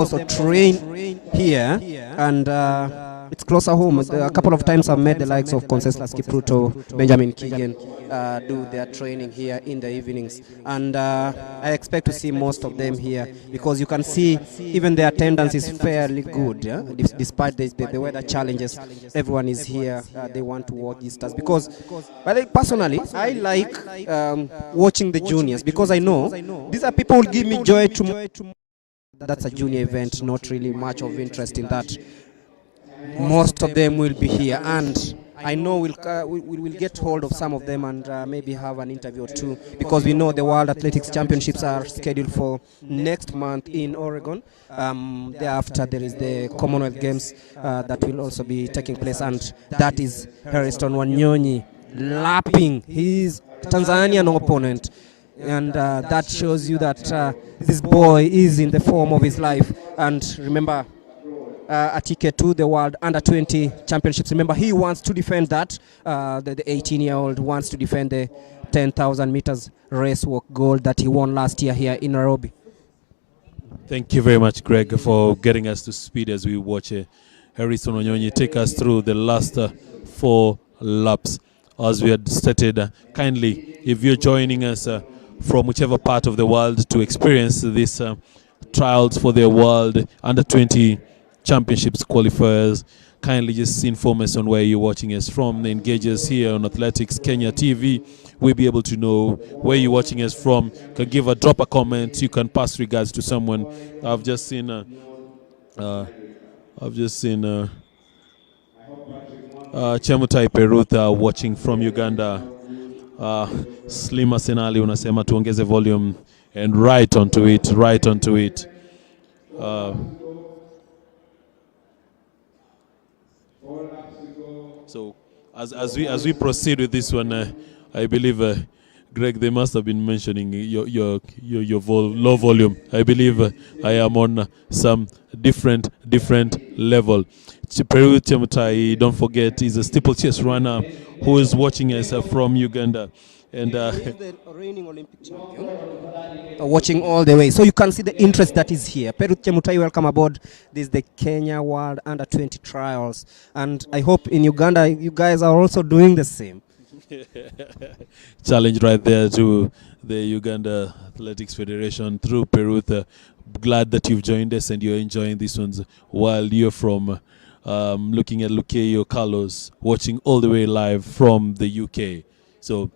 also train here, and it's closer home. A couple of times I've met the likes of Conseslus Kipruto, Benjamin Keegan do their training here in the evenings, and I expect to see most of them here, because you can see even the attendance is fairly good, yeah? Despite the weather challenges. Everyone is here. They want to watch these stars, because personally I like watching the juniors, because I know these are people who give me joy tomorrow. That's a junior event, not really much of interest in that. Most of them will be here, and I know we'll get hold of some of them and maybe have an interview or two, because we know the World Athletics Championships are scheduled for next month in Oregon. Thereafter, there is the Commonwealth Games that will also be taking place, and that is Harrison Wanyonyi lapping his Tanzanian opponent. And that shows you that this boy is in the form of his life. And remember, a ticket to the World Under-20 Championships. Remember, he wants to defend that. The 18-year-old wants to defend the 10,000 meters race walk gold that he won last year here in Nairobi. Thank you very much, Greg, for getting us to speed as we watch Harrison Wanyonyi take us through the last 4 laps. As we had stated, kindly, if you're joining us from whichever part of the world to experience these trials for the World Under-20 Championships qualifiers, kindly just inform us on where you're watching us from. The engagers here on Athletics Kenya TV, we'll be able to know where you're watching us from. You can drop a comment. You can pass regards to someone. I've just seen Chemutai Perutha watching from Uganda. Slima Senali unasema tuongeze volume, and right onto it. So as we proceed with this one, I believe Greg, they must have been mentioning your low volume. I believe I am on some different level. Peru Chemutai, don't forget, is a steeplechase runner who is watching us from Uganda. And the reigning Olympic champion, watching all the way. So you can see the interest that is here. Peru Chemutai, welcome aboard. This is the Kenya World Under-20 Trials. And I hope in Uganda, you guys are also doing the same. Challenge right there to the Uganda Athletics Federation through Perutha. Glad that you've joined us and you're enjoying these ones while you're from looking at Lukeyo Carlos, watching all the way live from the UK. So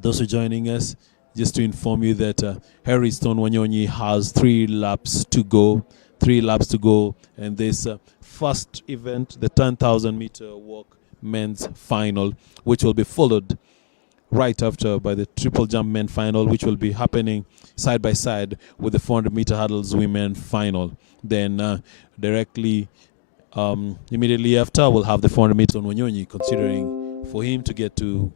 those who are joining us, just to inform you that Harrison Wanyonyi has 3 laps to go. And this first event, the 10,000 meter walk men's final, which will be followed right after by the triple jump men final, which will be happening side by side with the 400 meter hurdles women final. Then directly immediately after, we'll have the 400 meters on Wanyonyi, considering for him to get to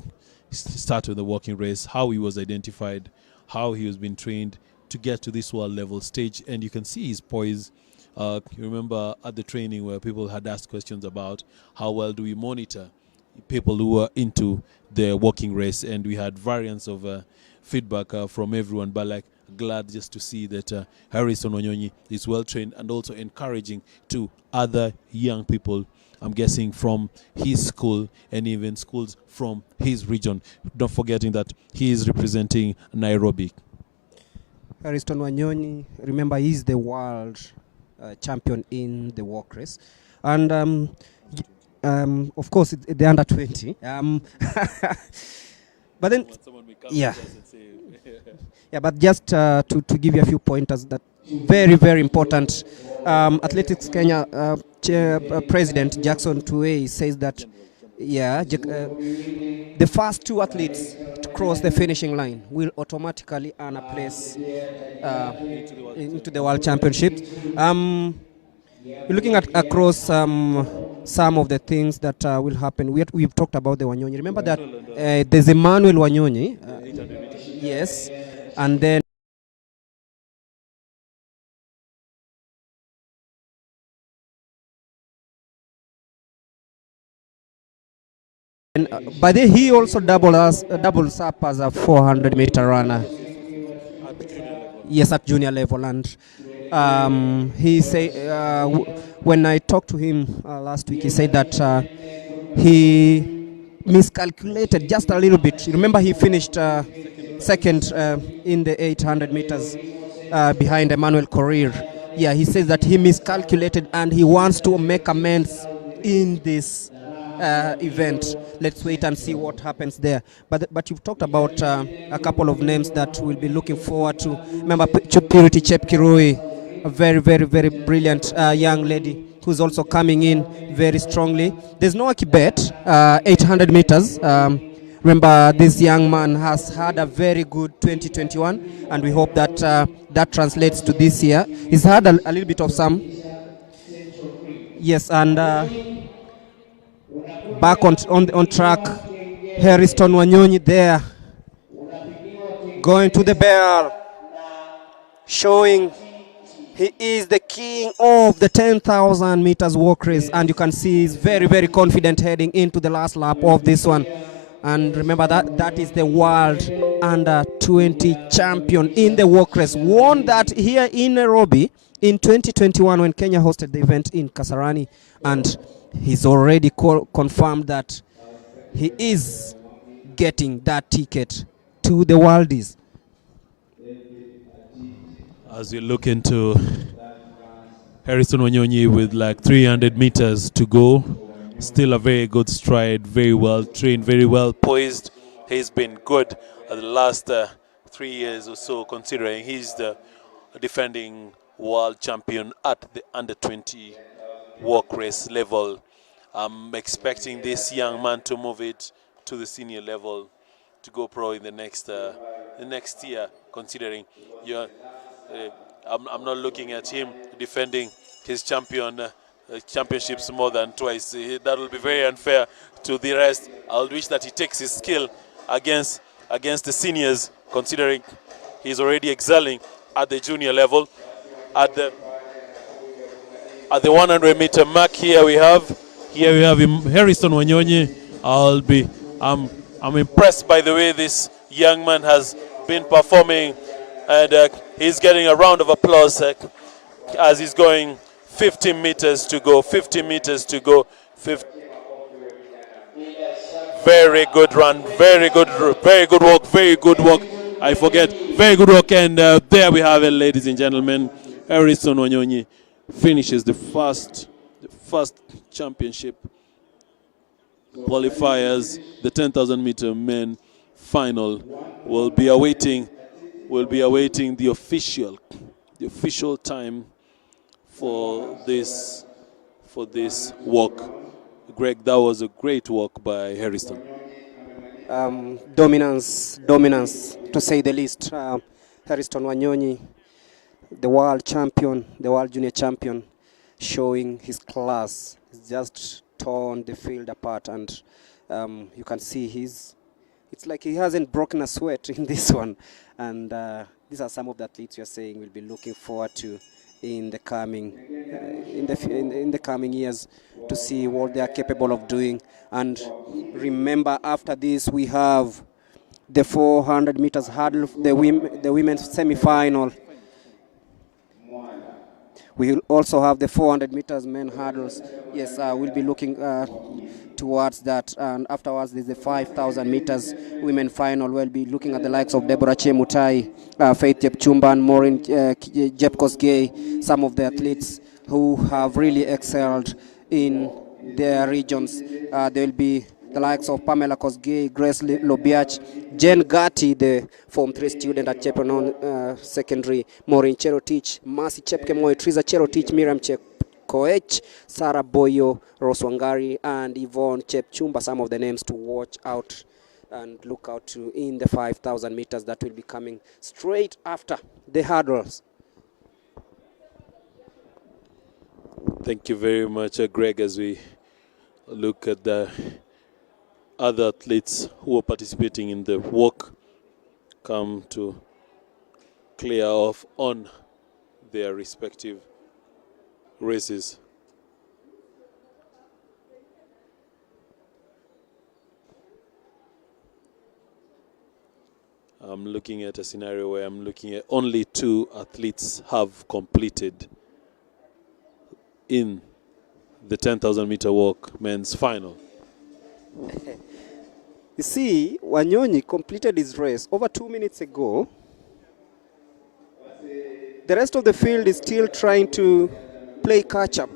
start with the walking race, how he was identified, how he was being trained to get to this world level stage. And you can see his poise. You remember at the training where people had asked questions about how well do we monitor people who are into the walking race, and we had variants of feedback from everyone, but glad just to see that Harrison Wanyonyi is well trained and also encouraging to other young people, I'm guessing from his school and even schools from his region. Don't forgetting that he is representing Nairobi. Harrison Wanyonyi, remember, he's the world champion in the walk race. And of course, the Under-20. But then, yeah. But just to give you a few pointers that very important. Athletics Kenya President Jackson Tuwei says that the first 2 athletes to cross the finishing line will automatically earn a place into the World Championships. We're looking at across some of the things that will happen. We've talked about the Wanyonyi. Remember that there's Emmanuel Wanyonyi. Yes. And then but then he also doubles up as a 400 meter runner. Yes, at junior level. And He say when I talked to him last week, he said that he miscalculated just a little bit. Remember, he finished second in the 800 meters behind Emmanuel Correa. Yeah, he says that he miscalculated and he wants to make amends in this event. Let's wait and see what happens there. But you've talked about a couple of names that we'll be looking forward to. Remember Purity Chepkirui, a very, very, very brilliant young lady who's also coming in very strongly. There's no Akibet, 800 meters. Remember, this young man has had a very good 2021, and we hope that that translates to this year. He's had a little bit of some. Yes, and back on track, Harrison Wanyonyi there, going to the bell, showing he is the king of the 10,000 meters walk race, and you can see he's very, very confident heading into the last lap of this one. And remember that is the world under-20 champion in the walk race. Won that here in Nairobi in 2021 when Kenya hosted the event in Kasarani, and he's already confirmed that he is getting that ticket to the Worldies. As you look into Harrison Wanyonyi with like 300 meters to go, still a very good stride, very well trained, very well poised. He's been good the last 3 years or so, considering he's the defending world champion at the under-20 walk race level. I'm expecting this young man to move it to the senior level to go pro in the next year, considering I'm not looking at him defending his championships more than twice. That will be very unfair to the rest. I'll wish that he takes his skill against the seniors, considering he's already excelling at the junior level. At the 100-meter mark, here we have him, Harrison Wanyonyi. I'm impressed by the way this young man has been performing, and he's getting a round of applause as he's going 15 meters to go. 50 meters to go. Very good run, very good walk, very good walk. I forget, very good walk, and there we have it, ladies and gentlemen. Harrison Wanyonyi finishes the first championship qualifiers, the 10,000 meter men final. We'll be awaiting the official time for this walk. Greg, that was a great walk by Harrison. Dominance, to say the least. Harrison Wanyonyi, the world champion, the world junior champion, showing his class. He's just torn the field apart, and you can see it's like he hasn't broken a sweat in this one. And these are some of the athletes you're saying we'll be looking forward to in the coming in the coming years, to see what they are capable of doing. And remember, after this we have the 400 meters hurdle, the women's semi-final. We will also have the 400 meters men hurdles. Yes, we'll be looking towards that. And afterwards, there's the 5,000 meters women final. We'll be looking at the likes of Deborah Chemutai, Faith Jepchumba, and Maureen Jepkosgei, some of the athletes who have really excelled in their regions. There will be the likes of Pamela Kosgei, Grace Lobiach, Jen Gatti, the Form 3 student at Chepanon Secondary, Maureen Cherotich, Mercy Chepkemoi, Triza Cherotich, Miriam Chepkoech, Sarah Boyo, Roswangari, and Yvonne Chepchumba, some of the names to watch out and look out to in the 5,000 meters that will be coming straight after the hurdles. Thank you very much, Greg, as we look at the other athletes who are participating in the walk come to clear off on their respective races. I'm looking at a scenario where I'm looking at only 2 athletes have completed in the 10,000 meter walk men's final. You see, Wanyonyi completed his race over 2 minutes ago. The rest of the field is still trying to play catch-up.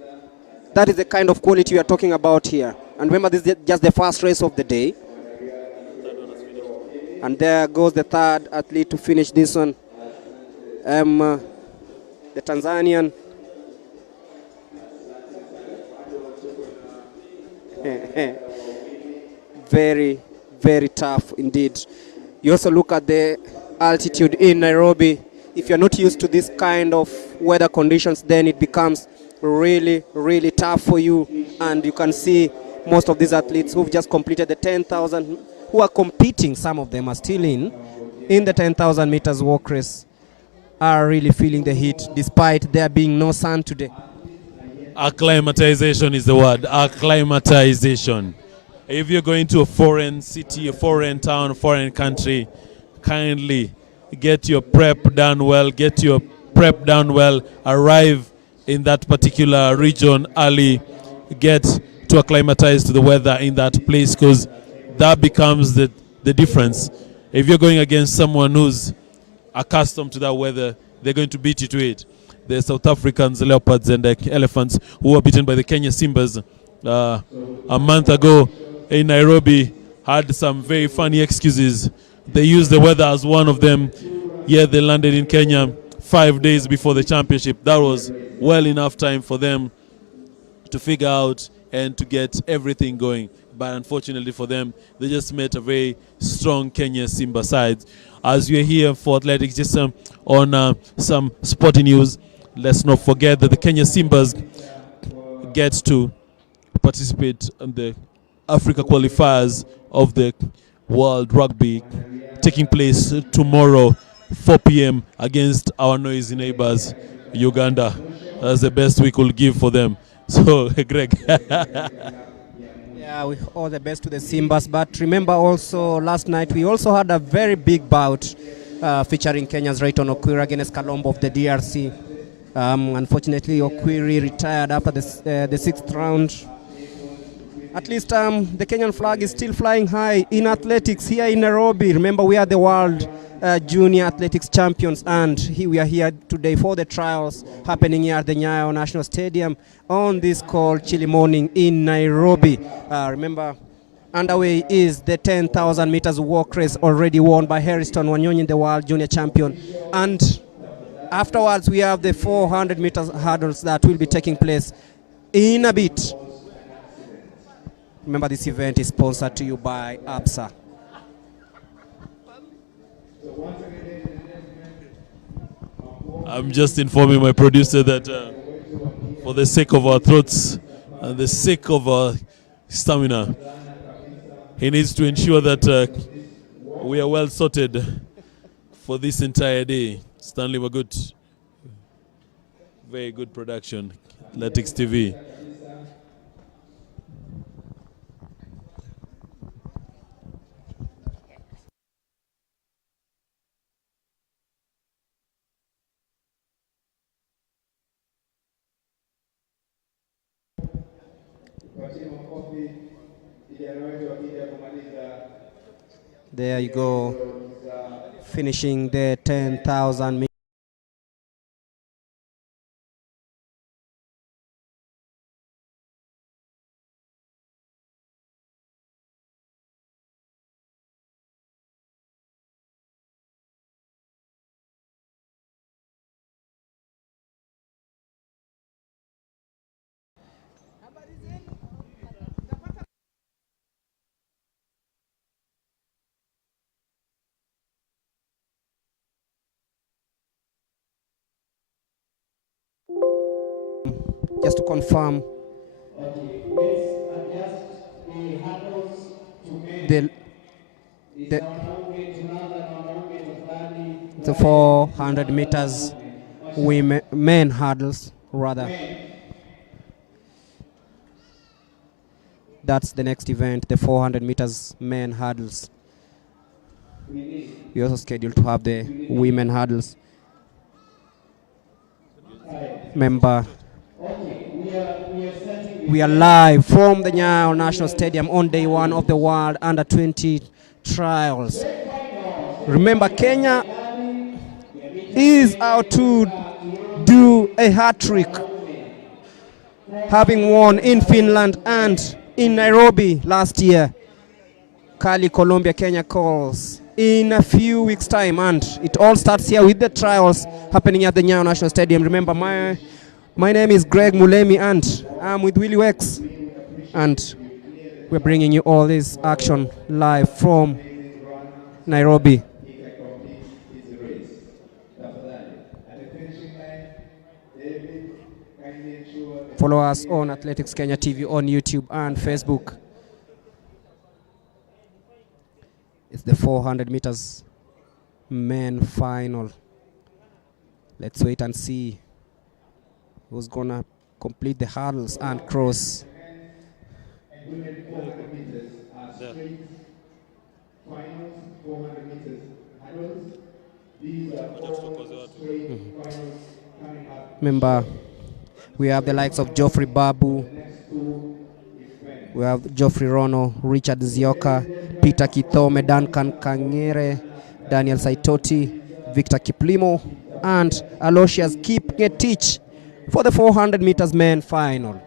That is the kind of quality we are talking about here. And remember, this is just the first race of the day. And there goes the third athlete to finish this one. The Tanzanian. Very, very tough indeed. You also look at the altitude in Nairobi. If you're not used to this kind of weather conditions, then it becomes really, really tough for you. And you can see most of these athletes who've just completed the 10,000, who are competing, some of them are still in the 10,000 meters walk race, are really feeling the heat despite there being no sun today. Acclimatization is the word. Acclimatization. If you're going to a foreign city, a foreign town, a foreign country, kindly get your prep done well, arrive in that particular region early, get to acclimatize to the weather in that place, because that becomes the difference. If you're going against someone who's accustomed to that weather, they're going to beat you to it. The South Africans, the Leopards and the Elephants, who were beaten by the Kenya Simbas a month ago in Nairobi, had some very funny excuses. They used the weather as one of them. Yeah, they landed in Kenya 5 days before the championship. That was well enough time for them to figure out and to get everything going. But unfortunately for them, they just met a very strong Kenya Simba side. As we're here for athletics, just on some sporting news, let's not forget that the Kenya Simbas get to participate in the Africa qualifiers of the World Rugby, taking place tomorrow, 4 p.m. against our noisy neighbors, Uganda. That's the best we could give for them. So, Greg. Yeah, we all the best to the Simbas. But remember also, last night we also had a very big bout featuring Kenya's Rayton Okwiri against Kalombo of the DRC. Unfortunately, Okwiri retired after the 6th round. At least the Kenyan flag is still flying high in athletics here in Nairobi. Remember, we are the world junior athletics champions, and we are here today for the trials happening here at the Nyayo National Stadium on this cold, chilly morning in Nairobi. Remember, underway is the 10,000 meters walk race, already won by Harrison Wanyonyi, the world junior champion. And afterwards, we have the 400 meters hurdles that will be taking place in a bit. Remember, this event is sponsored to you by ABSA. I'm just informing my producer that for the sake of our throats and the sake of our stamina, he needs to ensure that we are well sorted for this entire day. Stanley Wagut, very good production, Athletics TV. There you go, finishing the 10,000 meters. Just to confirm, the 400 meters men hurdles, rather. That's the next event, the 400 meters men hurdles. we also scheduled to have the women hurdles. Remember, we are live from the Nyayo National Stadium on day one of the World Under-20 trials. Remember, Kenya is out to do a hat-trick, having won in Finland and in Nairobi last year. Kali Colombia Kenya calls in a few weeks' time, and it all starts here with the trials happening at the Nyayo National Stadium. Remember, my name is Greg Mulemi, and I'm with Willie Wex, and we're bringing you all this action live from Nairobi. Follow us on Athletics Kenya TV on YouTube and Facebook. It's the 400 meters men final. Let's wait and see who's gonna complete the hurdles and cross. Remember, we have the likes of Geoffrey Babu, we have Geoffrey Rono, Richard Zioka, Peter Kithome, Duncan Kangere, Daniel Saitoti, Victor Kiplimo, and Aloysius Kipngetich for the 400 meters men final.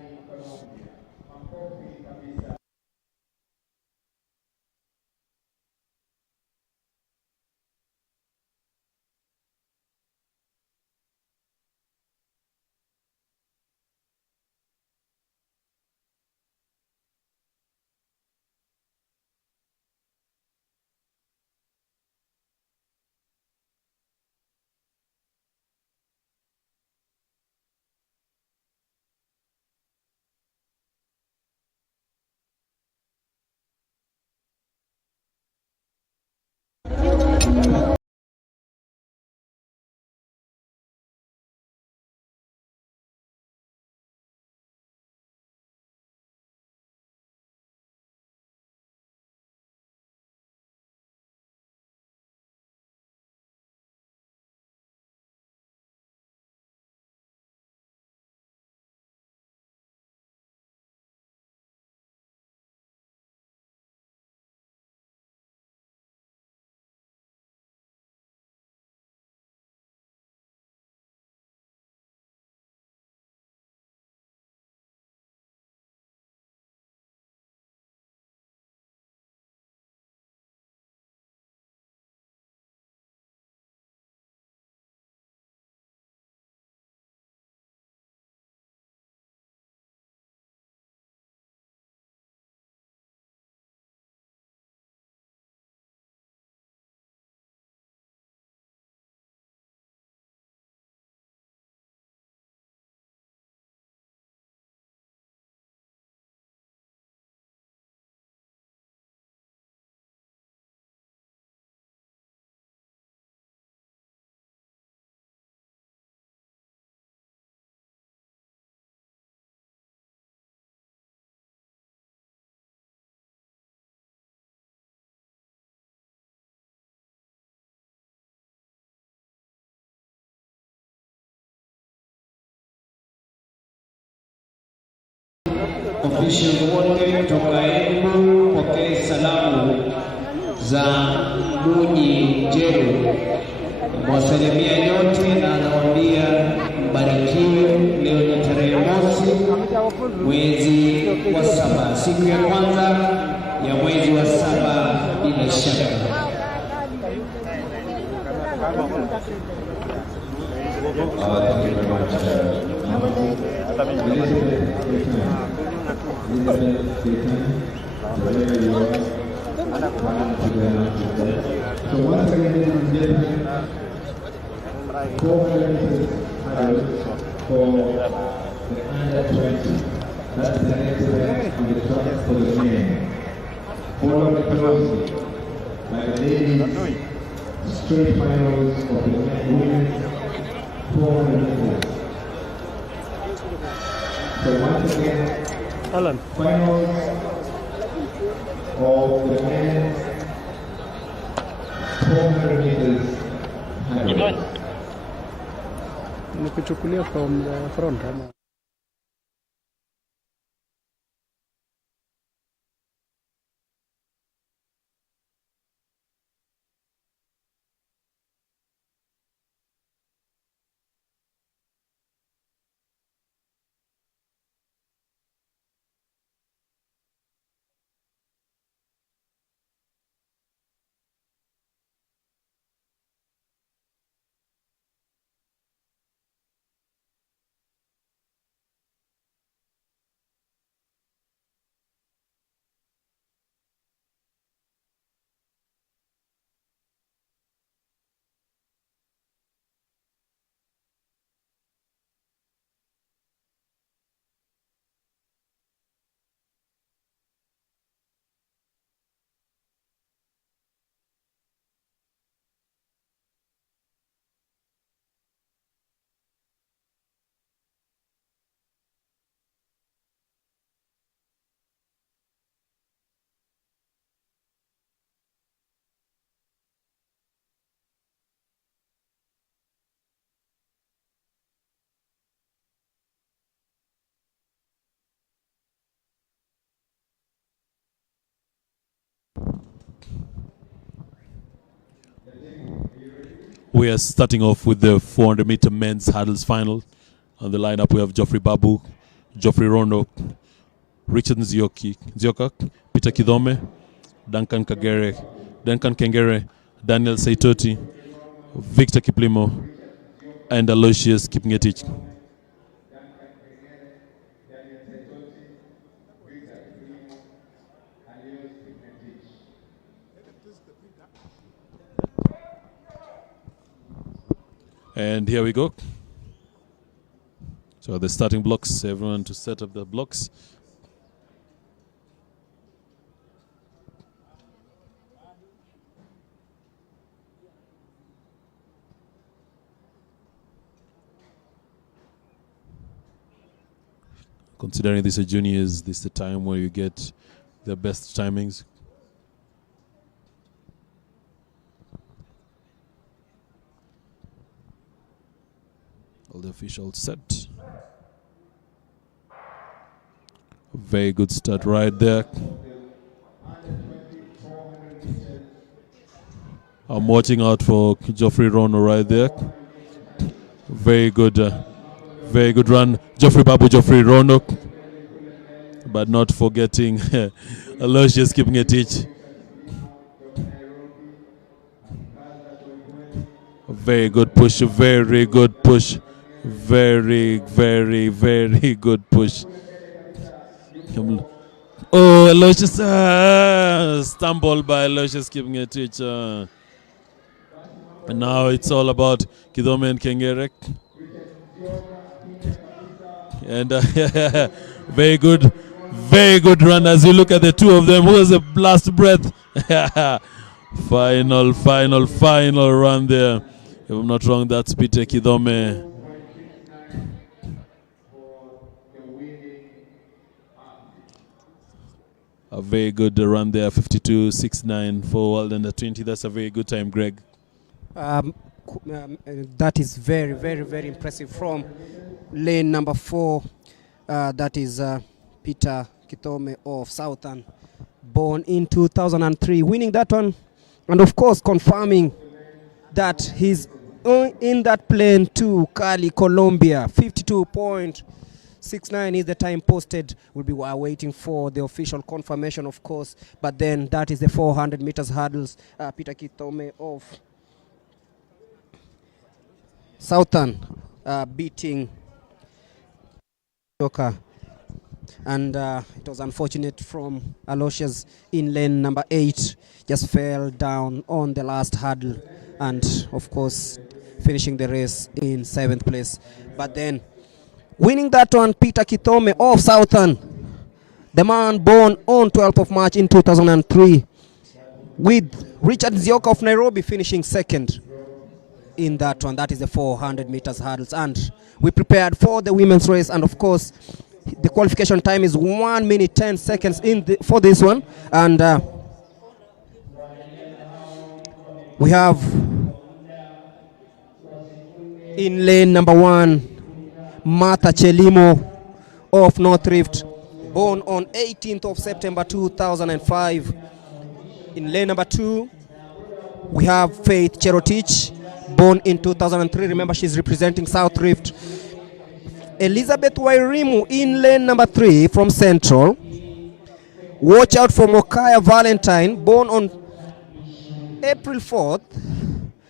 Officials wote kutoka Embu, pokee salamu za Munyi Jeru. Mwasalimia nyote na anawaambia mbarikiwe. Leo ni tarehe mosi mwezi wa 7, siku ya kwanza ya mwezi wa 7 bila shaka. Thank you very much. So once again, ladies and gentlemen, 4 minutes for the Under-20. That's the next event on the track for the men. Followed closely by the ladies' straight finals of the women's 400 meters. So once again, finals of the men's 400 meters hurdles. Nikuchukulia from the front ama? We are starting off with the 400-meter men's hurdles final. On the lineup, we have Geoffrey Babu, Geoffrey Rono, Richard Nzioka, Peter Kidhome, Duncan Kengere, Daniel Saitoti, Victor Kiplimo, and Aloysius Kipngetich. And here we go. So the starting blocks, everyone to set up the blocks. Considering this are juniors, this is the time where you get the best timings. All the officials set. Very good start right there. I'm watching out for Geoffrey Rono right there. Very good run. Geoffrey Babu, Geoffrey Rono. But not forgetting Aloysius Kipngetich. Very good push, very good push. Very good push. Oh, Aloysius stumbled by Aloysius Kipngetich. And now it's all about Kidhome and Kengere. And very good run as you look at the two of them. Who has a last breath? Final run there. If I'm not wrong, that's Peter Kidhome. A very good run there, 52.69 for World Under-20. That's a very good time, Greg. That is very impressive from lane number 4. That is Peter Kidhome of Southern, born in 2003, winning that one, and of course confirming that he's in that plane to Cali, Colombia. 52.69 is the time posted. We'll be waiting for the official confirmation, of course, but then that is the 400 meters hurdles. Peter Kidhome of Southern beating Joker, and it was unfortunate from Aloysius in lane number 8, just fell down on the last hurdle, and of course finishing the race in 7th place. But then winning that one, Peter Kidhome of Southern, the man born on 12th of March in 2003, with Richard Nzioka of Nairobi finishing 2nd in that one. That is the 400 meters hurdles, and we prepared for the women's race, and of course the qualification time is 1 minute 10 seconds for this one, and We have in lane number 1, Martha Chelimo of North Rift, born on 18th of September 2005. In lane number 2, we have Faith Cherotich, born in 2003. Remember, she's representing South Rift. Elizabeth Wairimu in lane number 3 from Central. Watch out for Mokaya Valentine, born on April 4th,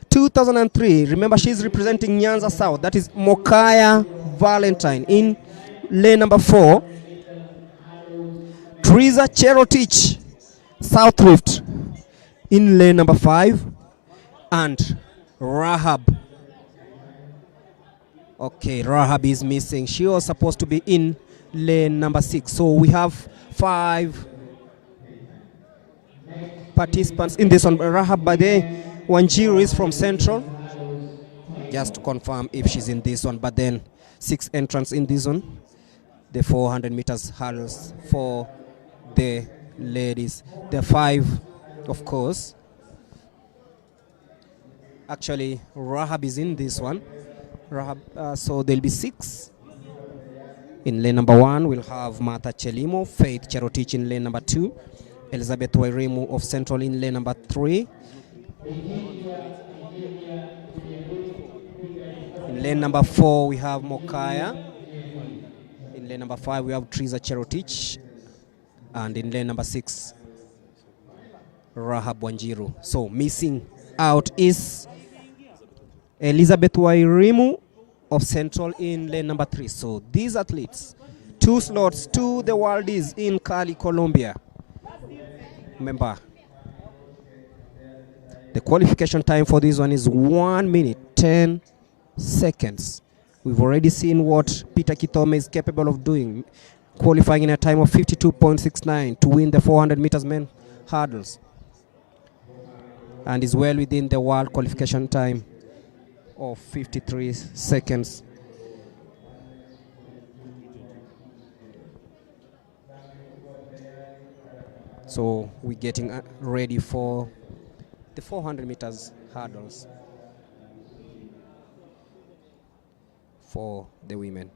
2003. Remember, she's representing Nyanza South. That is Mokaya Valentine. In lane number 4, Teresa Cherotich, South Rift. In lane number 5, and Rahab. Okay, Rahab is missing. She was supposed to be in lane number 6. So we have 5 participants in this one. Rahab Bade Wanjiru is from Central. Just to confirm if she's in this one. But then 6 entrants in this one. The 400 meters hurdles for the ladies. The 5, of course. Actually, Rahab is in this one. Rahab, so there'll be 6. In lane number 1, we'll have Martha Chelimo, Faith Cherotich in lane number 2, Elizabeth Wairimu of Central in lane number 3. In lane number 4, we have Mokaya. In lane number 5, we have Teresa Cherotich. And in lane number 6, Rahab Wanjiru. So missing out is Elizabeth Wairimu of Central in lane number 3. So these athletes, 2 slots to the Worldies in Cali, Colombia. Remember, the qualification time for this one is 1 minute, 10 seconds. We've already seen what Peter Kitome is capable of doing, qualifying in a time of 52.69 to win the 400 meters men hurdles. And is well within the world qualification time of 53 seconds. So we're getting ready for the 400 meters hurdles for the women.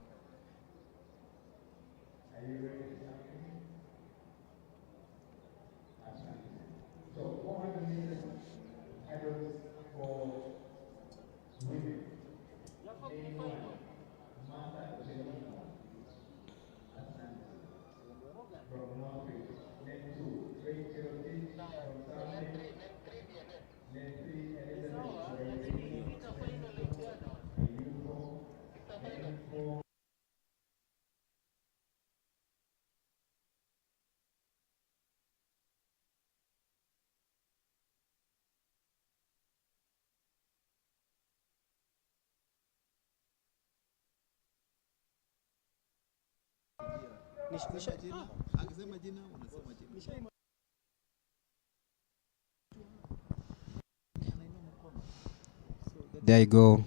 There you go,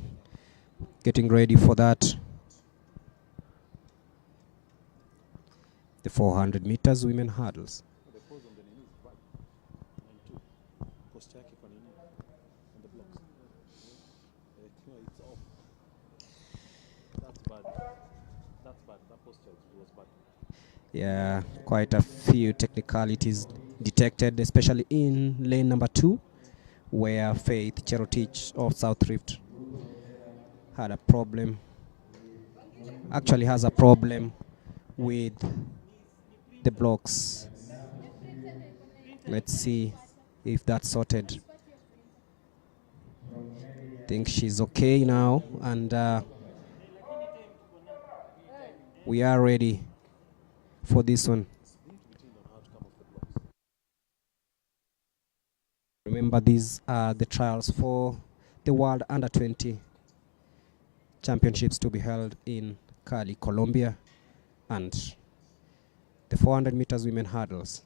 getting ready for that. The 400 meters women hurdles. Yeah, quite a few technicalities detected, especially in lane number 2, where Faith Cherotich of South Rift had a problem, actually has a problem with the blocks. Let's see if that's sorted. I think she's okay now, and we are ready for this one. Remember, these are the trials for the World Under-20 Championships to be held in Cali, Colombia, and the 400 meters women hurdles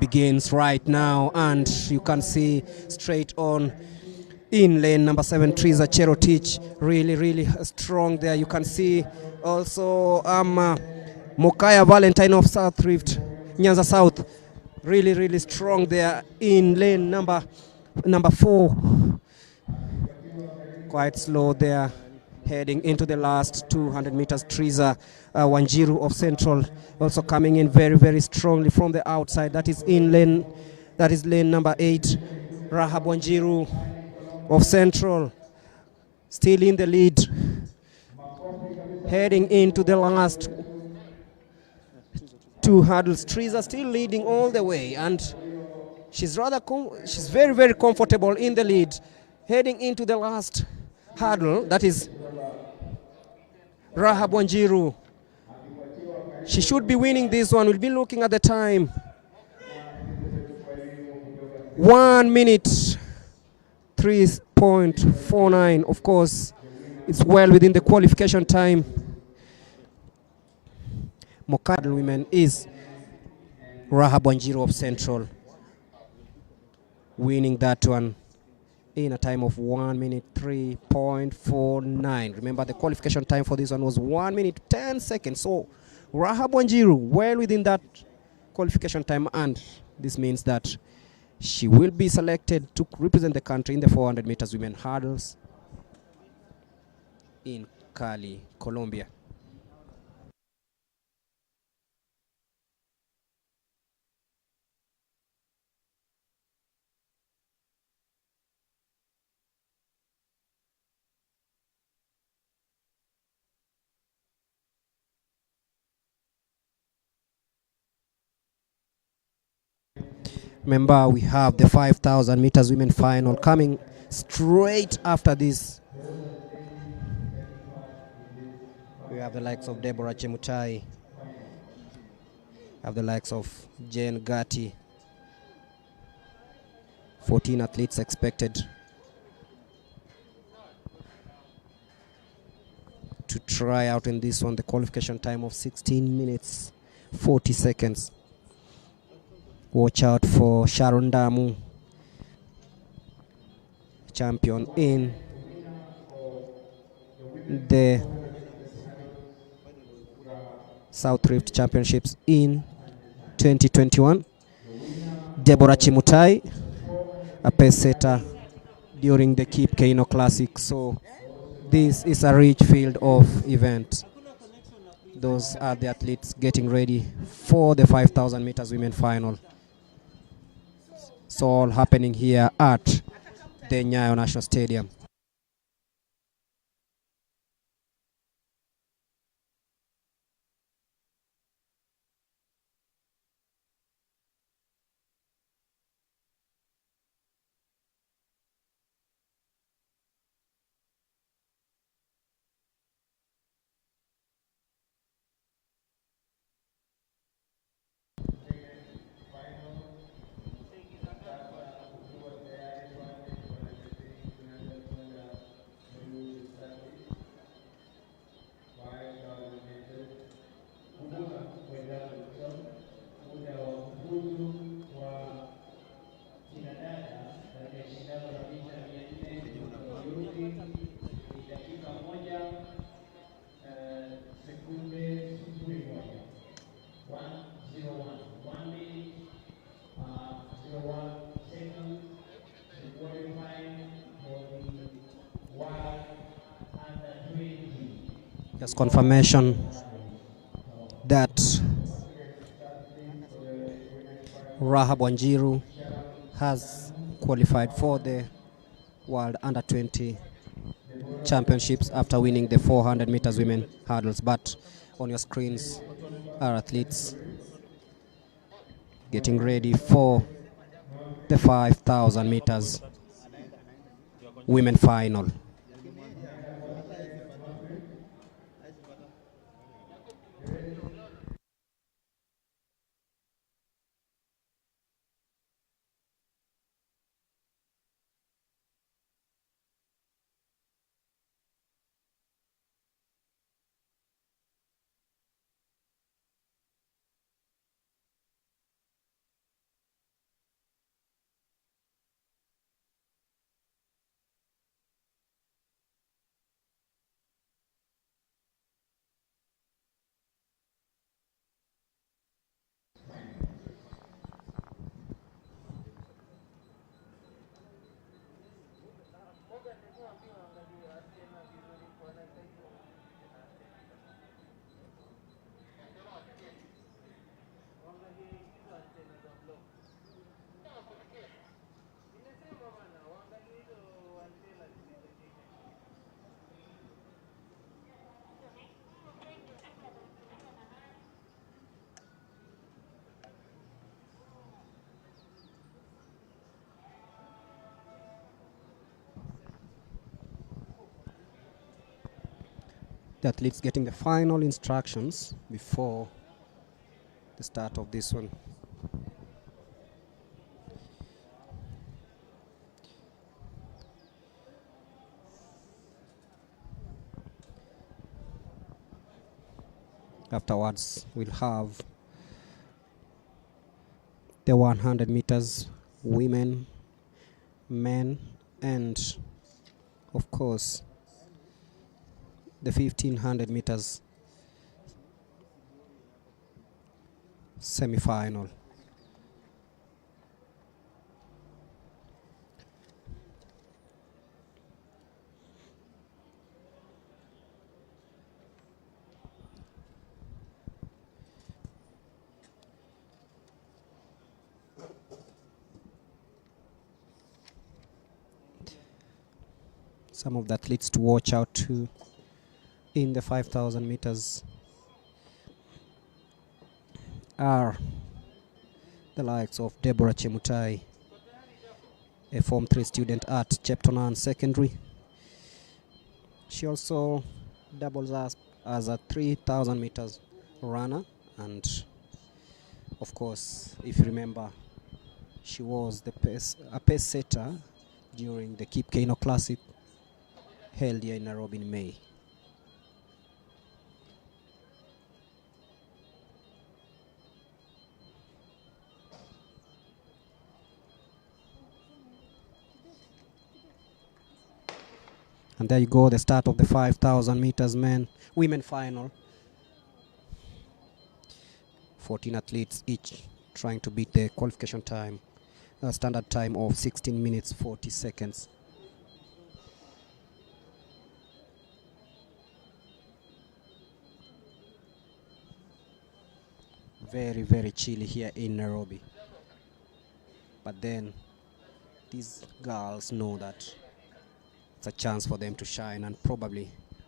begins right now, and you can see straight on in lane number 7, Teresa Cherotich, really strong there. You can see also Mokaya Valentine of South Rift, Nyanza South, Really, really strong there in lane number 4. Quite slow there, heading into the last 200 meters. Triza Wanjiru of Central also coming in very, very strongly from the outside. That is lane number 8. Rahab Wanjiru of Central still in the lead, heading into the last 2 hurdles. Triza still leading all the way, and she's very, very comfortable in the lead, heading into the last hurdle. That is Rahab Wanjiru. She should be winning this one. We'll be looking at the time. 1 minute 3.49. Of course, it's well within the qualification time. Mokadal women is Rahab Wanjiru of Central, winning that one in a time of 1 minute 3.49. Remember, the qualification time for this one was 1 minute 10 seconds. So Rahab Wanjiru well within that qualification time, and this means that she will be selected to represent the country in the 400 meters women hurdles in Cali, Colombia. Remember, we have the 5,000 meters women final coming straight after this. We have the likes of Deborah Chemutai, have the likes of Jane Gatti. 14 athletes expected to try out in this one. The qualification time of 16 minutes 40 seconds. Watch out for Sharon Damu, champion in the South Rift Championships in 2021. Deborah Chimutai, a pace setter during the Keep Keino Classic. So this is a rich field of events. Those are the athletes getting ready for the 5,000 meters women final. It's all happening here at the Nyayo National Stadium. Just confirmation that Rahab Wanjiru has qualified for the World Under-20 Championships after winning the 400 meters women hurdles. But on your screens are athletes getting ready for the 5,000 meters women final. The athletes getting the final instructions before the start of this one. Afterwards, we'll have the 100 meters women, men, and of course the 1500 meters semi-final. Some of the athletes to watch out to in the 5000 meters are the likes of Deborah Chemutai, a Form 3 student at Cheptonan Secondary. She also doubles as a 3000 meters runner, and of course, if you remember, she was a pace setter during the Kip Keino Classic held here in Nairobi in May. And there you go, the start of the 5000 meters women final. 14 athletes each trying to beat the qualification time, standard time of 16 minutes 40 seconds. Very, very chilly here in Nairobi. But then these girls know that it's a chance for them to shine and probably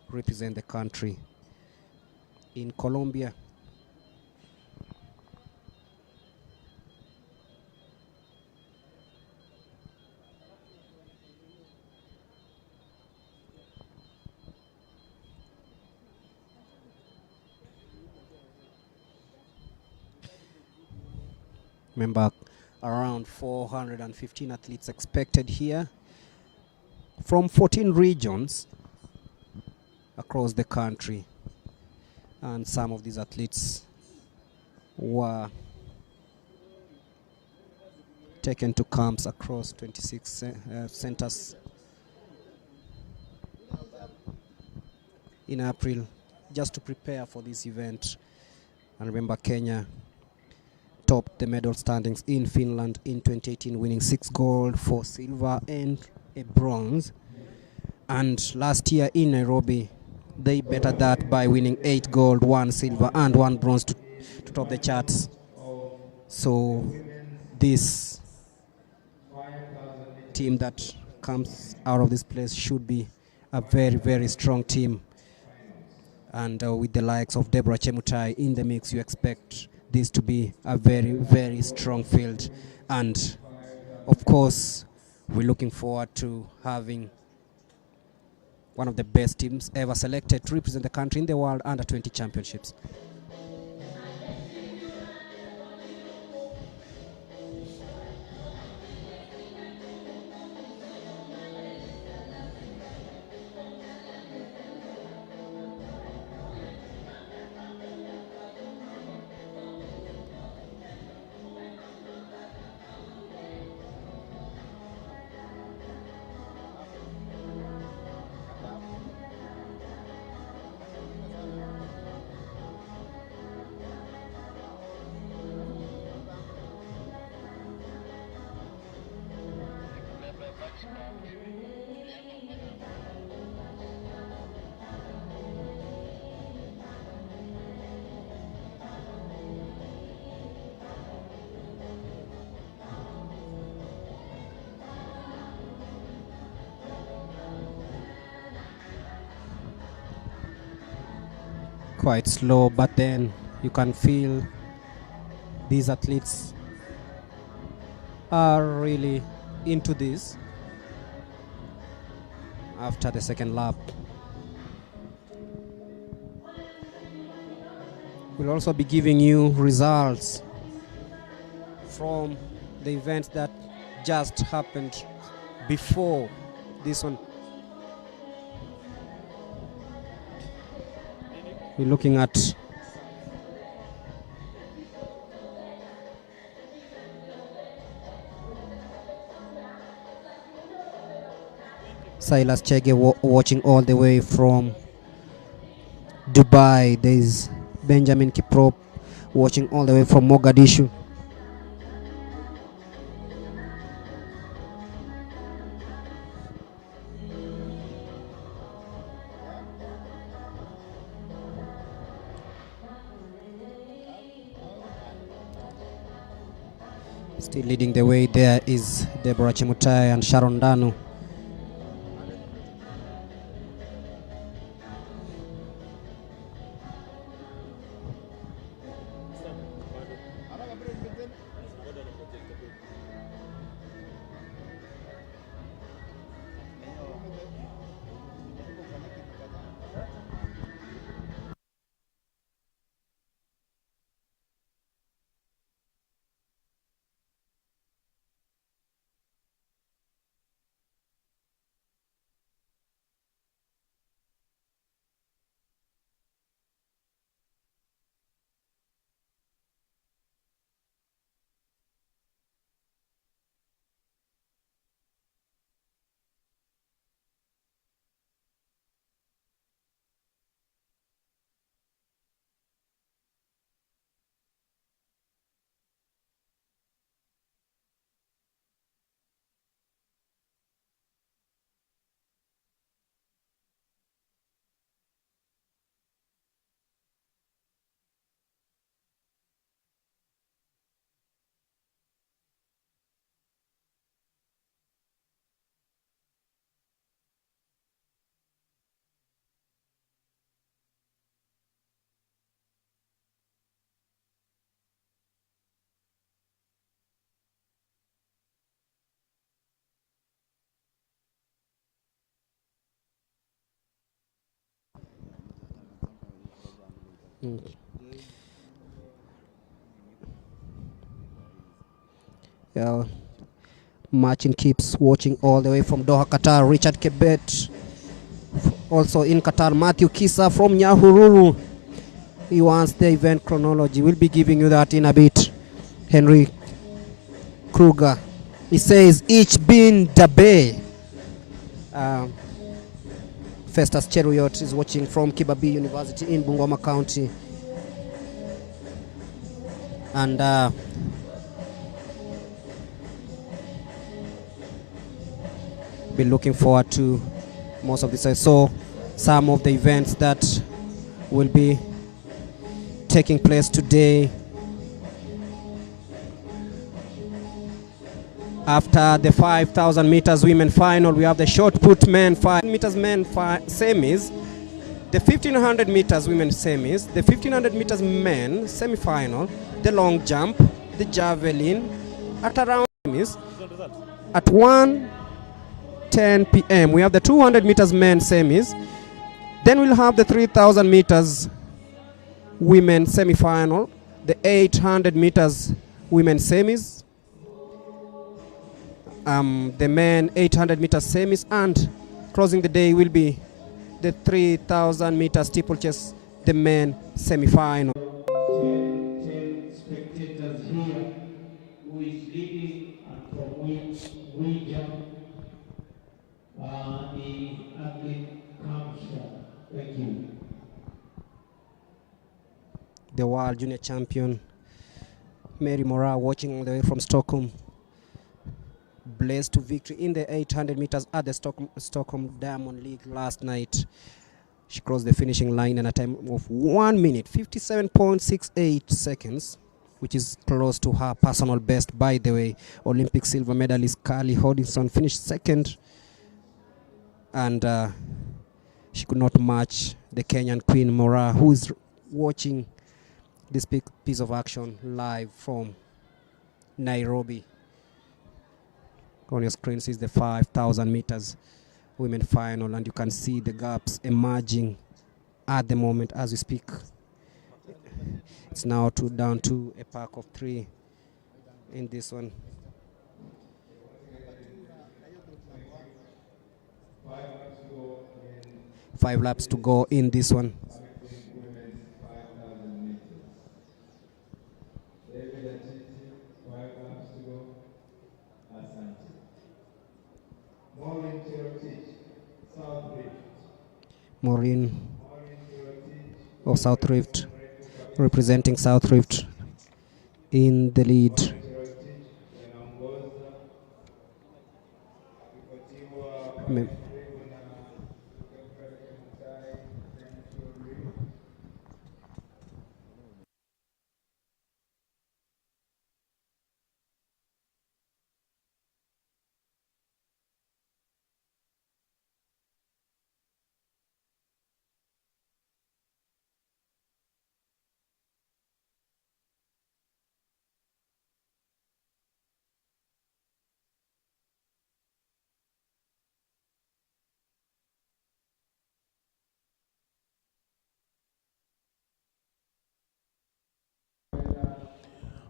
represent the country in Colombia. Remember, around 415 athletes expected here from 14 regions across the country, and some of these athletes were taken to camps across 26 centers in April just to prepare for this event. And remember, Kenya topped the medal standings in Finland in 2018, winning 6 gold, 4 silver and a bronze. And last year in Nairobi, they bettered that by winning 8 gold, 1 silver and 1 bronze to top the charts. So this team that comes out of this place should be a very, very strong team. And with the likes of Deborah Chemutai in the mix, you expect this to be a very, very strong field. And of course, we're looking forward to having one of the best teams ever selected to represent the country in the World Under-20 Championships. Quite slow, but then you can feel these athletes are really into this after the second lap. We'll also be giving you results from the events that just happened before this one. We're looking at Silas Chege watching all the way from Dubai. There's Benjamin Kiprop watching all the way from Mogadishu. Still leading the way there is Deborah Chemutai and Sharon Danu. Yeah, Marcin keeps watching all the way from Doha, Qatar. Richard Kebet, also in Qatar. Matthew Kisa from Nyahururu. He wants the event chronology. We'll be giving you that in a bit. Henry Kruger. He says, each bin Dabe. Festus Cheruiyot is watching from Kibabii University in Bungoma County. And be looking forward to most of this. I saw some of the events that will be taking place today. After the 5,000 meters women final, we have the short put men 5 meters men semis, the 1,500 meters women semis, the 1,500 meters men semi-final, the long jump, the javelin at around semis. At 1:10 p.m. we have the 200 meters men semis. Then we'll have the 3,000 meters women semi-final, the 800 meters women semis, the men 800 meters semis, and closing the day will be the 3,000 meters steeplechase, the men semi-final. 10 spectators here who is leading and from which region the athlete comes from. Thank you. The world junior champion Mary Mora watching all the way from Stockholm. Blazed to victory in the 800 meters at the Stockholm Diamond League last night. She crossed the finishing line in a time of 1 minute 57.68 seconds, which is close to her personal best, by the way. Olympic silver medalist Carly Hodgson finished second, and she could not match the Kenyan Queen Mora, who is watching this big piece of action live from Nairobi. On your screen is the 5,000 meters women final, and you can see the gaps emerging at the moment as we speak. It's now down to a pack of 3 in this one. 5 laps to go in this one. Maureen of South Rift, representing South Rift in the lead.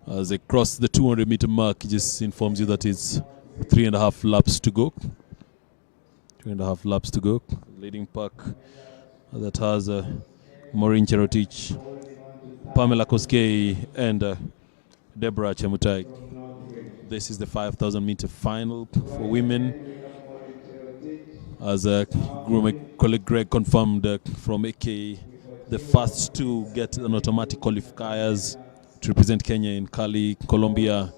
As they cross the 200-meter mark, it just informs you that it's 3.5 laps to go. 3.5 laps to go. Leading pack that has Maureen Cherotich, Pamela Koskei, and Deborah Chemutai. This is the 5,000-meter final for women. As my colleague Greg confirmed from AK, the first to get an automatic qualifiers to represent Kenya in Cali, Colombia,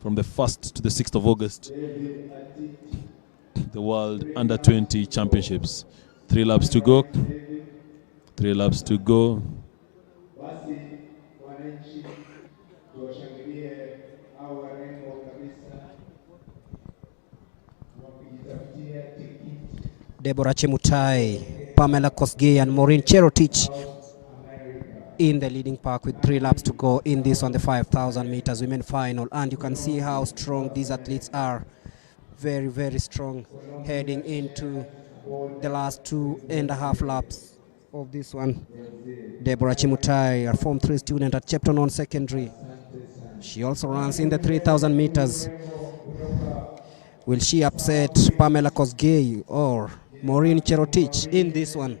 from the 1st to the 6th of August. The World Under-20 Championships. 3 laps to go. 3 laps to go. Deborah Chemutai, Pamela Kosgei, and Maureen Cherotich in the leading pack with 3 laps to go in this on the 5,000 meters women final. And you can see how strong these athletes are. Very, very strong, heading into the last 2.5 laps of this one. Deborah Chemutai, a Form 3 student at Chepton on Secondary. She also runs in the 3,000 meters. Will she upset Pamela Kosgei or Maureen Cherotich in this one?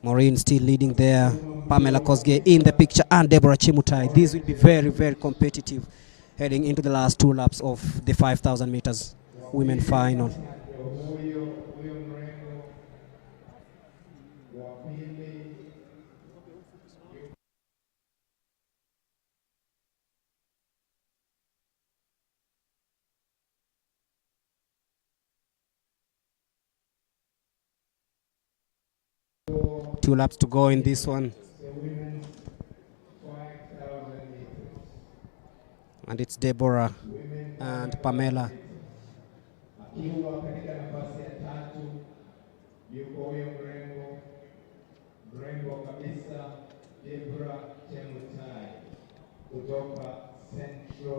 Maureen still leading there. Pamela Kosgei in the picture, and Deborah Chemutai. This will be very, very competitive heading into the last 2 laps of the 5,000 meters women final. Two laps to go in this one. And it's Deborah and Pamela.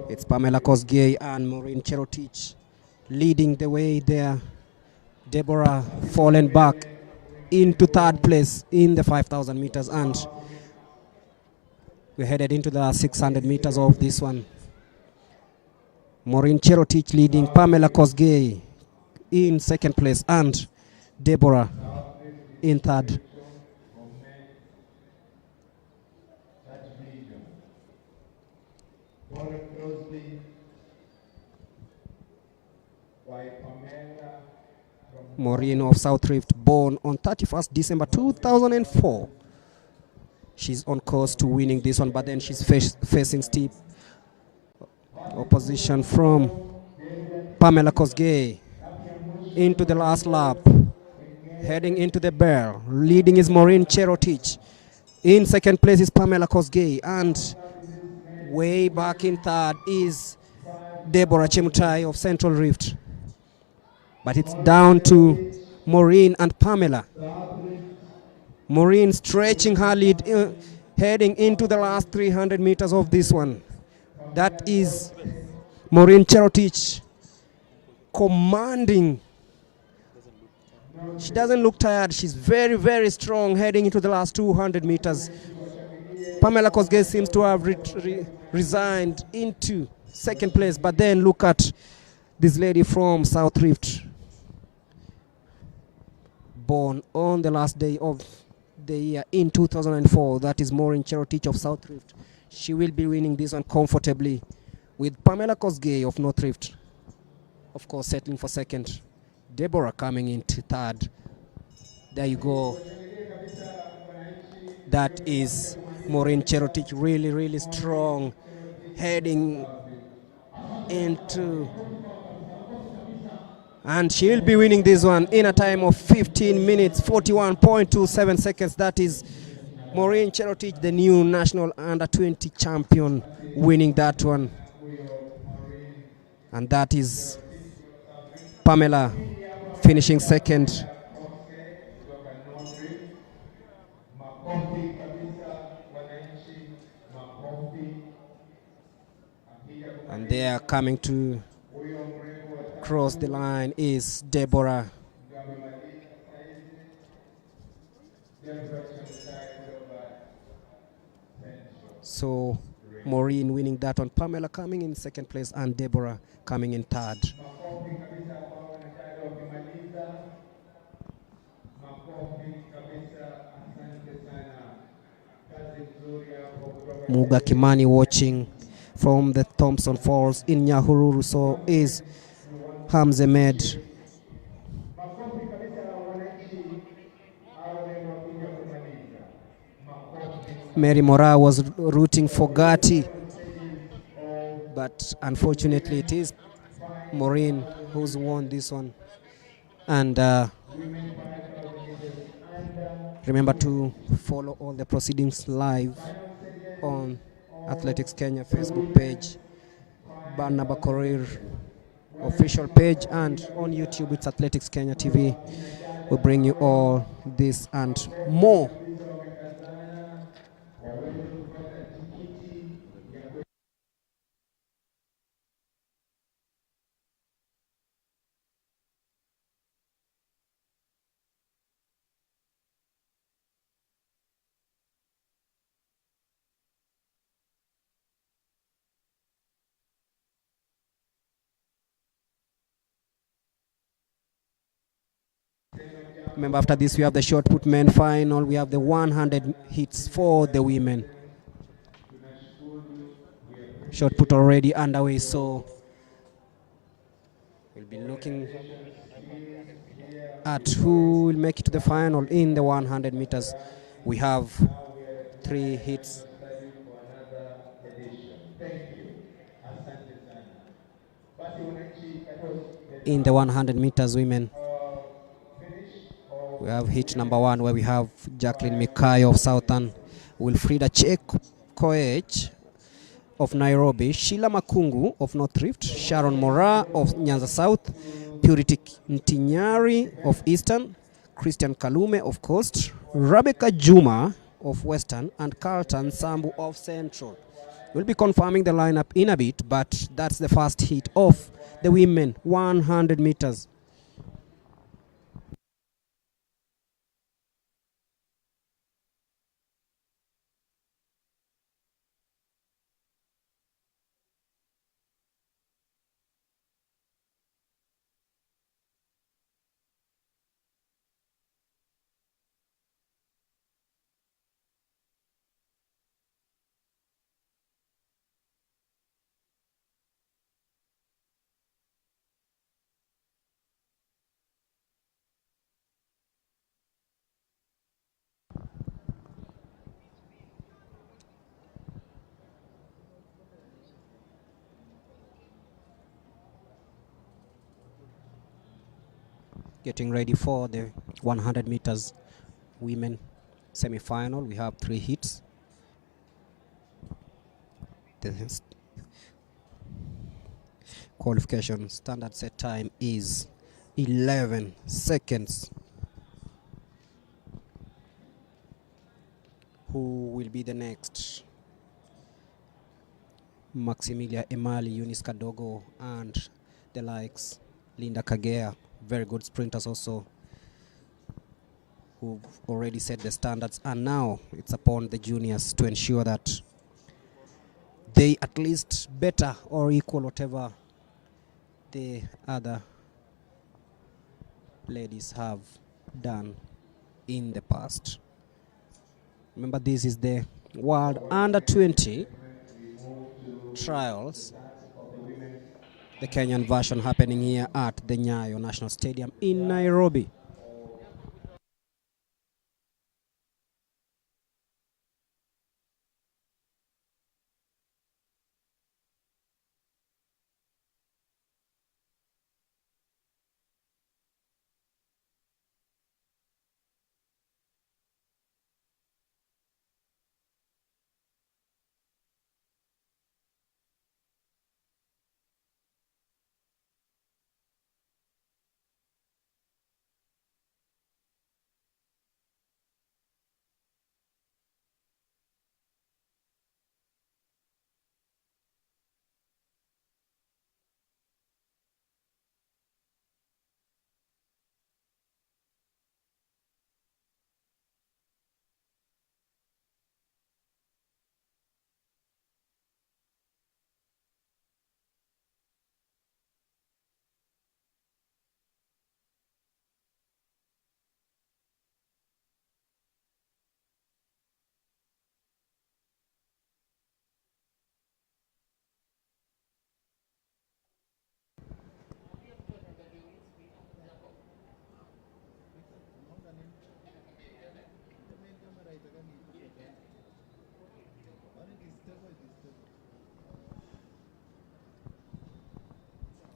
It's Pamela Kosgei and Maureen Cherotich leading the way there. Deborah fallen back into 3rd place in the 5,000 meters, and we're headed into the 600 meters of this one. Maureen Cherotich leading, Pamela Kosgei in 2nd place, and Deborah in 3rd. Maureen of South Rift, born on 31st December 2004. She's on course to winning this one, but then she's facing steep opposition from Pamela Kosgei into the last lap. Heading into the bell. Leading is Maureen Cherotich. In 2nd place is Pamela Kosgei, and way back in 3rd is Deborah Chemutai of Central Rift. But it's down to Maureen and Pamela. Maureen stretching her lead, heading into the last 300 meters of this one. That is Maureen Cherotich commanding She doesn't look tired. She's very, very strong heading into the last 200 meters. Pamela Kosgei seems to have resigned into second place, but then look at this lady from South Rift, born on the last day of the year in 2004. That is Maureen Cherotich of South Rift. She will be winning this one comfortably, with Pamela Kosgei of North Rift, of course, settling for second. Deborah coming into third. There you go. That is Maureen Cherotich, really, really strong, heading into, and she'll be winning this one in a time of 15 minutes, 41.27 seconds. That is Maureen Cherotich, the new national under-20 champion, winning that one. And that is Pamela finishing second. And they are coming to cross the line is Deborah. So Maureen winning that one, Pamela coming in second place, and Deborah coming in third. Muga Kimani watching from the Thompson Falls in Nyahururu. So is Hamze Med. Mary Mora was rooting for Gatti, but unfortunately it is Maureen who's won this one. And remember to follow all the proceedings live on Athletics Kenya Facebook page, Barnaba Korir official page, and on YouTube it's Athletics Kenya TV. We'll bring you all this and more. Remember, after this we have the shot put men final. We have the 100 hits for the women. Shot put already underway, so we'll be looking at who will make it to the final in the 100 meters. We have 3 hits. In the 100 meters women, we have hit number 1, where we have Jacqueline Mikayo of Southern, Wilfrida Koech of Nairobi, Sheila Makungu of North Rift, Sharon Mora of Nyanza South, Purity Ntinyari of Eastern, Christian Kalume of Coast, Rebecca Juma of Western, and Carlton Sambu of Central. We'll be confirming the lineup in a bit, but that's the first hit of the women 100 meters. Getting ready for the 100 meters women semi-final. We have 3 hits. The qualification standard set time is 11 seconds. Who will be the next? Maximilia Emali, Eunice Kadogo, and the likes. Linda Kagea, very good sprinters also. who've already set the standards, and now it's upon the juniors to ensure that they at least better or equal whatever the other ladies have done in the past. Remember, this is the World Under-20 trials, the Kenyan version happening here at the Nyayo National Stadium in Nairobi.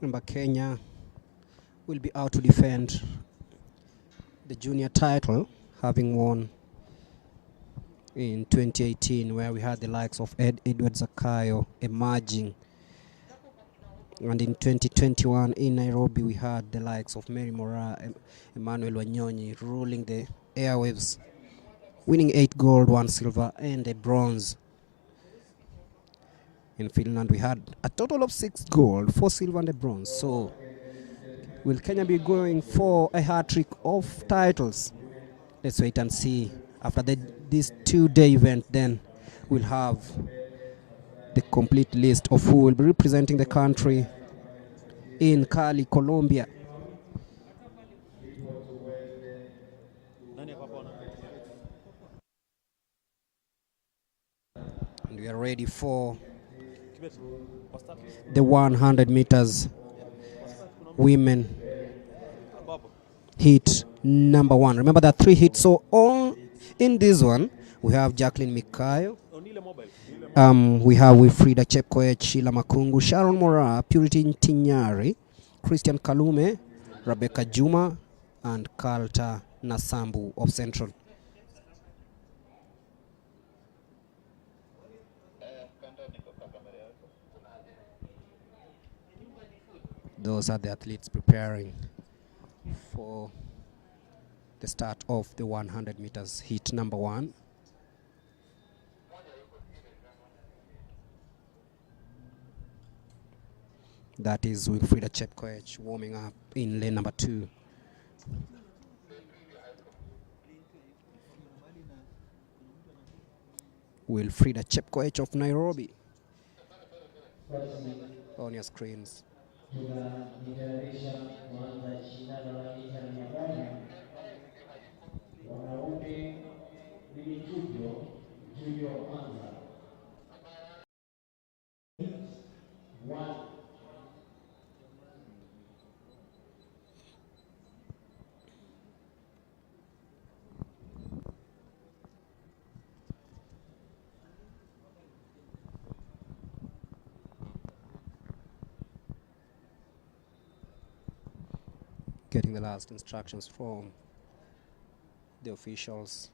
Remember, Kenya will be out to defend the junior title, having won in 2018, where we had the likes of Edward Zakayo emerging, and in 2021 in Nairobi we had the likes of Mary Mora, Emmanuel Wanyonyi ruling the airwaves, winning 8 gold, 1 silver and a bronze. In Finland we had a total of 6 gold, 4 silver and a bronze. So will Kenya be going for a hat-trick of titles? Let's wait and see. After this 2-day event, then we'll have the complete list of who will be representing the country in Cali, Colombia. And we are ready for the 100 meters women heat number 1. Remember, there are 3 heats. So all in this one, we have Jacqueline Mikayo, we have Wilfrida Chepkoech, Sheila Makungu, Sharon Mora, Purity Ntinyari, Christian Kalume, Rebecca Juma, and Kalta Nasambu of Central. Those are the athletes preparing for the start of the 100 meters heat number 1. That is Wilfrida Chepkoech warming up in lane number 2. Wilfrida Chepkoech of Nairobi on your screens. Tunajitayarisha kuanza shindano la mita 800 wanaume lilichujo anza 1. Getting the last instructions from the officials.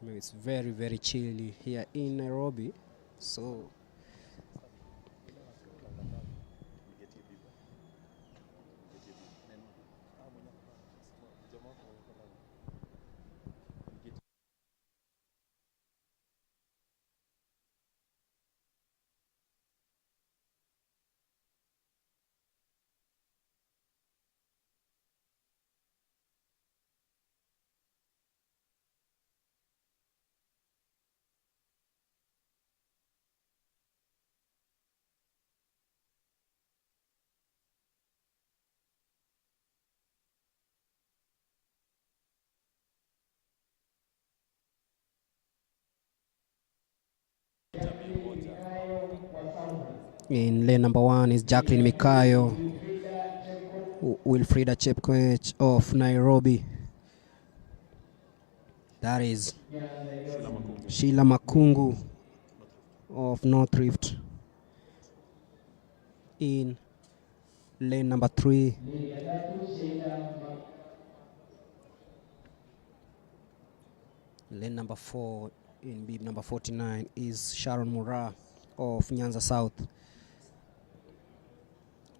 I mean, it's very, very chilly here in Nairobi, so In lane number 1 is Jacqueline Mikayo, Wilfrida Chepkoech of Nairobi. That is Sheila Makungu of North Rift. In lane number 3, lane number 4 in bib number 49 is Sharon Mura of Nyanza South.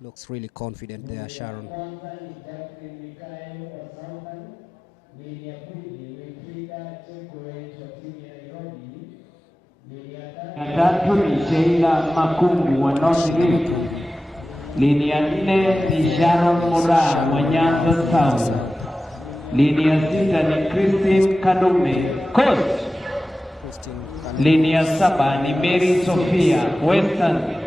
Looks really confident there, Sharon. Tatu ni Sheila Makungu wa North Rift. Lini ya 4 ni Sharon Mura wa Nyanza South. Lini ya 6 ni Christine Kadume Coast. Lini ya 7 ni Mary Sophia Western.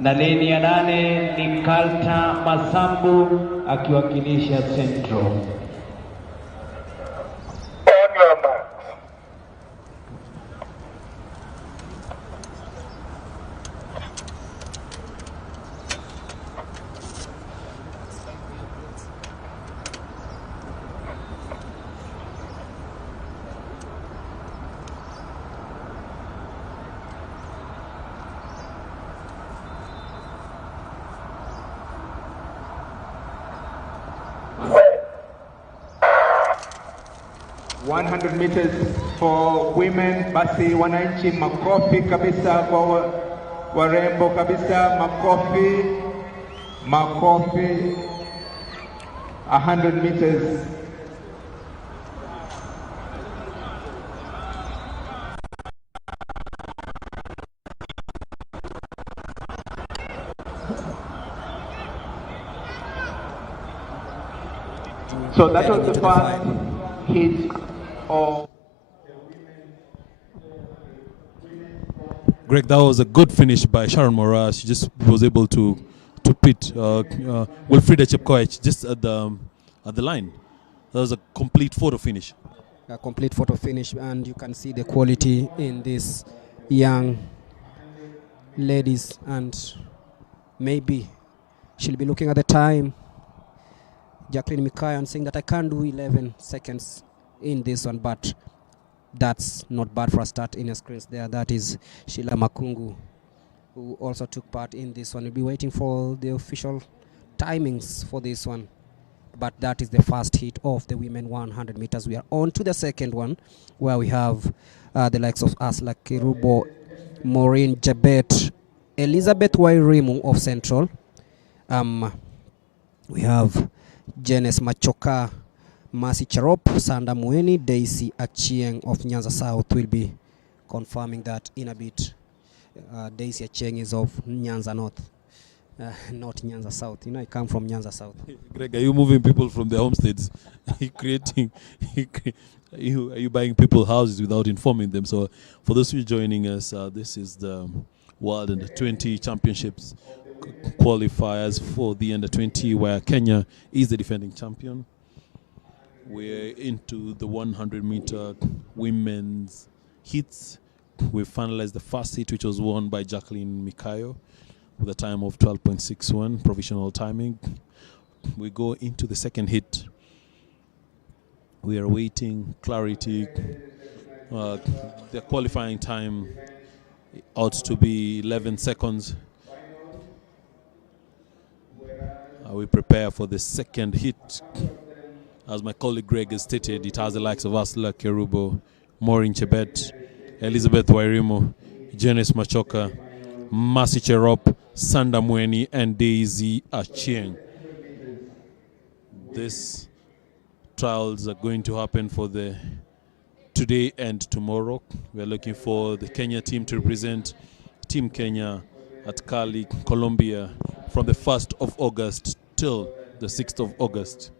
Na lini ya 8 ni Kalta Masambu akiwakilisha Central. Meters for women. Basi wananchi, makofi kabisa kwa warembo kabisa, makofi. 100 meters. So that was the first hit of Greg, that was a good finish by Sharon Mora. She just was able to pit Wilfrida Chepkoech just at the line. That was a complete photo finish. A complete photo finish, and you can see the quality in these young ladies. And maybe she'll be looking at the time, Jacqueline Mikayo, and saying that I can't do 11 seconds in this one, but that's not bad for a start in a screen there. That is Sheila Makungu, who also took part in this one. We'll be waiting for the official timings for this one, but that is the first hit of the women 100 meters. We are on to the second one, where we have the likes of Asla Kirubo, Maureen Jebet, Elizabeth Wairimu of Central. We have Janice Machoka, Mercy Cherop, Sanda Mueni, Daisy Achieng of Nyanza South will be confirming that in a bit. Daisy Achieng is of Nyanza North, not Nyanza South. You know, I come from Nyanza South. Greg, are you moving people from their homesteads? Are you buying people houses without informing them? So for those who are joining us, this is the World Under-20 Championships qualifiers for the Under-20, where Kenya is the defending champion. We're into the 100-meter women's heats. We finalized the first heat, which was won by Jacqueline Mikayo with a time of 12.61 provisional timing. We go into the second heat. We are waiting clarity. The qualifying time ought to be 11 seconds. We prepare for the second hit. As my colleague Greg has stated, it has the likes of Asla Kerubo, Maureen Chebet, Elizabeth Wairimu, Janice Machoka, Mercy Cherop, Sanda Mueni, and Daisy Achieng. These trials are going to happen for the today and tomorrow. We are looking for the Kenya team to represent Team Kenya at Cali, Colombia, from the 1st of August till the 6th of August.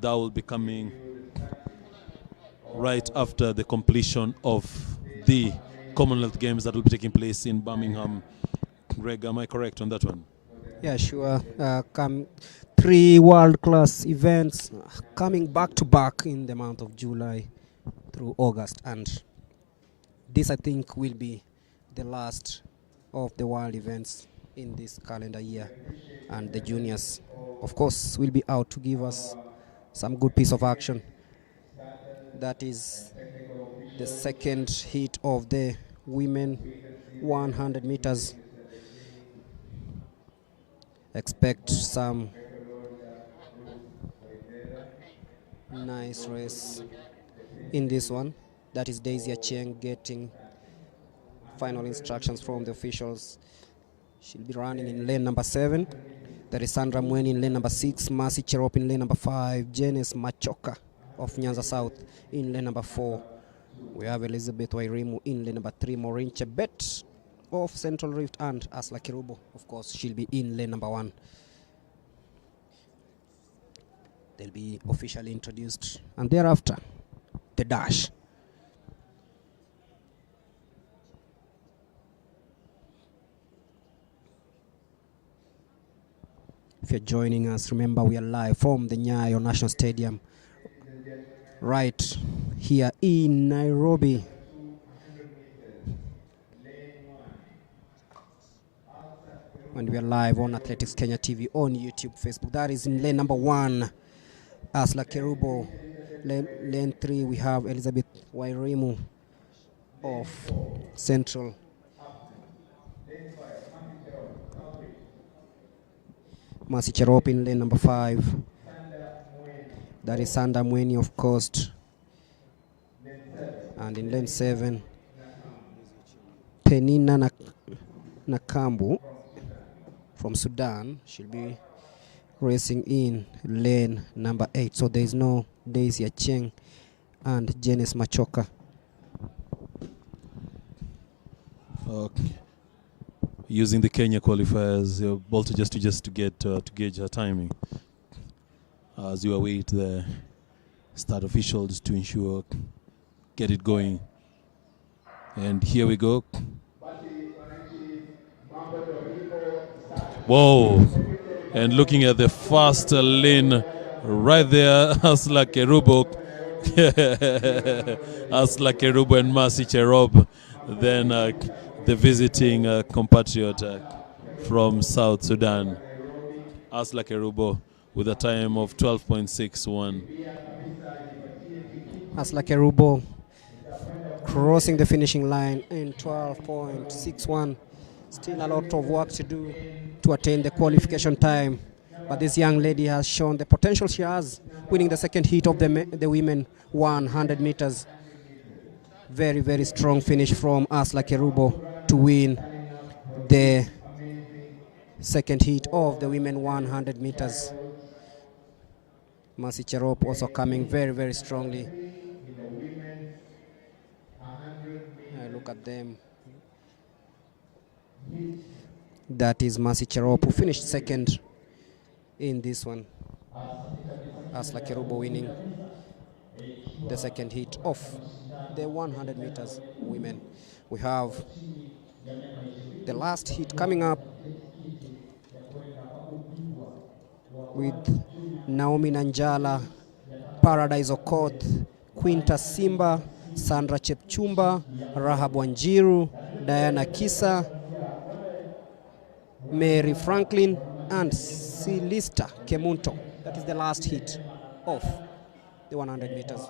That will be coming right after the completion of the Commonwealth Games that will be taking place in Birmingham. Greg, am I correct on that one? Yeah, sure. 3 world-class events coming back-to-back in the month of July through August. And this, I think, will be the last of the world events in this calendar year. And the juniors, of course, will be out to give us some good piece of action. That is the second heat of the women 100 meters. Expect some nice race in this one. That is Daisy Achieng getting final instructions from the officials. She'll be running in lane number 7. There is Sandra Mweni in lane number 6, Mercy Cherop in lane number 5, Janice Machoka of Nyanza South in lane number 4. We have Elizabeth Wairimu in lane number 3, Maureen Chebet of Central Rift, and Asla Kirubo, of course, she'll be in lane number 1. They'll be officially introduced, and thereafter, the dash. If you're joining us, remember we are live from the Nyayo National Stadium right here in Nairobi. And we are live on Athletics Kenya TV on YouTube, Facebook. That is in lane number 1, Asla Kerubo. Lane 3, we have Elizabeth Wairimu of Central. Mercy Cherop in lane number 5. That is Sandra Mweni of Coast. And in lane 7, Penina Nakambu from Sudan. She'll be racing in lane number 8. So there is no Daisy Achieng and Janice Machoka. Okay. Using the Kenya qualifiers, also just to get to gauge her timing as you await the start officials to ensure get it going. And here we go. Whoa! And looking at the fast lane right there, Asla Kerubo, Asla Kerubo and Mercy Cherop. Then the visiting compatriot from South Sudan, Asla Kerubo, with a time of 12.61. Asla Kerubo crossing the finishing line in 12.61. Still a lot of work to do to attain the qualification time. But this young lady has shown the potential she has, winning the second heat of the women 100 meters. Very, very strong finish from Asla Kerubo to win the second heat of the women 100 meters. Mercy Cherop also coming very, very strongly. Look at them. That is Mercy Cherop, who finished second in this one. Asla Kerubo winning the second heat of the 100 meters women. We have the last heat coming up with Naomi Nanjala, Paradise Okoth, Quinta Simba, Sandra Chepchumba, Rahab Wanjiru, Diana Kisa, Mary Franklin, and Silista Kemunto. That is the last heat of the 100 meters.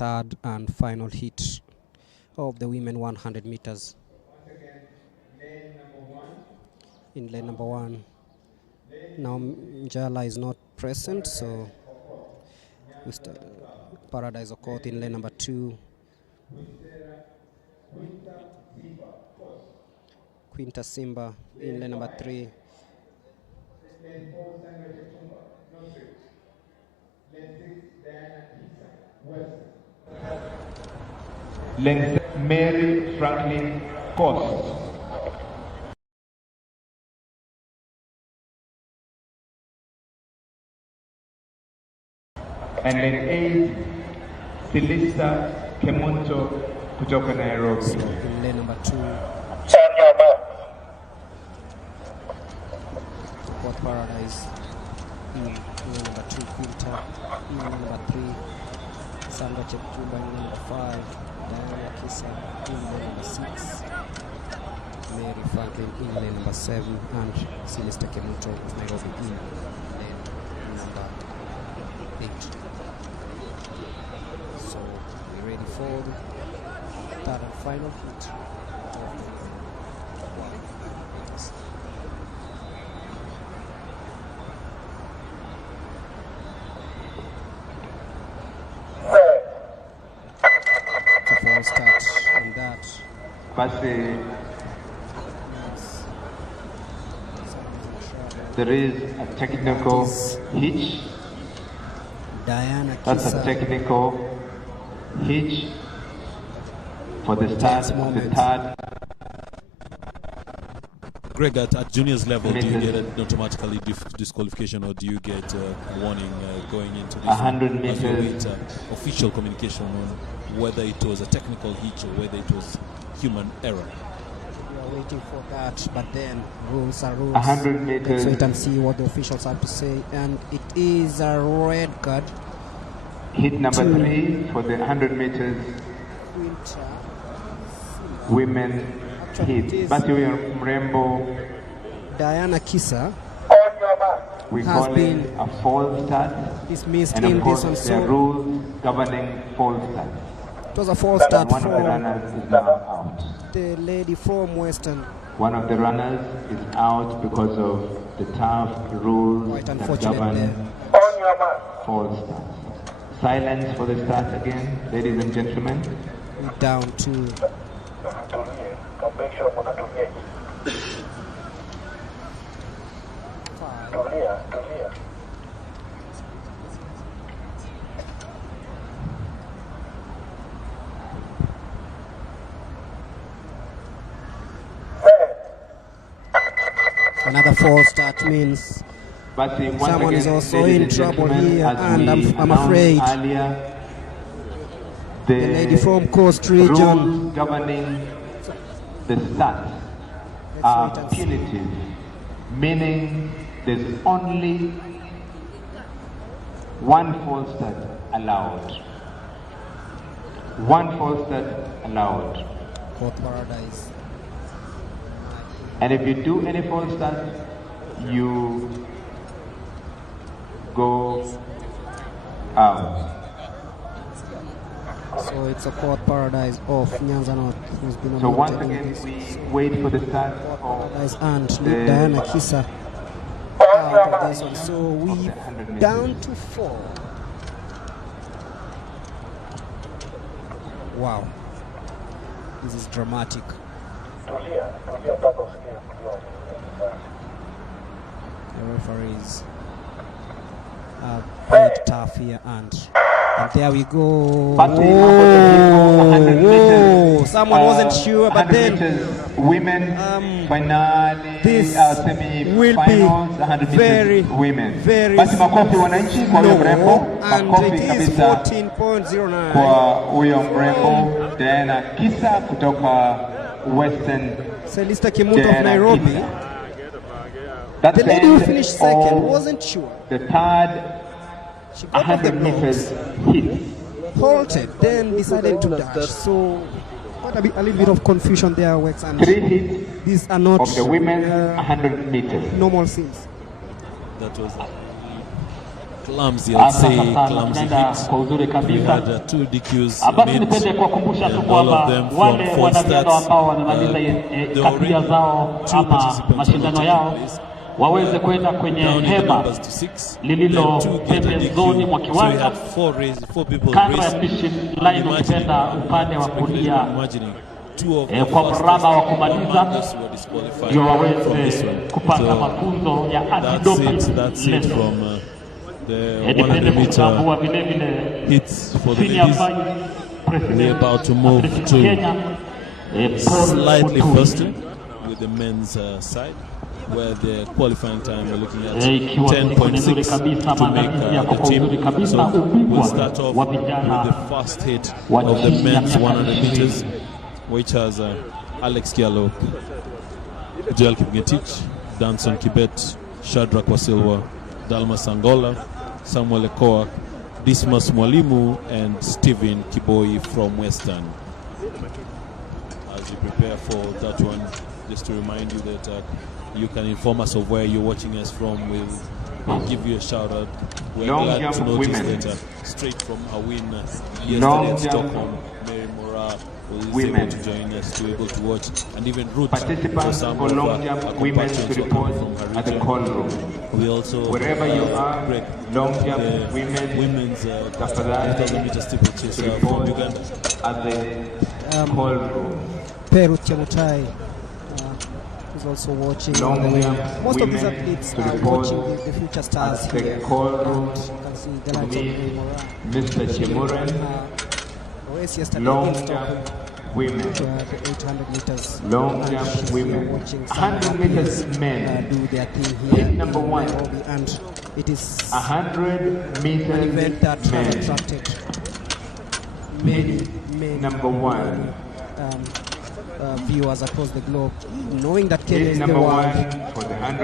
third and final heat of the women 100 meters. In lane number 1. Now Njala is not present, so Paradise Okoth in lane number 2. Quinta Simba in lane number 3. Lane Mary Franklin Cost. And lane 8, Silista Kemunto kutoka Nairobi. So in lane number 2, Port Paradise. In lane number 2, Quinta. In lane number 3, Sandra Chepchumba. In lane number 5, Diana Kisa. In lane number 6, Mary Franklin. In lane number 7, and Silista Kemunto of Nairobi in lane number 8. So we're ready for the third and final heat. The false start on that. There is a technical hitch. Diana That's a Kisa. technical hitch for the start of the third. Greg, at juniors level, do you get an automatically disqualification, or do you get a warning going into this 100 as you meters. wait official communication on whether it was a technical hitch or whether it was human error? We are waiting for that, but then rules are rules. 100 Let's meters. wait and see what the officials have to say. And it is a red card. Hit number 3 for the 100 meters Quinta women hit. Basi huyo mrembo Diana Kisa we has call been it a false start. dismissed And in of course, this one. there are So rules governing false start. it was a false start One of the for runners is now out. the lady from Western. One of the runners is out because of the tough rules Quite that unfortunate govern there. false starts. Silence for the start again, ladies and gentlemen. We're down to 5. Another false start means But once someone again, is also ladies in and trouble gentlemen, here, as and we I'm announced afraid earlier, the lady from Coast Region. rules governing the start are wait and see. punitive, meaning there's only one false start allowed. One false start allowed. Port Paradise. And if you do any false start, you go out. So it's a Port Paradise of Nyanza North who's been So once awarded in again, this. we wait for the start Port of Paradise and the- Diana Kisa out of this one. So of we the 100 meters. down to 4. Wow, this is dramatic. The referees are quite tough here, and there we go. Whoa, someone wasn't sure, but then women finally this will be semi-finals 100 very, meters women. very Basi makofi wananchi kwa huyo mrembo, slow, and makofi it is kabisa 14.09. kwa huyo mrembo Diana Kisa kutoka Western. Celista Kimuto of Diana Nairobi. Kisa. That's The lady who end finished second of wasn't sure. the third She got off the 100 blocks, meters hit. halted, then decided to dash. So quite a little bit of confusion there, Wex, and 3 hits these are not of the women 100 meters. normal scenes. That was clumsy, I'd say clumsy hits. We had 2 DQs made, and all of them from false starts. There were already 2 participants on the place. waweze kwenda kwenye hema lililo pembezoni mwa kiwanja. Kando ya fishing line ukipenda upande wa kulia kwa mraba wa kumaliza ndio waweze kupata mafunzo ya anti-doping lesson. The 100 meter hits for the ladies. We're about to move to slightly faster with the men's side, where the qualifying time we're looking at 10.6 to make the team. So we'll start off with the first hit of the men's 100 meters, which has Alex Kialo, Joel Kipngetich, Danson Kibet, Shadrack Wasilwa, Dalmas Angola, Samuel Ekoa, Dismas Mwalimu, and Stephen Kiboi from Western. As you prepare for that one, just to remind you that you can inform us of where you're watching us from. We'll give you a shout out. We're glad to notice that straight from our win yesterday in Stockholm, Mary Mora was able to join us, to be able to watch and even root for some of our compatriots who come from her region. We also break the women's 1,000 meter steeplechase from Uganda. At the call room. Peru Chemutai is also watching. Most of these athletes are watching the future stars here. You can see the likes of Mr. Chemuren. Race yesterday in Stockholm. Women. The 800 meters. Long jump women. 100 meters men. Do their thing here. Number 1. And it is 100 meters an event that has attracted many number 1 viewers across the globe, knowing that Kenya is the world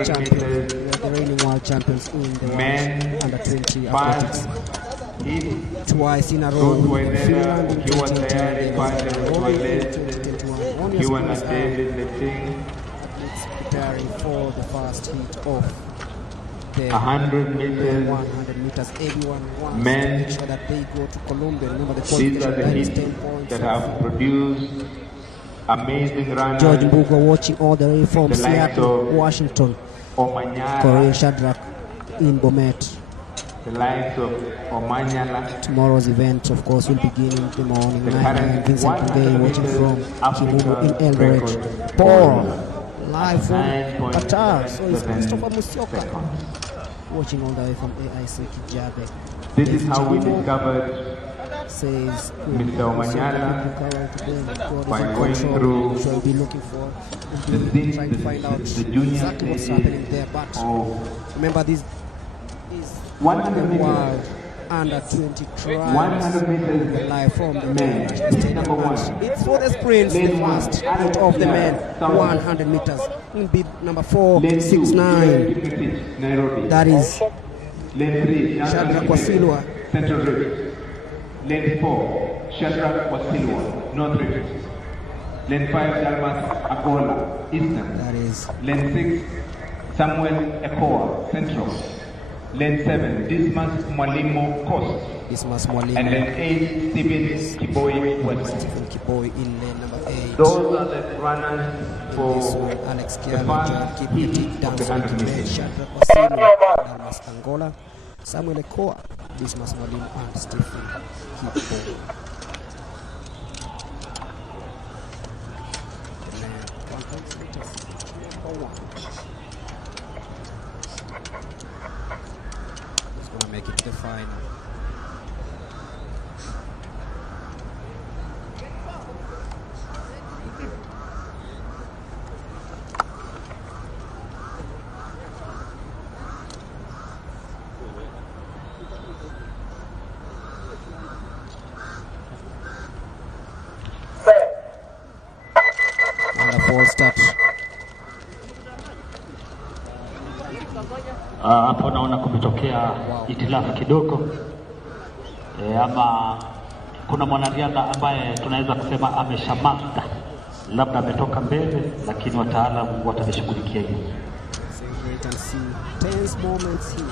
champion, the reigning world champions in the world under-20 athletics. Twice in a row, Finland in 2010, Norway in 2021. It's preparing for the first heat of the 100 meters. 100 meters. Everyone wants Men. to make sure that they go to Colombia. Remember the These are the qualification is hits 10 points. that have produced amazing runners. George Mbugo watching all the way from The likes Seattle, of Washington. Omanyala, Korean Shadrack in Bomet. the likes of Omanyala. Tomorrow's event, of course, will begin in the morning. The 9 current a.m. Vincent 100 Ngei watching meters from Kimumu in African Eldoret. record Paul, live from 9.7 Qatar. So it's Christopher Musyoka seconds. watching all the way from AIC Kijabe. This is how we discovered Says Mr. Omanyala by going through which we'll be looking for. the thing, Trying to find out the junior exactly what's happening there. But remember, this is 100 the meters. world under-20 trials 100 meters live from the men. Number 1. It's for the sprints, the first heat of the men, 100 meters. In bib number 469, Nairobi. that is Lane 3, Shadrack Wasilwa. Central Rift. Lane 4, Shadrack Wasilwa, North Rift. Lane 5, Dalmas Angola, Eastern. That is Lane 6, Samuel Ekoa, Central. Lane 7, Dismas Mwalimu, Coast. Dismas And Mwalimu. lane 8, Stephen Kiboi, West. Stephen Kiboi in lane number 8. Those are the runners This for one, Alex the Kiala, John first Kipiti, heat of the Danson 100 Kibet, meters. Shadrack Wasilwa, Dalmas Angola, Samuel Ekoa, Dismas Mwalimu, and Stephen Kiboi. Who's gonna make it to the final? And a false start. Hapo naona kumetokea itilafu kidogo ama kuna mwanariadha ambaye tunaweza kusema ameshamanga, labda ametoka mbele, lakini wataalamu watalishughulikia hilo. Wait and see. Tense moments here.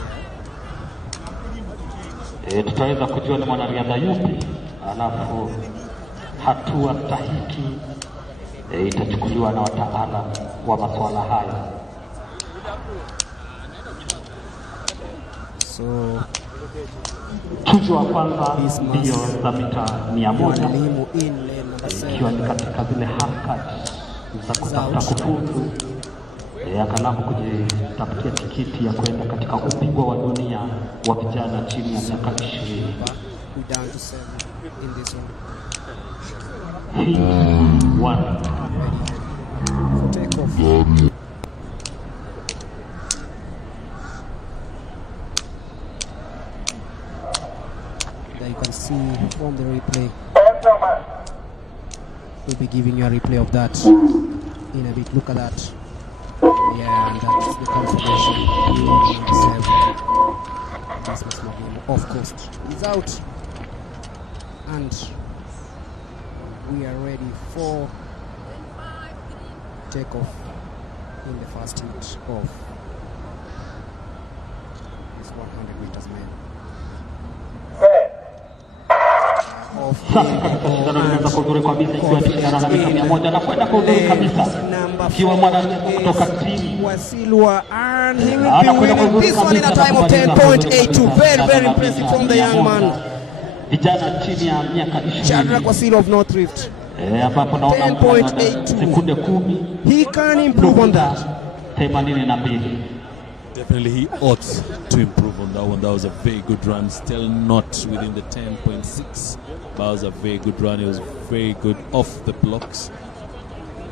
tutaweza kujua ni mwanariadha yupi, alafu hatua stahiki itachukuliwa na wataalamu wa masuala haya. So tuzo wa kwanza ndio za mita 100 ikiwa ni katika zile harakati za kutafuta kufuzu akalamu kujitafutia tikiti ya kwenda katika ubingwa wa dunia wa vijana chini ya miaka 20. There you can see from the replay. We'll be giving you a replay of that in a bit. Look at that. Yeah, and that's the confirmation. This was off coast. He's out. And we are ready for takeoff in the first hit of this 100 meters man. Sasa katika shindano linaweza kuzuri kabisa ikiwa tikara na mita 100 na kwenda kuzuri kabisa ikiwa mwanariadha kutoka timu Wasilwa, and he will be winning this one in a time of 10.82. Very, very impressive from the young man. Vijana chini ya miaka 20. Shadrack Wasilwa of North Rift. Ambapo naona 10.82. sekunde 10. He can improve on that. 82. Definitely he ought to improve on that one. That was a very good run, still not within the 10.6. That was a very good run. He was very good off the blocks,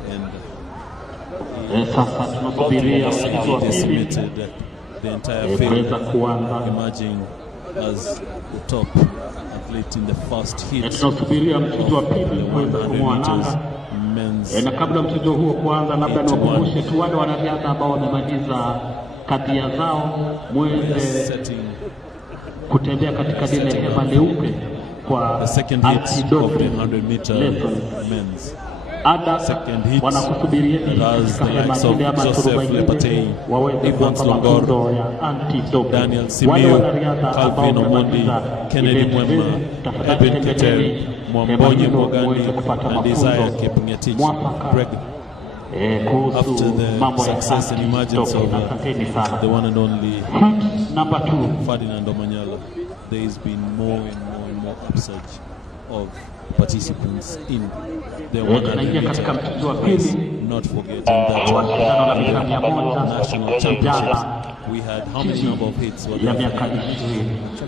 and he decimated the entire field, emerging as the top athlete in the first hit of the 100 meters men's. Na kabla mchezo huo kuanza, labda niwakumbushe tu wale wanariadha ambao wamemaliza kadhia zao mweze kutembea katika lile hema leupe kwa the second hit of the 100 meter men's. Second hit as the likes of Joseph Lepatei, Evans Longor, Daniel Simiu, Calvin Omondi, Kennedy Mwema, Eben Keter, Mwambonye Mogani, and Isaiah Kepingetich. Greg, after the success and emergence of the one and only number 2 Ferdinand Omanyala, there has been more and more upsurge of participants in the 100 meters. Not forgetting that national championships, we had how many number of hits? Actually,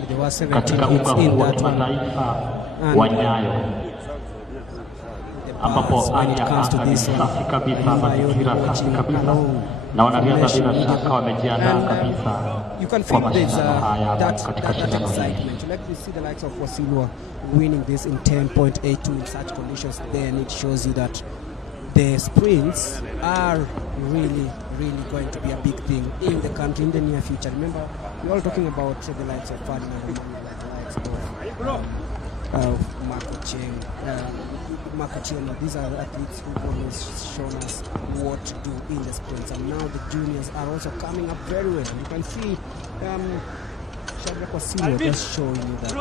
there were 17 hits in that one. Nyayo ambapo when it comes to this safi kabisa, mazingira safi kabisa, na wanariadha bila shaka wamejiandaa kabisa. You can feel there's that excitement. Let me see the likes of Wasilwa winning this in 10.82 in such conditions. Then it shows you that the sprints are really going to be a big thing in the country in the near future. Remember, we're all talking about the likes of Ferdinand, the likes of Marco Cheng, Marco Chiono. These are the athletes who've always shown us what to do in the sprints, and now the juniors are also coming up very well. You can see Shadrack Wasilwa just showing you that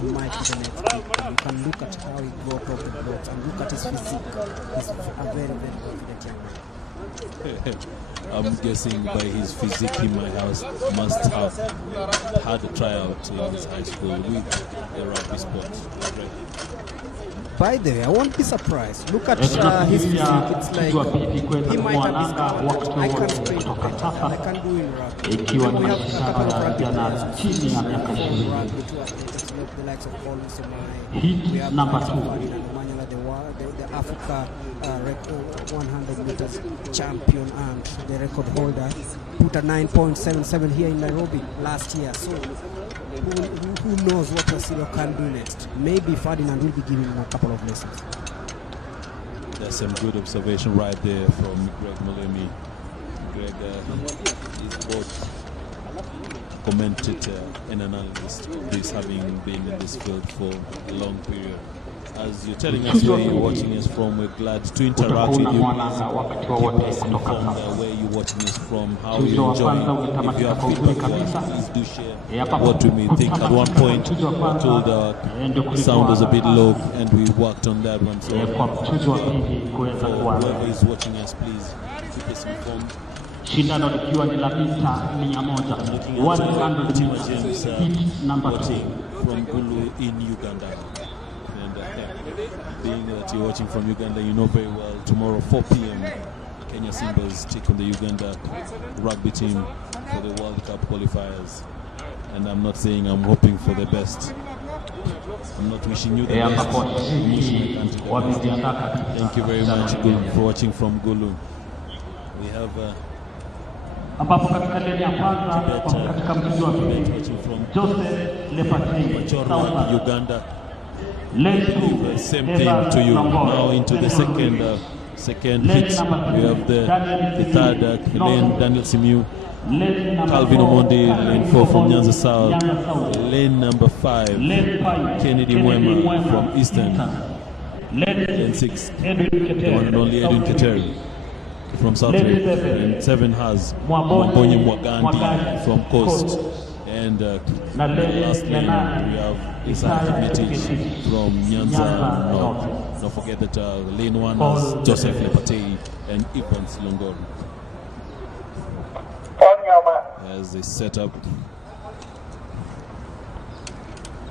he might be the next big one. You can look at how he got off the blocks and look at his physique. He's a very confident young man. I'm guessing by his physique he must have had a tryout in his high school with the rugby sport. By the way, I won't be surprised. Look at his physique. It's like he might have discovered I can sprint better, I can do in rugby. And we have a couple of rugby players the likes of Paul Somai. We have number 2. The Africa 100 meters champion and the record holder, put a 9.77 here in Nairobi last year. So who knows what Wasilwa can do next? Maybe Ferdinand will be giving him a couple of lessons. There's some good observation right there from Greg Malemi. Greg is both commentator and analyst, this having been in this field for a long period. as you're telling us where you're watching us from, we're glad to interact with you. Keep us informed where you're watching us from, how you're enjoying. If you have feedback for us, please do share what we may think. At one point, we're told the sound was a bit low, and we worked on that one. So whoever is watching us, please keep us informed. Shindano likiwa ni la mita 100, 100 meters, heat number 2 from Gulu in Uganda. And being that you're watching from Uganda, you know very well tomorrow 4 p.m. Kenya Simbas take on the Uganda rugby team for the World Cup qualifiers. And I'm not saying I'm hoping for the best. I'm not wishing you the best. Thank you very much, Gulu, for watching from Gulu. We have ambapo katika leni ya kwanza katika mchezo wa pili Joseph Lepati Uganda. Same thing to you. Now into the second hit. We have the third lane, Daniel Simiu, Calvin Omondi, lane 4 from Nyanza South, lane number 5, Kennedy Mwema from Eastern, lane 6, the one and only Edwin Keteri from South Lake, and 7 has Mwambonye Mwagandi from Coast, and the last lane we have Isaac Metich from Nyanza North. Don't forget that lane 1 has Joseph Lepatei and Evans Longori. As they set up,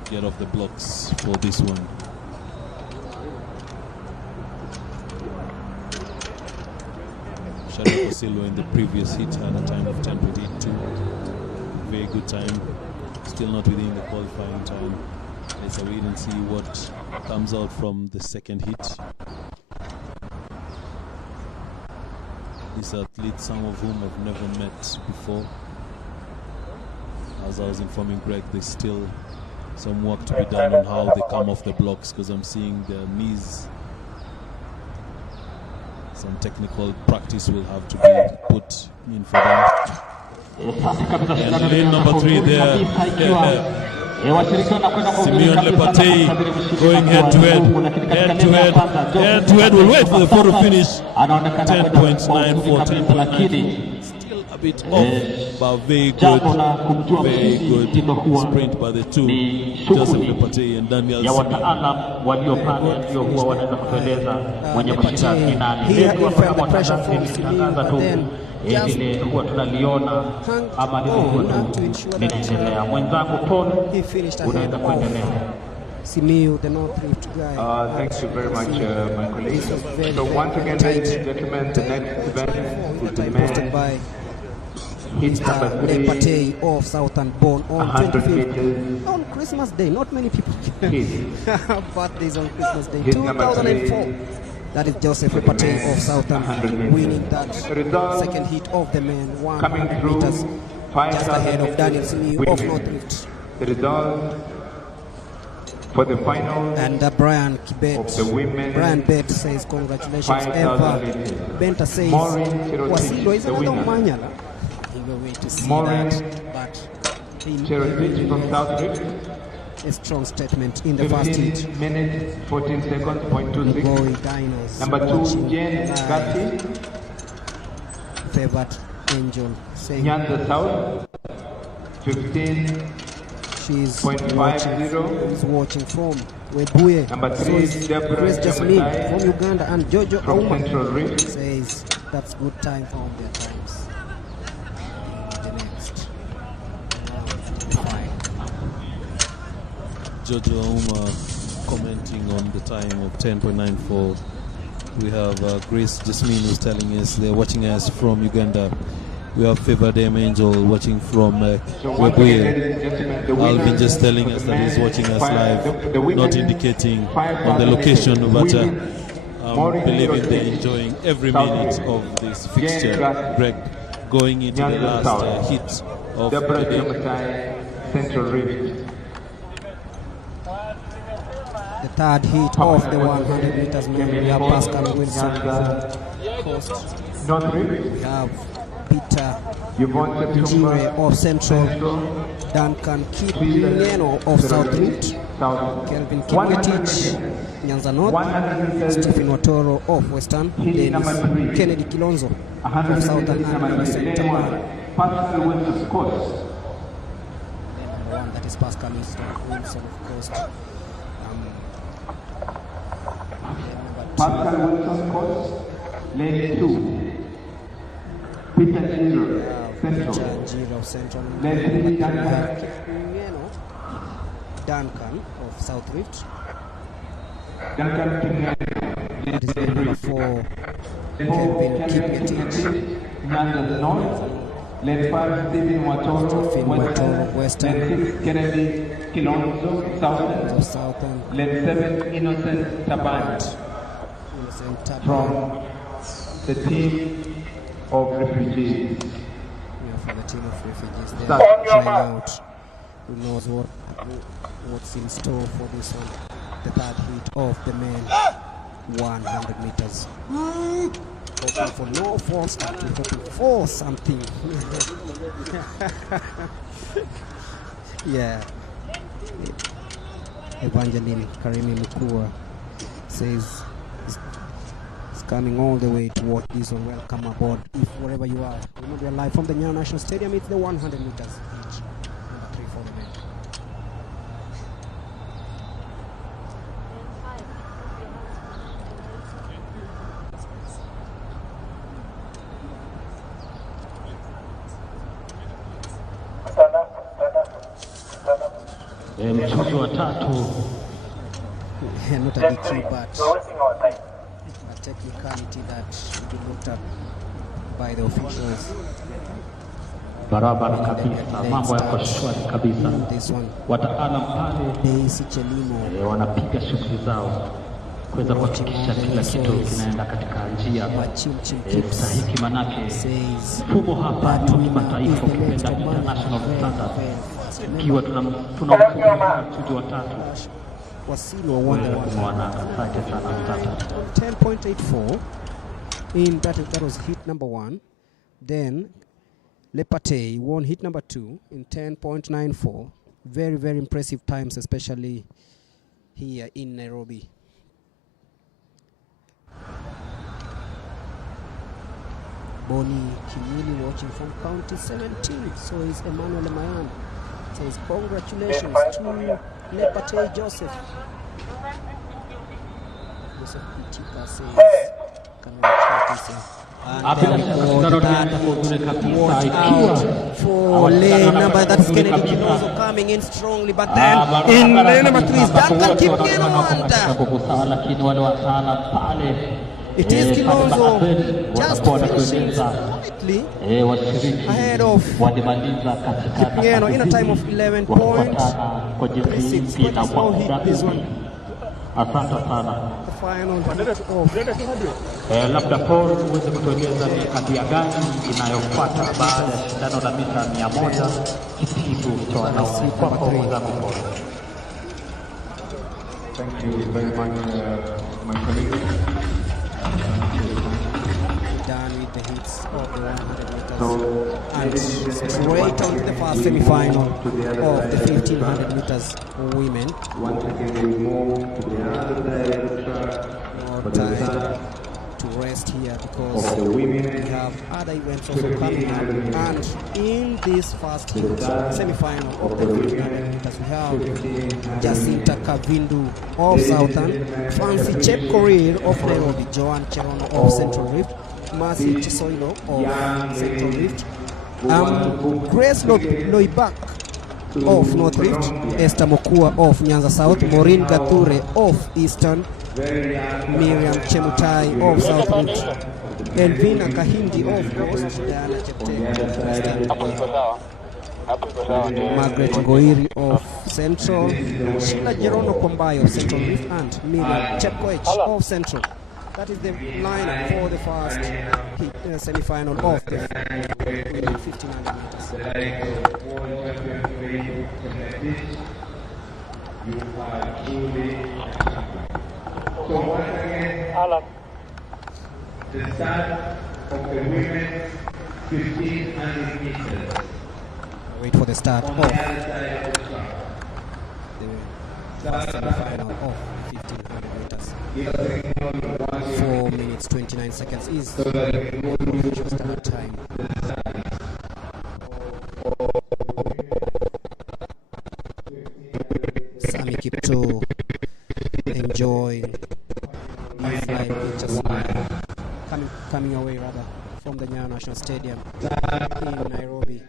get off the blocks for this one. Shadow Silva in the previous hit had a time of 10.82. Very good time. Still not within the qualifying time. Let's wait and see what comes out from the second hit. These athletes, some of whom I've never met before. As I was informing Greg, there's still some work to be done on how they come off the blocks, because I'm seeing their knees. Some technical practice will have to be put in for them. And lane number 3 there. Simeon Lepatei going head-to-head. Head-to-head will wait for the photo finish. 10.94, 10.9. Still a bit off, but very good sprint by the two, Joseph Lepatei and Daniel Simiyu. Here he felt the pressure from Simiyu, but then just hung on to ensure that he finished ahead of Simiyu, the North Rift guy. Thank you very much, my colleagues. So once again, ladies and gentlemen, the next event is the hosted by Lepatei of Southern Born on 25th on Christmas Day. Not many people birthdays on Christmas Day. 2004. That is Joseph Lepatei of Southern winning that second hit of the men, 100 meters, just ahead of Daniel Simiyu of North Rift. The result for the final, and Brian Bet says congratulations. Eva Benta says Wasindo is another Manyala. He will wait to see that, but from South Rift. A strong statement in the first hit. 15 minutes, 14 seconds, .26. Dinos. Number 2, Jane Gatti. Favored Angel saying Nyanza South. 15. She's 0.50. He's watching from Webuye. Number 3, so is Grace Jasmine from Uganda, and Jojo from Auma Central Rift says that's good time for their times. The next Jojo Auma commenting on the time of 10.94. We have Grace Jasmine who's telling us they're watching us from Uganda. We have Favored Angel watching from Webuye. Alvin just telling us that he's watching us live, not indicating on the location, but I'm believing they're enjoying every minute of this fixture. Greg, going into the last hit of the day. Central Rift. The third hit of the 100 meters men. We have Pascal Wilson from Coast. We have Peter Njire of Central, Duncan Kipngeno of South Rift, Kelvin Kipngetich, Nyanza North, Stephen Watoro of Western, Dennis Kennedy Kilonzo of Southern, and Innocent Taban. Pascal Wilson, course. Number 1, that is Pascal Wilson of course. Pascal Wilson, course. Lane 2. Peter Giro, Central. Central. Lane 3, Duncan of South Rift. Duncan That is number 4. Kevin Kipgetich. Nyayo North. Lane 5, Stephen Watoro, Western. Lane 6, Kennedy Kilonzo, Southern. Lane 7, Innocent Taban. From the team of refugees. Yeah, for the team of refugees. They are trying out. Who knows what's in store for this one? The third heat of the men 100 meters. Hoping for no false start, hoping for something. Yeah. Evangeline Karimi Mukua says it's coming all the way toward this one. Welcome aboard. If wherever you are, remember you're live from the Nyayo National Stadium. It's the 100 meters each. Number 3 for the men. Mchuzi wa tatu. Not a DQ, but a technicality that should be looked at by the officials. Barabara kabisa, mambo yako shwari kabisa. Wataalamu pale wanapiga shughuli zao kuweza kuhakikisha kila kitu kinaenda katika njia sahihi, manake mfumo hapa ni wa kimataifa, ukipenda international standard. Ikiwa tunamfuata mchuzi wa tatu Wasilo won the 10.84 in that was hit number 1. Then Lepate won hit number 2 in 10.94. Very, very impressive times, especially here in Nairobi. Boni Kimili watching from County 17. So is Emmanuel Mayan. Says congratulations to Lepate Joseph. Joseph Pitika says for lane number, that's Kennedy Kilonzo coming in strongly, but then in lane number 3 is Duncan Kipngeno. It is Kilonzo just finishing slightly ahead of Kipngeno in a time of 11.36. What is no hit this one? Asante sana. The final hit of labda Paul uweze kutueleza ni kadhia gani inayofuata baada ya shindano la mita 100 kitibu cha wanaume kwa kuongoza Paul. Thank you very much, my colleague. Done with the hits of the 100 meters and straight on to the first semi-final of the 1500 meters women. Once again, we move to the other side of the track. More time to rest here because we have other events also coming up. And in this first semi-final of the 1500 meters, we have Jacinta Kavindu of Southern, Fancy Chepkorir of Nairobi, Joan Cherono of Central Rift, Mercy Chisoilo of Central Rift, Grace Loibak of North Rift, Esther Mokua of Nyanza South, Maureen Gathure of Eastern, Miriam Chemutai of South Rift, Elvina Kahindi of Coast, Diana Chepte, Margaret Ngoiri of Central, Sheila Jerono Kwambai of Central Rift, and Miriam Chepkoech of Central. That is the lineup for the first semi-final of the 1500 meters. So once again, the start of the women's 1500 meters. Wait for the start of the first semi-final of 1500 meters. meters. 4 minutes 29 seconds is the official start time. Sami Kipto enjoying the flying pictures coming away rather from the Nyayo National Stadium in Nairobi.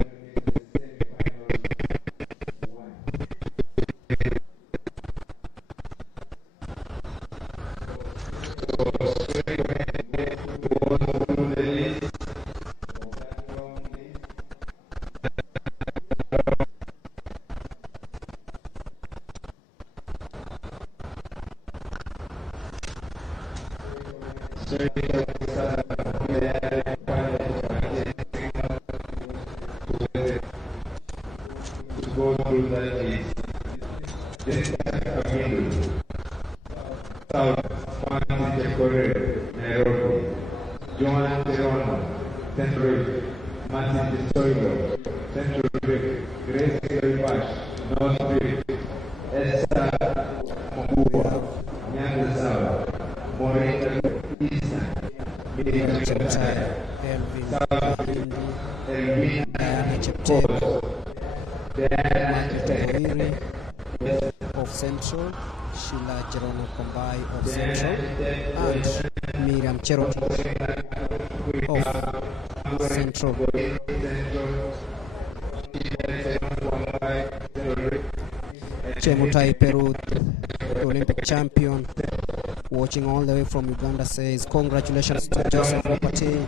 Of Central, Sheila Jerono Kombai of Central, and Miriam Cheroti of Central. Chemutai Peru, the Olympic champion, watching all the way from Uganda, says congratulations to Joseph Wapati.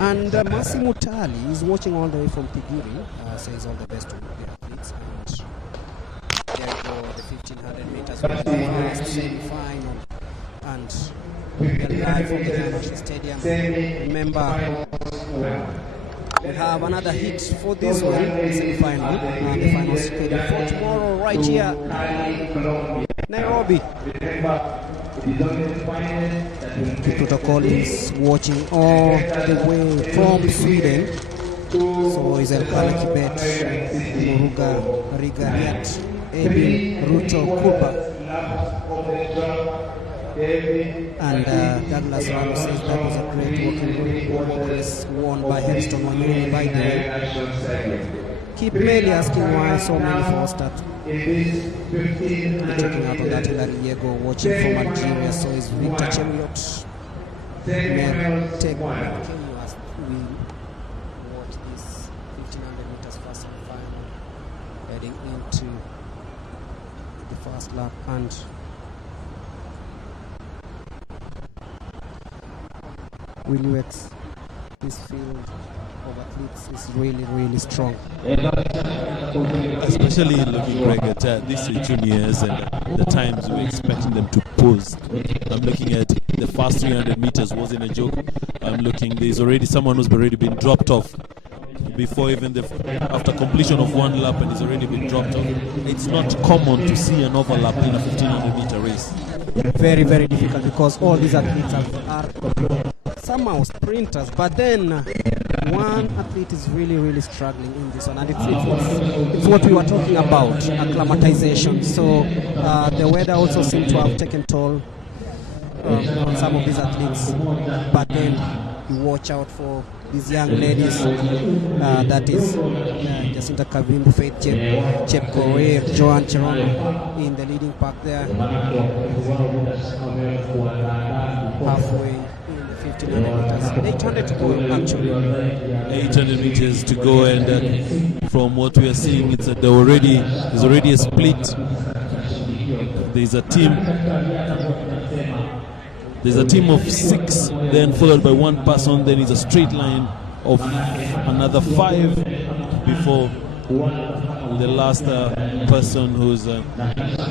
And Masi Mutali is watching all the way from Tigiri, says all the best to the athletes. And there you go, the 1500 meters with the last semi-final. And we're live from the Nyayo National Stadium. Remember, we have another hit for this one, the semi-final, and the final scheduled for tomorrow right here, Nairobi. The protocol is watching all the way from Sweden. So is Elkana Kibet, Muruga, Rigariat, Ebi, Ruto, Kuba. And Douglas Ram says that was a great walking race won by Helston Wanyoni, by the way. Keep mainly asking why so many false starts. Checking out on that Hilary Yego, watching from Algeria, so is Victor Cheriot. Take one. As we watch this 1500 meters first and final, heading into the first lap. And Wilux, this field of athletes is really, really strong. Especially looking, Greg, at these juniors and the times we're expecting them to pose. I'm looking at the first 300 meters wasn't a joke. I'm looking, there's already someone who's already been dropped off before even after completion of one lap, and he's already been dropped off. It's not common to see an overlap in a 1500 meter race. Very, very difficult because all these athletes are somehow sprinters, but then one athlete is really, really struggling in this one, and it's what we were talking about, acclimatization. So the weather also seems to have taken toll on some of these athletes, but then you watch out for these young ladies, that is Jacinta Kavimbu, Faith Chep Korea, Joanne Cherono in the leading pack there, halfway in the 1500 meters, 800 to go actually. 800 meters to go, and from what we are seeing, it's there's already a split. There's a team of 6, then followed by one person, then is a straight line of another 5 before the last person who's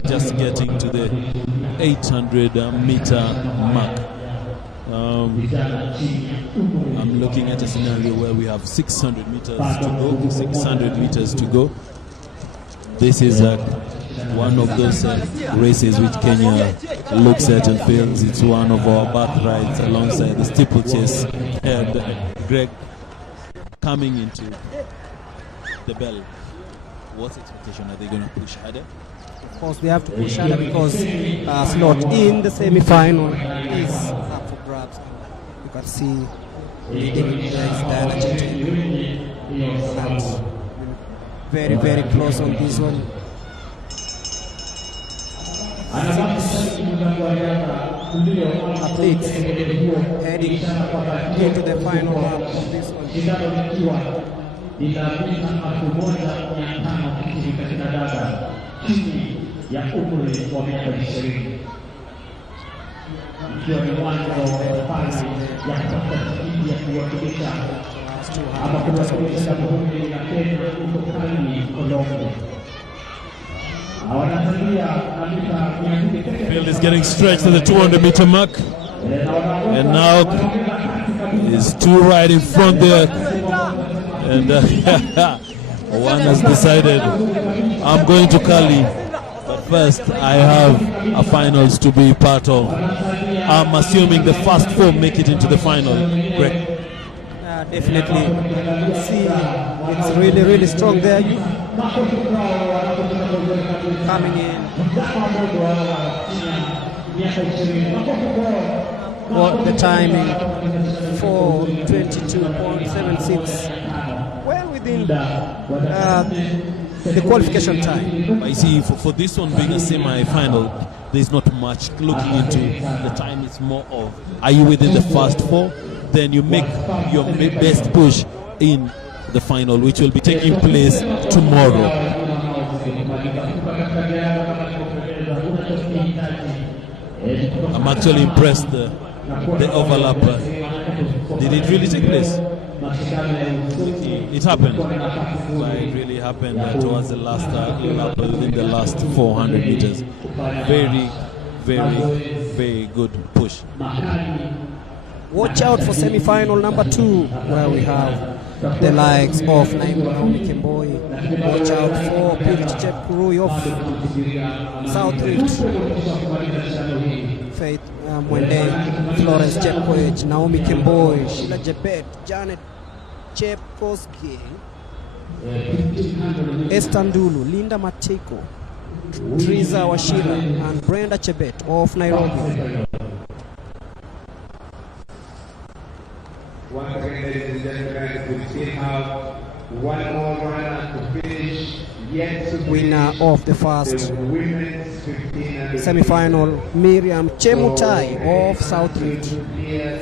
just getting to the 800 meter mark. I'm looking at a scenario where we have 600 meters to go. This is one of those races which Kenya looks at and feels it's one of our birthrights, alongside the steeplechase. And Greg, coming into the bell, what expectation are they going to push harder? Of course, they have to push harder because slot in the semi-final is up for grabs. You can see leading there is Diana Chete. Very, very close on this one. Athletes heading into the final lap of this one. Ya umri wa miaka 20 ikiwa ni mwanzo wa fasi ya kutafuta tikiti ya kuwakilisha ama kuwakilisha Burundi na Kenya huko Kali, Colombia. Field is getting stretched to the 200-meter mark, and now is two right in front there, and one has decided I'm going to Cali. First, I have a finals to be part of. I'm assuming the first four make it into the final. Greg? Definitely. See, it's really, really strong there. Coming in. What the timing? 4:22.76. Well within the qualification time. I see for this one being a semi-final, there's not much looking into. The time is more of, are you within the first four? Then you make your best push in the final, which will be taking place tomorrow. I'm actually impressed the overlap. Did it really take place? It happened. It really happened towards the last lap, within the last 400 meters. Very, very, very good push. Watch out for semi-final number 2, where we have the likes of Naomi Kemboi. Watch out for Pilt Chep Kurui of South Rift, Faith Mwende, Florence Chepkoech, Naomi Kemboi, Sheila Jebet, Janet Chepkoski, Esther Ndulu, Linda Mateko, Triza Washira, and Brenda Chebet of Nairobi. Once again, ladies and gentlemen, we still have one more runner to finish. Winner of the first semi-final, Miriam Chemutai of South Rift.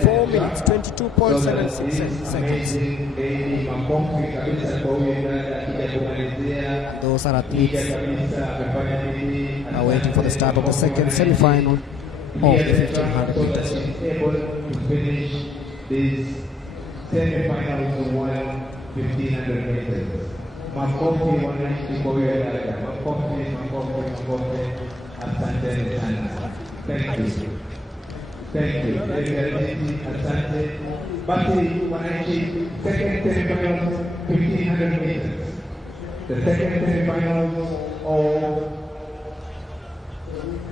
4 minutes, 22.76 seconds. Those are athletes are waiting for the start of the second semi-final of the 1500 meters. This semi-finals of 1500 meters. Makofi wananchi kwa wewe dada. Makofi. Asante sana. Thank you. Asante. Basi wananchi, second semi-finals 1500 meters. The second semi-finals of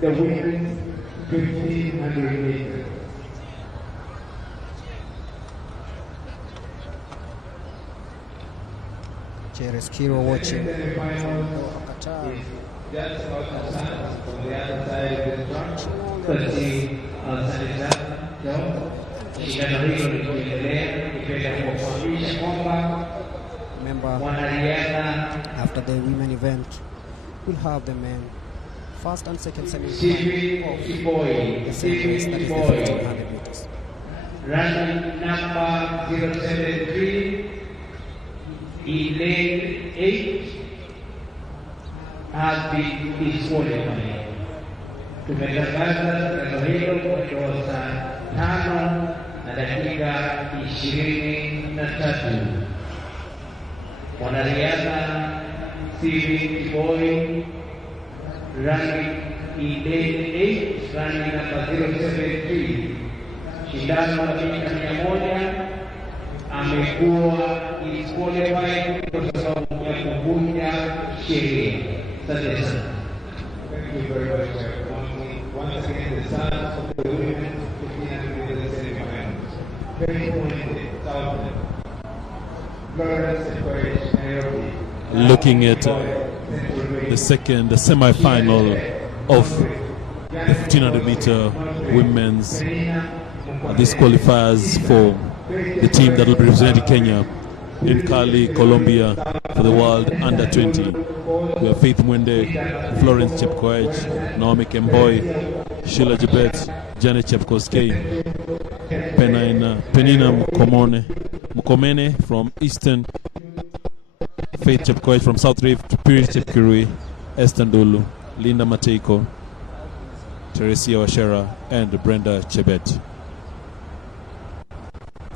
the women's 1500 meters. Cheres Kiro watching. Just about the sun from the other side of the front. Remember, after the women event, we'll have the men first and second semi-final of the same race, that is the 1500 meters. Running number 073 in lane 8 has been disqualified. Tumetangaza tangazo hilo kwa saa 5:23. Mwanariadha Steve Kiboi running in lane 8, running number 073, shindano la mita 100, amekuwa disqualified kwa sababu ya kuvunja sheria. Asante sana. Thank you very much. Once again, the stars of the women's 1500 meters semi-finals. Very pointed, Southern. Florence Chepkoech, Nairobi. Looking at the semi-final of the 1500 meter women's. This qualifies for the team that will be representing Kenya in Cali, Colombia for the World Under-20. We have Faith Mwende, Florence Chepkoech, Naomi Kemboi, Sheila Jebet, Janet Chepkoskei, Penina Mukomene from Eastern, Faith Chepkoech from South Rift, Purity Chepkirui, Esther Ndulu, Linda Mateiko, Teresia Washera, and Brenda Chebet.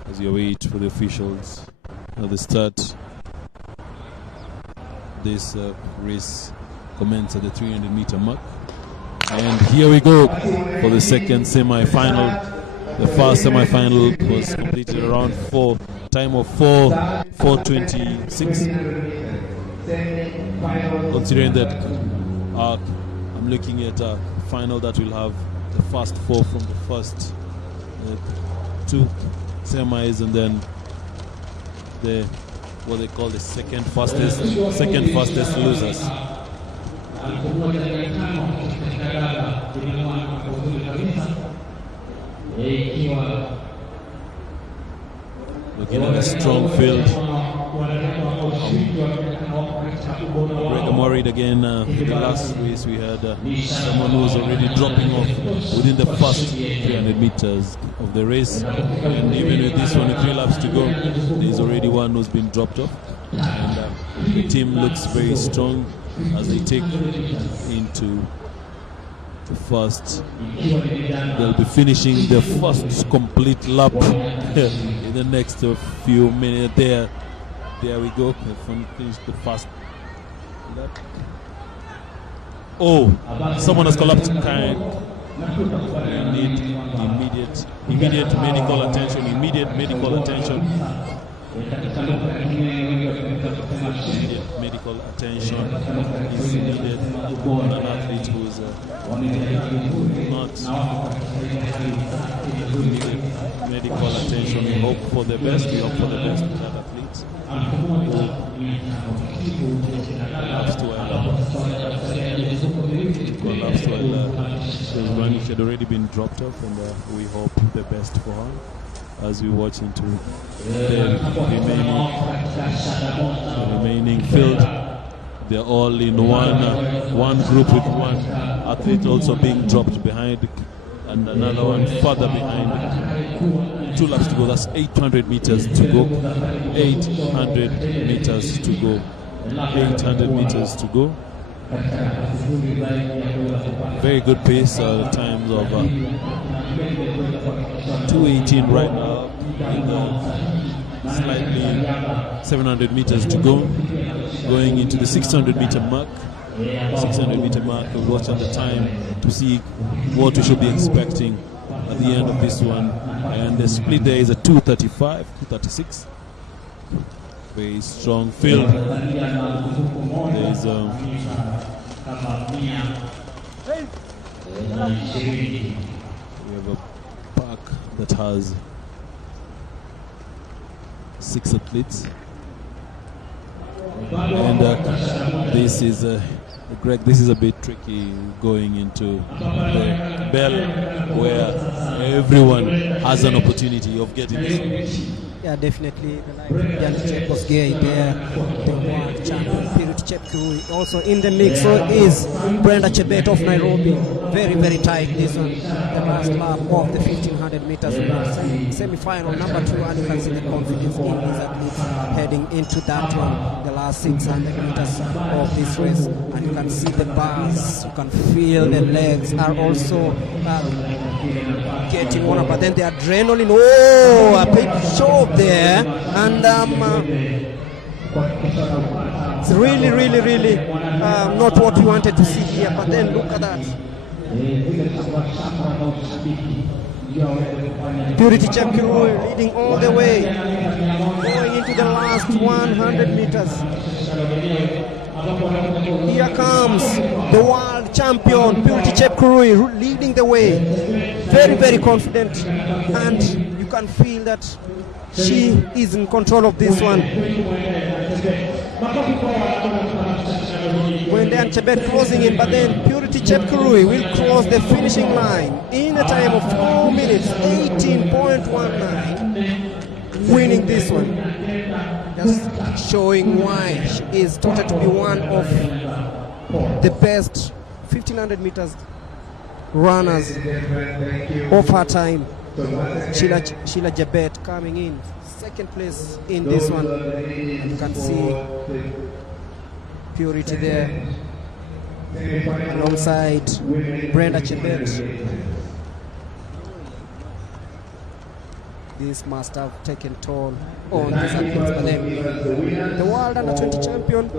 As you wait for the officials at the start, this race commences at the 300 meter mark. And here we go for the second semi-final. The first semi-final was completed around time of 4:26. Considering that I'm looking at a final that will have the first four from the first two semis, and then what they call the second fastest losers. Looking at a strong field. I'm worried again. In the last race we had someone who was already dropping off within the first 300 meters of the race, and even with this one, 3 laps to go, there's already one who's been dropped off. And the team looks very strong as they take into the first. They'll be finishing the first complete lap in the next few minutes. There we go. They finished the first lap. Oh, someone has collapsed. We need immediate medical attention. Immediate medical attention is needed on an athlete who is not needed medical attention. We hope for the best. We hope for the best with that athlete. She had already been dropped off, and we hope the best for her as we watch into the remaining field. They're all in one group, with one athlete also being dropped behind and another one further behind. 2 laps to go. That's 800 meters to go. 800 meters to go. 800 meters to go. Very good pace. Times of 2:18 right now. Slightly 700 meters to go. Going into the 600 meter mark. 600 meter mark. We'll watch at the time to see what we should be expecting at the end of this one. And the split there is a 2:35, 2:36. Very strong field. There is we have a pack that has 6 athletes, and this is Greg, this is a bit tricky going into the bell where everyone has an opportunity of getting this. Yeah, definitely. Janet Chepkoskei there, the world champion, Purity Chepkirui also in the mix. So is Brenda Chebet of Nairobi. Very, very tight this one. The last lap of the 1500 meters semi-final, number 2, and you can see the confidence in these athletes heading into that one, the last 600 meters of this race. And you can see the bars, you can feel the legs are also getting warm, but then the adrenaline, a big show there, and it's really not what we wanted to see here, but then look at that. Purity Chepkirui leading all the way, going into the last 100 meters. Here comes the world champion, Purity Chepkirui, leading the way. Very, very confident, and you can feel that she is in control of this one. Wende and Chebet closing in, but then Purity Chepkurui will cross the finishing line in a time of 4 minutes 18.19, winning this one. Just showing why she is touted to be one of the best 1500 meters runners of her time. Sheila Jebet coming in second place in this one. And you can see Purity there alongside Brenda Chebet. This must have taken toll on these athletes, but then the world under-20 champion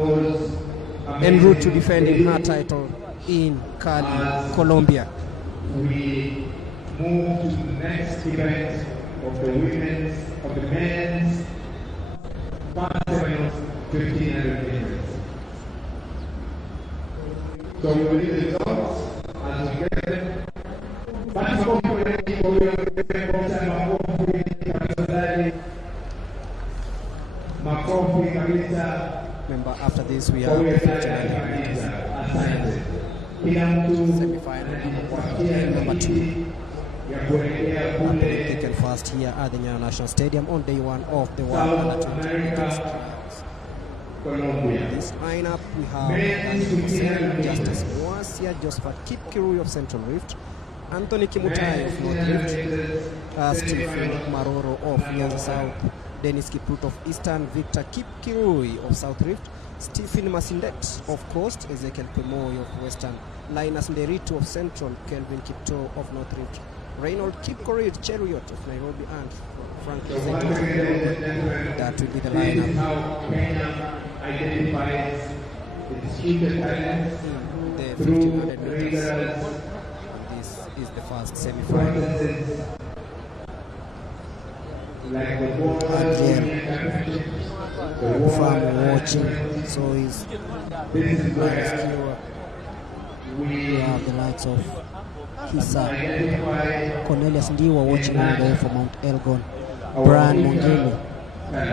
en route to defending her title in Cali, Colombia. We move to the next event of the men's semifinals 1500 meters. So we will leave the dots as we get them. Remember, after this we have the 1500 meters semi-final number 2. Happening thick and fast here at the Nyayo National Stadium on day 1 of the World Under-20 meters trials. This lineup we have Justice Mwasia, Josephat Kipkirui of Central Rift, Anthony Kimutai of North Rift, Stephen Maroro of Nyanza South, Dennis Kipruto of Eastern, Victor Kipkirui of South Rift, Stephen Masindet of Coast, Ezekiel Pemoy of Western, Linus Nderito of Central, Kelvin Kipto of North Rift, Reynold Kipkorir Cheriot of Nairobi, and Frank Zayton. That will be the lineup. Identifies the talents in the 1500 meters. And this is the first semi-final. Again, from watching, so is we have the likes of Hisa, Cornelius Ndiwa watching all the way from Mount Elgon, Brian Mongeli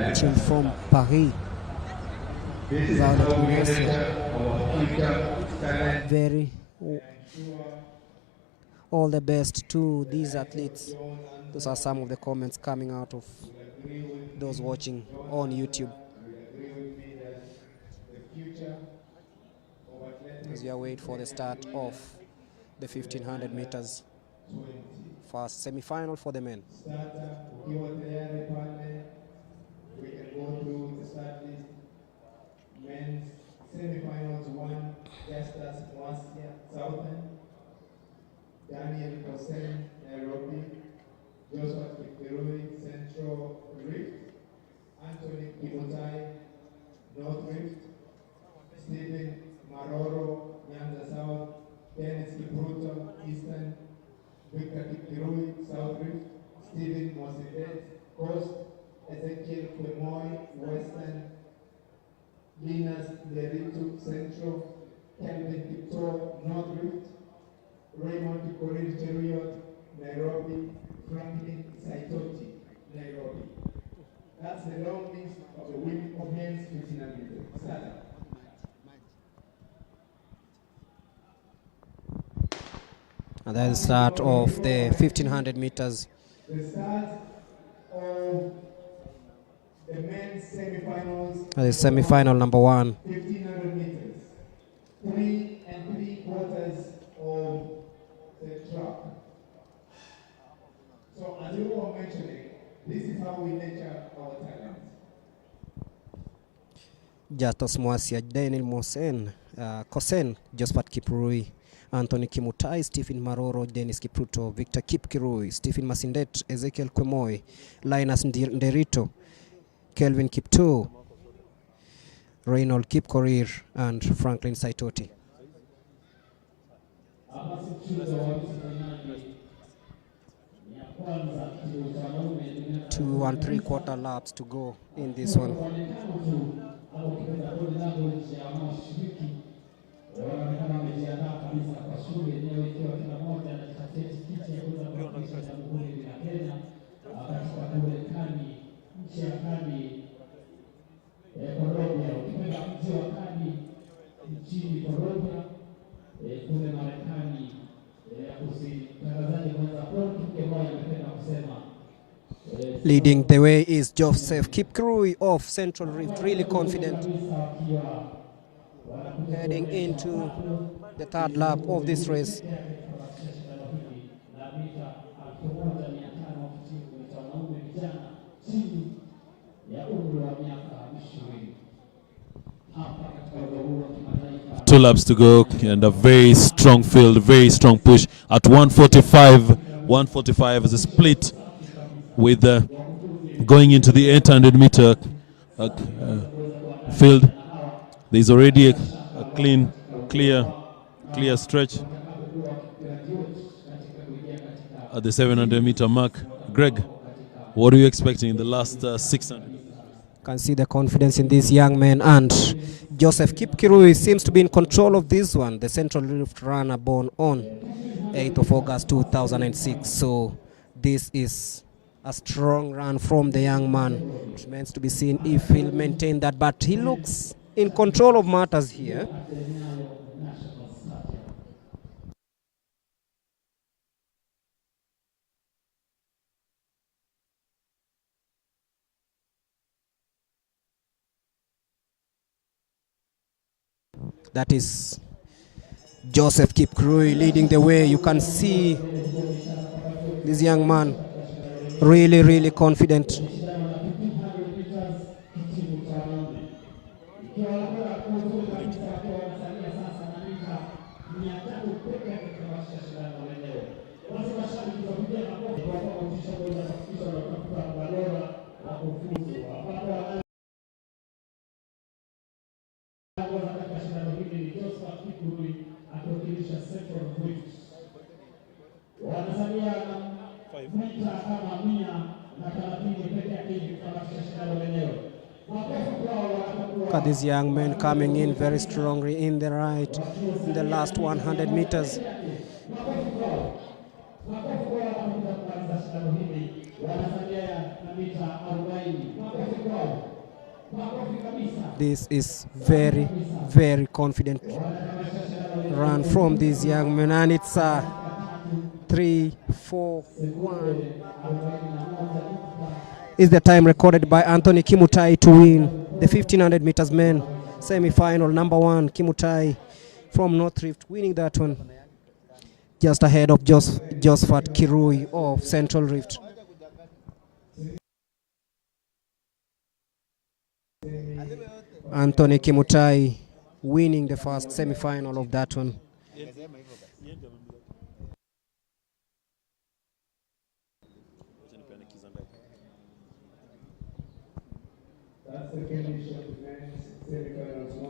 watching from Paris, Violet Munesia. Very all the best to these athletes. Those are some of the comments coming out of those watching on YouTube. As we await for the start of the 1500 meters first semi-final for the men. We can go to the start list. Men's semi-finals 1, Justus Mwasia, Southern, Daniel Kosen, Nairobi, Josephat Kipkirui, Central Rift, Anthony Kimutai, North Rift, Stephen Maroro, Nyanza South, Dennis Kipruto, Eastern, Victor Kipkirui, South Rift, Stephen Mosidet, Coast, Ezekiel Kwemoy, Western, Linus Nderito, Central, Kelvin Kipto, North Rift, Raymond Kipkorir Cheriot, Nairobi, Franklin Saitoti, Nairobi. That's the long list of the women of men's 1500 meters. And that's the start of the 1500 meters. The start of the men's semi-finals. The semi-final number 1. 1500 meters. 3 3/4 of the track. So as you were mentioning, this is how we nurture our talent. Justus Mwasia, Daniel Mosen, Kosen, Josephat Kipurui, Anthony Kimutai, Stephen Maroro, Dennis Kipruto, Victor Kipkirui, Stephen Masindet, Ezekiel Kwemoy, Linus Nderito, Kelvin Kipto, Reynold Kipkorir, and Franklin Saitoti. 2 3/4 laps to go in this one. Leading the way is Joseph Kipkurui of Central Rift, really confident. Heading into the third lap of this race. Two laps to go and a very strong field, very strong push at 145. 145 is a split with going into the 800 meter field. There's already a clear stretch at the 700 meter mark. Greg, what are you expecting in the last 600? Can see the confidence in this young man, and Joseph Kipkurui seems to be in control of this one. The Central Rift runner born on 8th of August 2006. So this is a strong run from the young man. It remains to be seen if he'll maintain that, but he looks in control of matters here. That is Joseph Kipkurui leading the way. You can see this young man really confident. Look at this young man coming in very strongly in the right, in the last 100 meters. This is very confident run from this young man, and it's 3:4:1 is the time recorded by Anthony Kimutai to win the 1500 meters men semi-final. Number 1, Kimutai from North Rift, winning that one just ahead of Josephat Kirui of Central Rift. Anthony Kimutai winning the first semi-final of that one. That's the finish of the men's semifinals 1.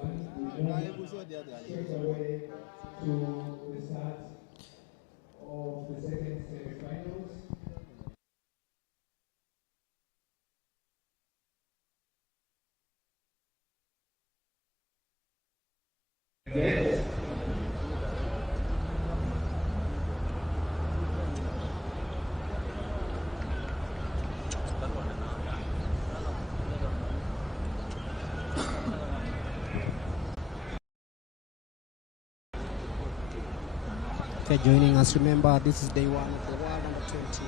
We move straight away to the start of the second semifinals. Okay, joining us, remember this is day 1 of the World Under-20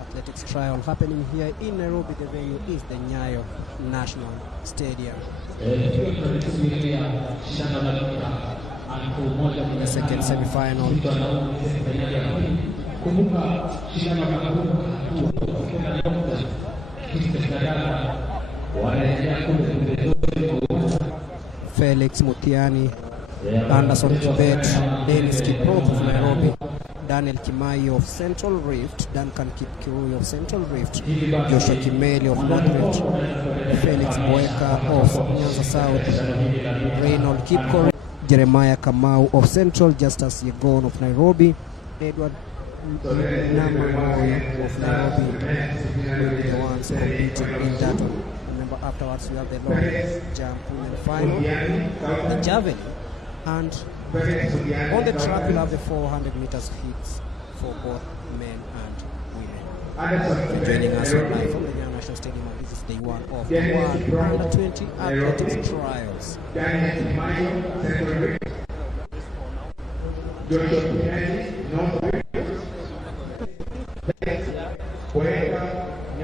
Athletics Trial happening here in Nairobi. The venue is the Nyayo National Stadium. The second semi-final. Felix Mutiani, Anderson Kibet, Dennis Kiproth of Nairobi, Daniel Kimayo of Central Rift, Duncan Kipkurui of Central Rift, Joshua Kimeli of North Rift, Felix Boeka of Nyanza South, Reynold Kipkori, Jeremiah Kamau of Central, Justus Yegon of Nairobi, Edward Namaroy of Nairobi will be the ones competing in that one. Remember, afterwards we have the long jump women final, the javelin, and on the track we'll have the 400 meters hits for both men and women. For joining us live from the Nyayo National Stadium, and this is day 1 of the World Under-20 Athletics Trials.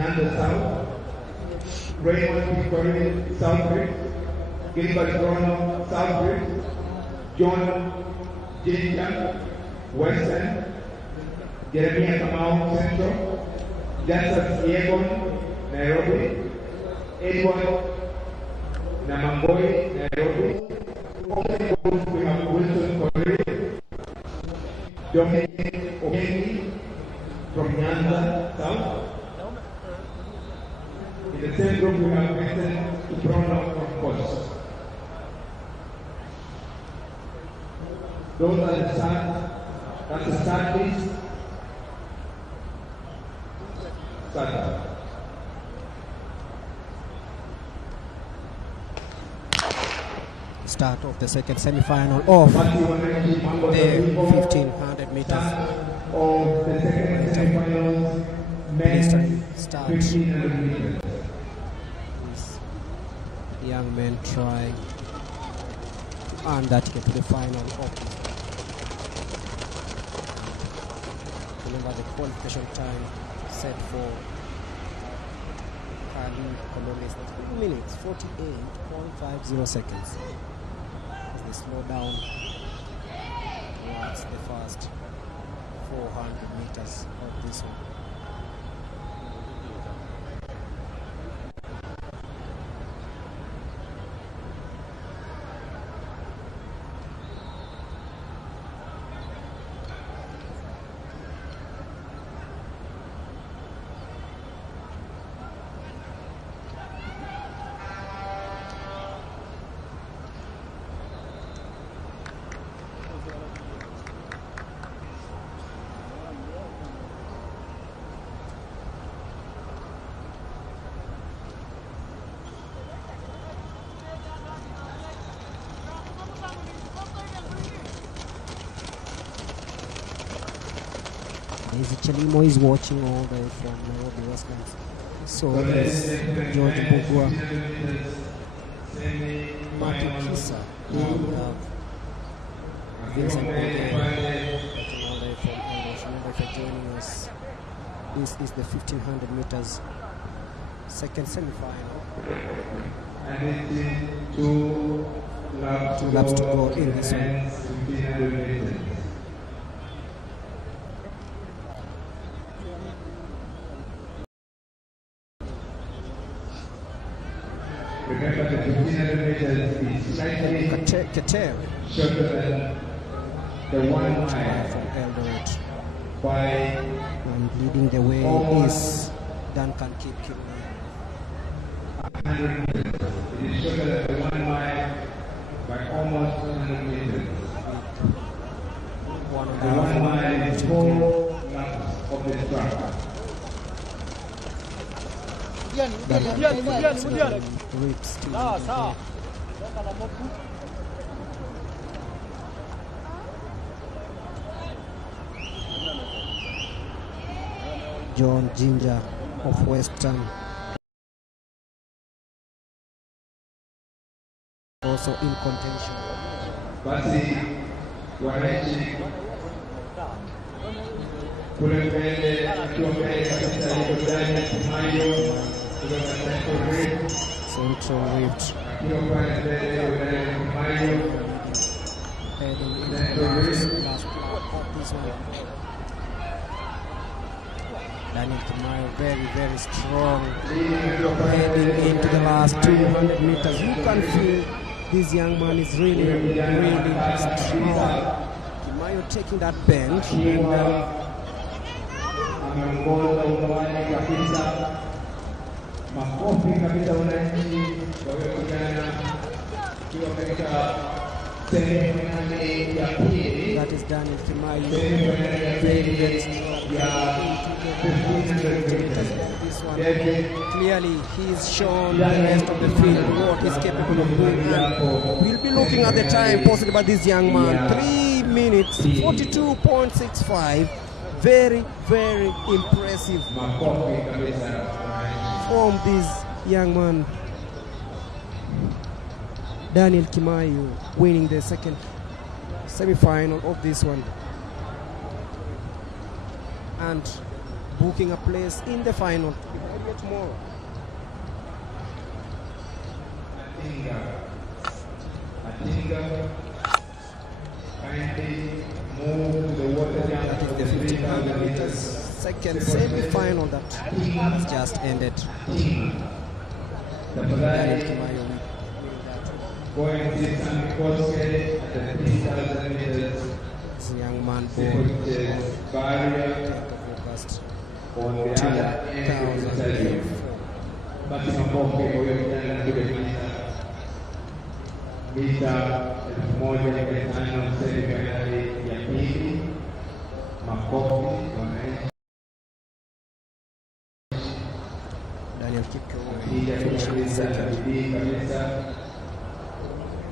Nyayo South, Raymond Victoria Southbridge, Gilbert Bruno Southbridge, John Ginger Western, Jeremiah Kamau Central, Justus Yegon Nairobi, Edward Namamboi Nairobi, we have Wilson Korea, Dominic Okengi from Nyanza South. In the same group we have Vincent Uprono from Coast. Those are the start. That's the start list. Start. Start of the second semi-final of the 1500 meters. Of the second semi-finals, men start. 1500 meters. These young men trying to earn that ticket to the final of this. Remember the qualification time set for Kali Colombia is 2 minutes 48.50 seconds. As they slow down towards the first 400 meters of this one. Chelimo is watching all the way from Nairobi Westlands. So there's George Bugua, Martin Kisa, and Vincent Bugua watching all the way from English. Remember, if you're joining us, this is the 1500 meters second semi-final. And 2 laps to go in this one. Remember the 1500 meters is slightly shorter than the 1 mile from Eldoret. And leading the way is Duncan Kipkip. 100 meters. It is shorter than the 1 mile by almost 100 meters. The 1 mile is 4 laps of the track. John Ginger of Western also in contention. Basi wananchi kule mbele akiwa mbele kabisa yuko Nyayo kutoka Central Rift akiwa pale mbele Nyayo heading into the last lap of this one. Daniel Kimayo very strong heading into the last 200 meters. You can feel this young man is really strong. Kimayo taking that bend and ameongoza uwanja kabisa. Makofi kabisa wananchi wamekutana kiwa katika semifinali ya pili. That is Daniel Kimayo very strong. This one clearly he's shown the rest of the field what he's capable of doing. We'll be looking at the time posted by this young man, 3 minutes 42.65. Very impressive from this young man. Daniel Kimayo winning the second semi-final of this one. And booking a place in the final to be held here tomorrow. Kindly move to the water jump. That is the 1500 meters second semi-final that has just ended. Daniel Kimayo going to San Jose at the 3000 meters. this young man born Barrier August on the other end of the stadium. Maximum Boke Oyotana to the mita 1500 semifinali ya pili. Makofi wananchi. Daniel Kimayo finishing second.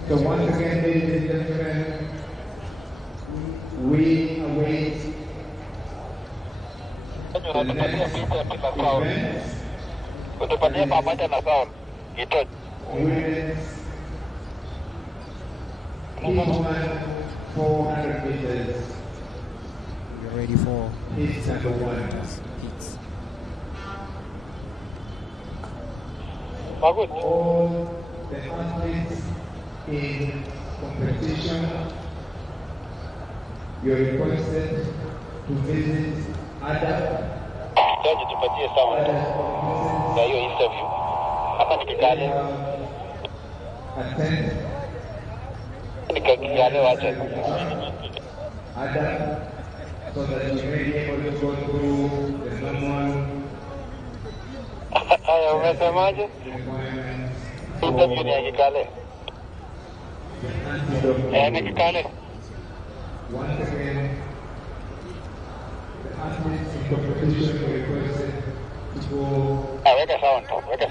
So once again, ladies and gentlemen, we await the next event. Women's 400 meters. We're ready for Heat number 1. heats. All the athletes in competition, you're requested to visit other tupatie sawa na hiyo interview hapa ni Kigali attend ni Kigali wacha other so that you may be able to go through the normal haya unasemaje requirements interview ni ya Kigali ni Kigali once again. The athletes in competition were requested to go weka sound to the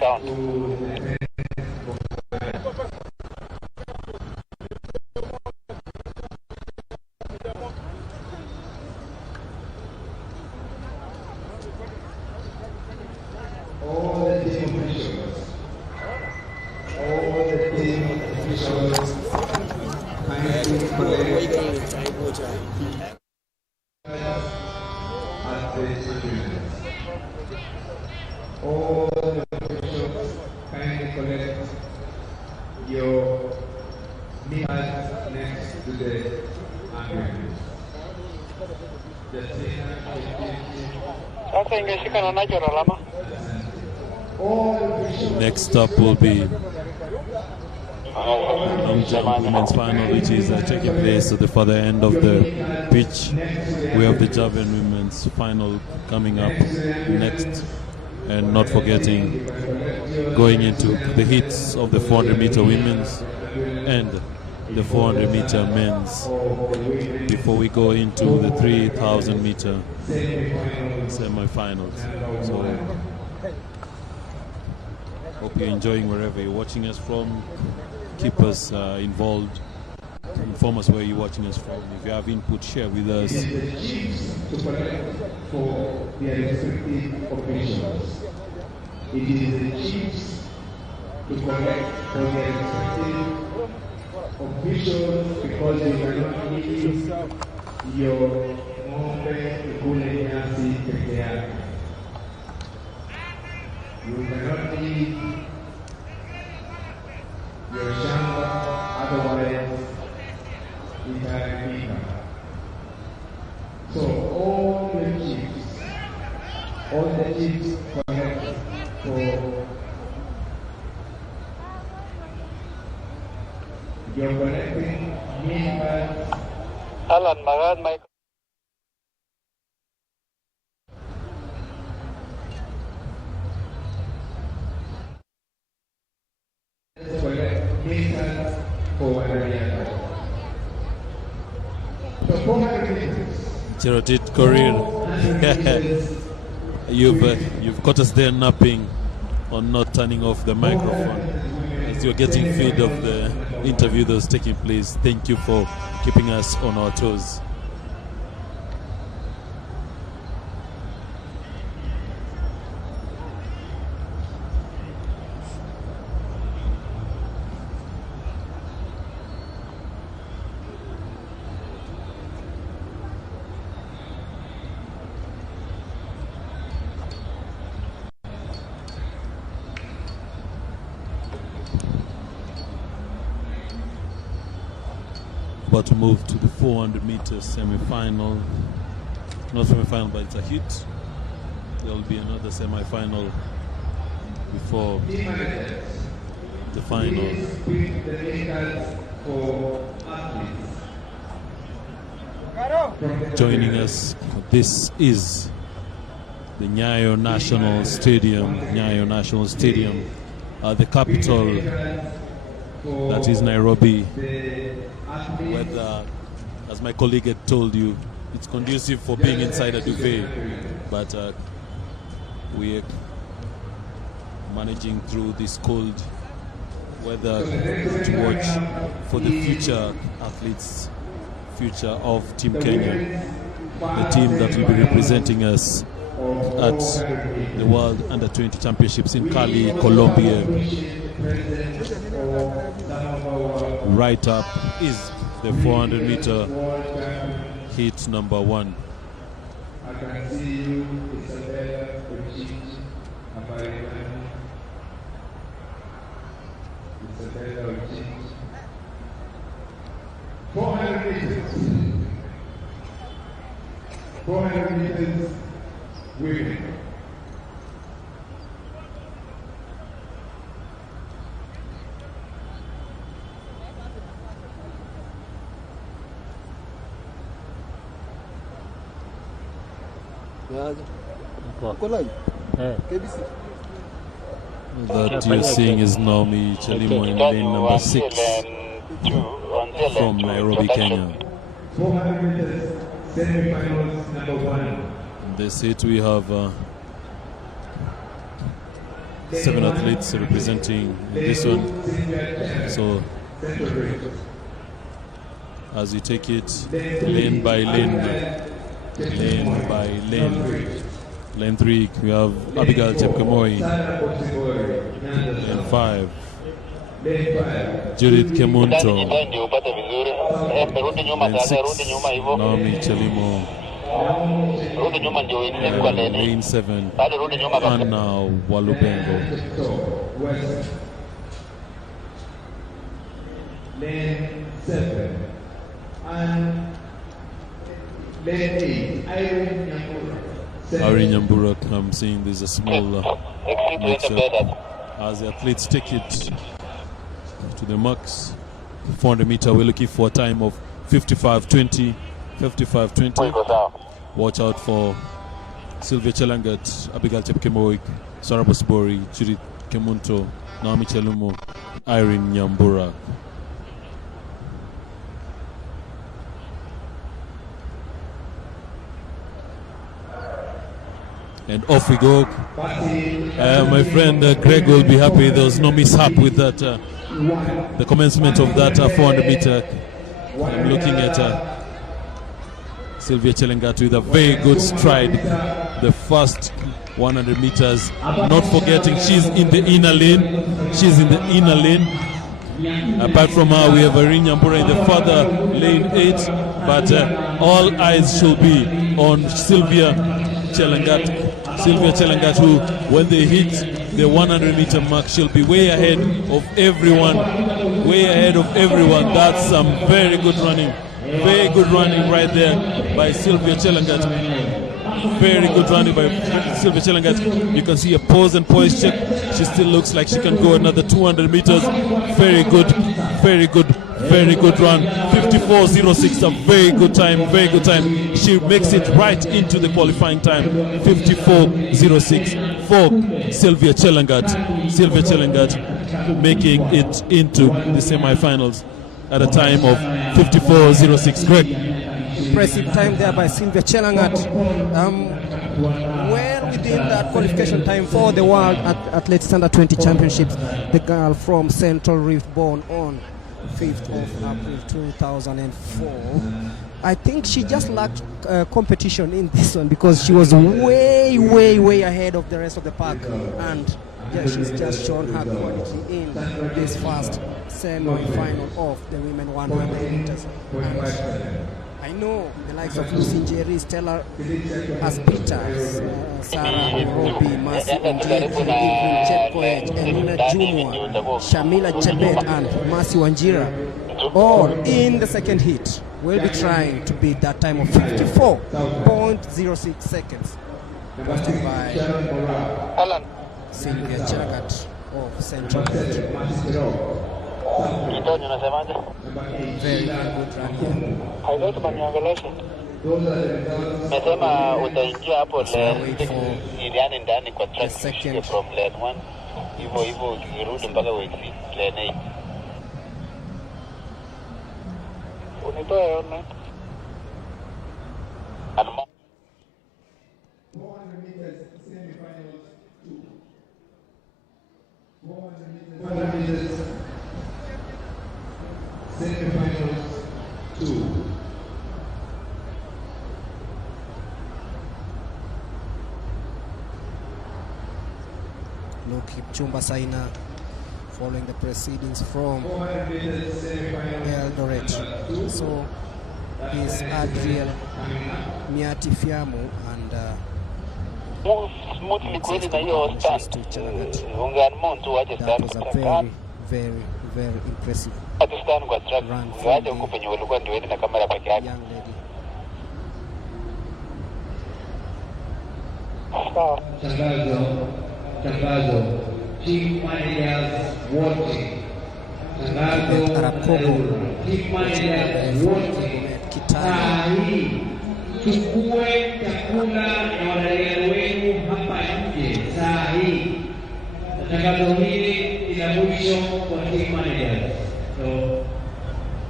all the team officials kindly collect at the ambulance. All the officials kindly collect your pads next to the ambulance. sasa ingeshika na nacho alama Next up will be long jump women's final, which is taking place at the further end of the pitch. We have the javelin women's final coming up next, and not forgetting going into the heats of the 400-meter women's and the 400-meter men's before we go into the 3,000-meter semi-finals. So hope you're enjoying wherever you're watching us from. Keep us involved. Inform us where you're watching us from. If you have input, share with us. It is the chiefs to collect for their respective officials. It is the chiefs to collect for their respective officials because you cannot leave your ng'ombe ikule nyasi peke yake. You cannot leave your shamba, otherwise itaharibika. So all the chiefs collect for you're collecting meat Alan Magad Mike collect meat for wanariadha. So 400 meters. Cherotit Korir, you've caught us there napping on not turning off the microphone as you're getting feed of the interview that was taking place. Thank you for keeping us on our toes. about to move to the 400 meters semi-final. Not semi-final, but it's a hit. There will be another semi-final before the final. Joining us, this is the Nyayo National Stadium. Nyayo National Stadium, the capital, that is Nairobi. Whether, as my colleague had told you, it's conducive for being inside a duvet, but we're managing through this cold weather to watch for the future athletes, future of Team Kenya, the team that will be representing us at the World Under-20 Championships in Cali, Colombia. Right up is the 400-meter heat number 1. I can see you, Isabella, Ojit, Abariman. Isabella, Ojit. 400 meters. 400 meters women. That you're seeing is Naomi Chalimo in lane number 6 from Nairobi, Kenya. 400 meters, semifinals number 1. In this hit we have 7 athletes representing this one. So as you take it lane by lane, lane by lane. Lane 3, we have Abigail Chepkemoi. Lane 5, Judith Kemunto. Lane 6, Naomi Chalimo. Lane 7, Anna Walubengo. Lane 7, and lane 8, Irene Nyambura. I'm seeing there's a small mix-up as the athletes take it to the max. 400 meter, we're looking for a time of 55:20. 55:20. Watch out for Sylvia Chelangat, Abigail Chepkemoi, Sarah Bosbori, Judith Kemunto, Naomi Chalimo, Irene Nyambura. And off we go. My friend Greg will be happy. There was no mishap with that. The commencement of that 400 meter. I'm looking at Sylvia Chelangat with a very good stride. The first 100 meters. Not forgetting she's in the inner lane. She's in the inner lane. Apart from her, we have Irene Nyambura in the further lane 8. But all eyes should be on Sylvia Chelangat. Sylvia Chelangat, who, when they hit the 100 meter mark, she'll be way ahead of everyone. Way ahead of everyone. That's some very good running. Very good running right there by Sylvia Chelangat. Very good running by Sylvia Chelangat. You can see a pose and poise check. She still looks like she can go another 200 meters. Very good, very good, very good run. 54.06, a very good time, very good time. She makes it right into the qualifying time. 54.06 for Sylvia Chelangat. Sylvia Chelangat making it into the semi-finals at a time of 54.06. Greg. Impressive time there by Sylvia Chelangat. Well within that qualification time for the World Athletics Under-20 Championships. The girl from Central Rift, born on 5th of April 2004. I think she just lacked competition in this one because she was way ahead of the rest of the pack, and she's just shown her quality in this first semi-final of the women 100 meters. I know the likes of Lucy Njeri, Stella Aspita, Sarah Robi, Mercy Onjiri, Evelyn Chepkoech, Elena Jumwa, Shamila Chebet, and Mercy Wanjira all in the second heat will be trying to beat that time of 54.06 seconds posted by Sylvia Chelagat of Central. Very, very good run here. Nasema utaingia hapo Wait for iliani ndani kwa track second from lane 1 hivyo ukirudi mpaka exit lane 8. Unitoe ona. 400 meters semifinals 2. 400 meters semifinals 2. Luke Kipchumba Saina following the proceedings from Eldoret. So is Adriel Miati Fiamu and smoothly kweli na hiyo stand. That was a very, very, very impressive run from the young lady. Tangazo, team managers watching. Arab Congo, team managers watching. Kitale. Chukue chakula na wadaiya wenu hapa nje saa hii. Tangazo hili ila mwisho kwa team managers. So,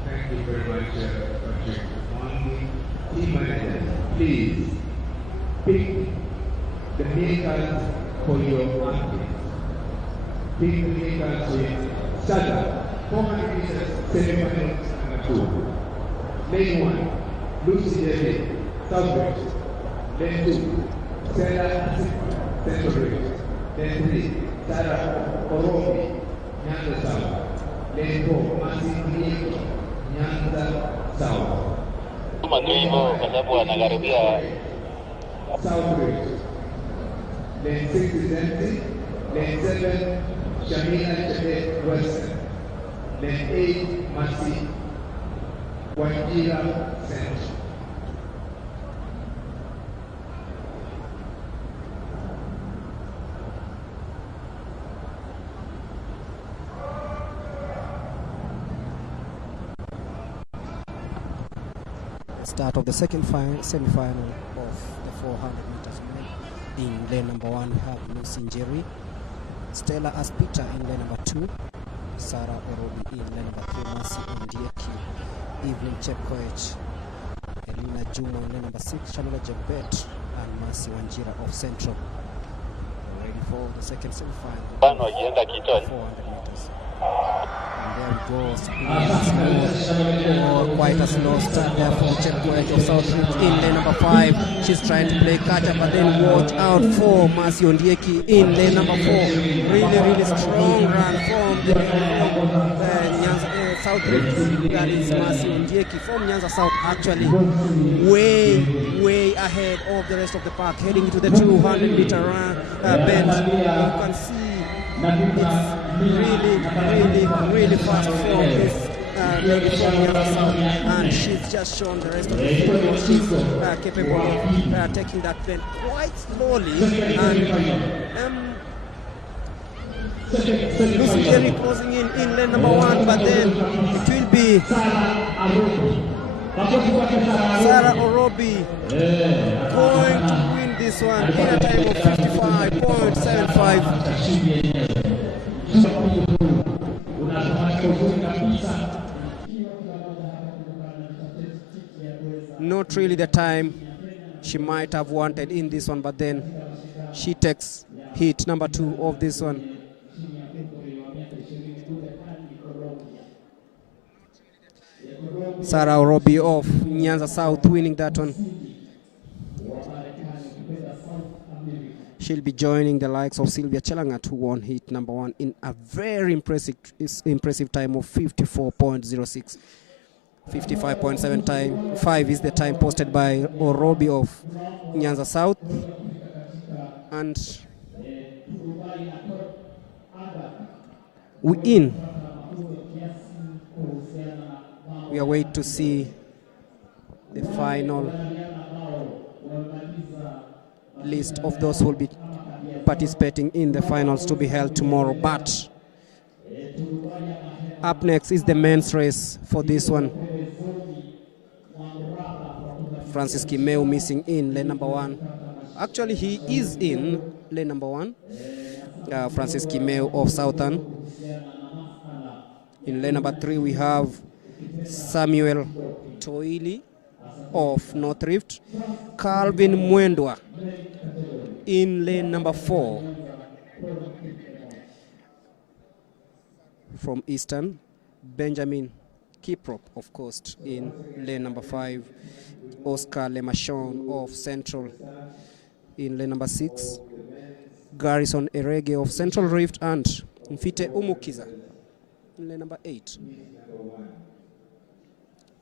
thank you very much, Patrick. Team managers, please pick the makers for your market. Pick the makers with Sada, 400 meters, semifinals, and 2. Lane 1, Lucy David, Southbridge. Lane 2, Sarah Central. Lane 3, Sarah Orobi, Nyanza South. Lane 4, Masi Nyayo, Nyanza South. Southbridge. Lane 6 is empty. Lane 7, Shamina Chebet Western. Lane 8, Masi Wanjira Central. Start of the second semi-final of the 400 meters men. In lane number 1 we have Lucy Njeri, Stella Aspita in lane number 2, Sarah Orobi in lane number 3, Mercy Ondieki, Evelyn Chepkoech, Elina Juma in lane number 6, Shamila Jebet and Mercy Wanjira of Central. We're ready for the second semi-final, 400 meters. And there we go, quite a slow start there for Chepkoech of Southbridge in lane number 5. She's trying to play catch up, but then watch out for Mercy Ondieki in lane number 4. Really, really strong run from the Nyanza Southbridge. That is Mercy Ondieki from Nyanza South, actually way ahead of the rest of the pack, heading into the 200 meter run bend. You can see it's really fast from this lady from Nyanza South, and she's just shown the rest of the field what she's capable of taking that bend quite slowly. And Lucy Njeri closing in lane number 1, but then it will be Sarah Orobi going to win this one in a time of 55.75. Not really the time she might have wanted in this one, but then she takes hit number 2 of this one. Sarah Orobi of Nyanza South winning that one. She'll be joining the likes of Sylvia Chelangat, who won hit number 1 in a very impressive time of 54.06. 55.7 time. 5 is the time posted by Orobi of Nyanza South. And we in We are waiting to see the final list of those who will be participating in the finals to be held tomorrow. But up next is the men's race for this one. Francis Kimeu missing in lane number 1. Actually, he is in lane number 1. Francis Kimeu of Southern. In lane number 3, we have Samuel Toili of North Rift. Calvin Mwendwa in lane number 4 from Eastern. Benjamin Kiprop, of course, in lane number 5. Oscar Lemachon of Central in lane number 6. Garrison Erege of Central Rift and Mfite Umukiza in lane number 8.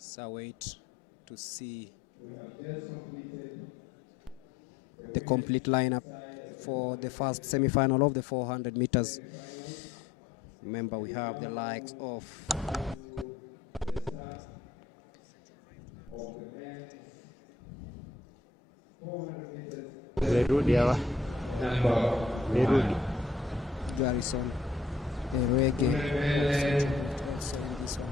So wait to see the complete lineup for the first semi-final of the 400 meters. Remember, we have the likes of Garrison Erege also in this one.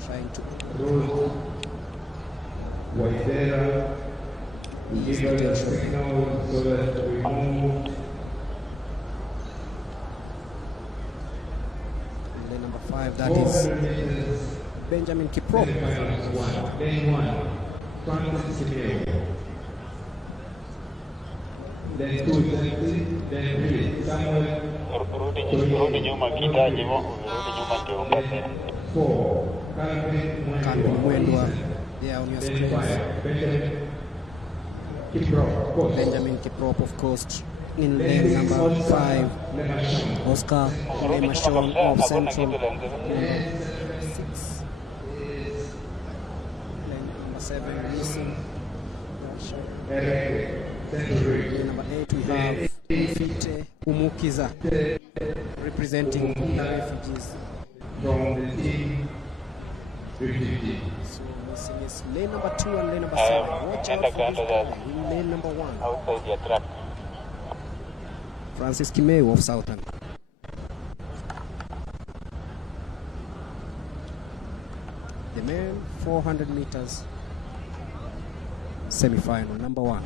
Trying to ease the tension. Lane number 5, that is Benjamin Kiprop. Rudi nyuma kitaji mo, rudi nyuma ndio mbele. Calvin Mwendwa there on your screen. Benjamin Kiprop, of course, in lane number 5. Oscar Lemachon of Central. Lane 6. Lane number 7 missing. Lane number 8 we have Mfite Umukiza representing the refugees. So missing is lane number 2 and lane number 7. Watch out for this guy in lane number 1. Outside the track. Francis Kimeu of Southern. The men 400 meters semi-final, number 1.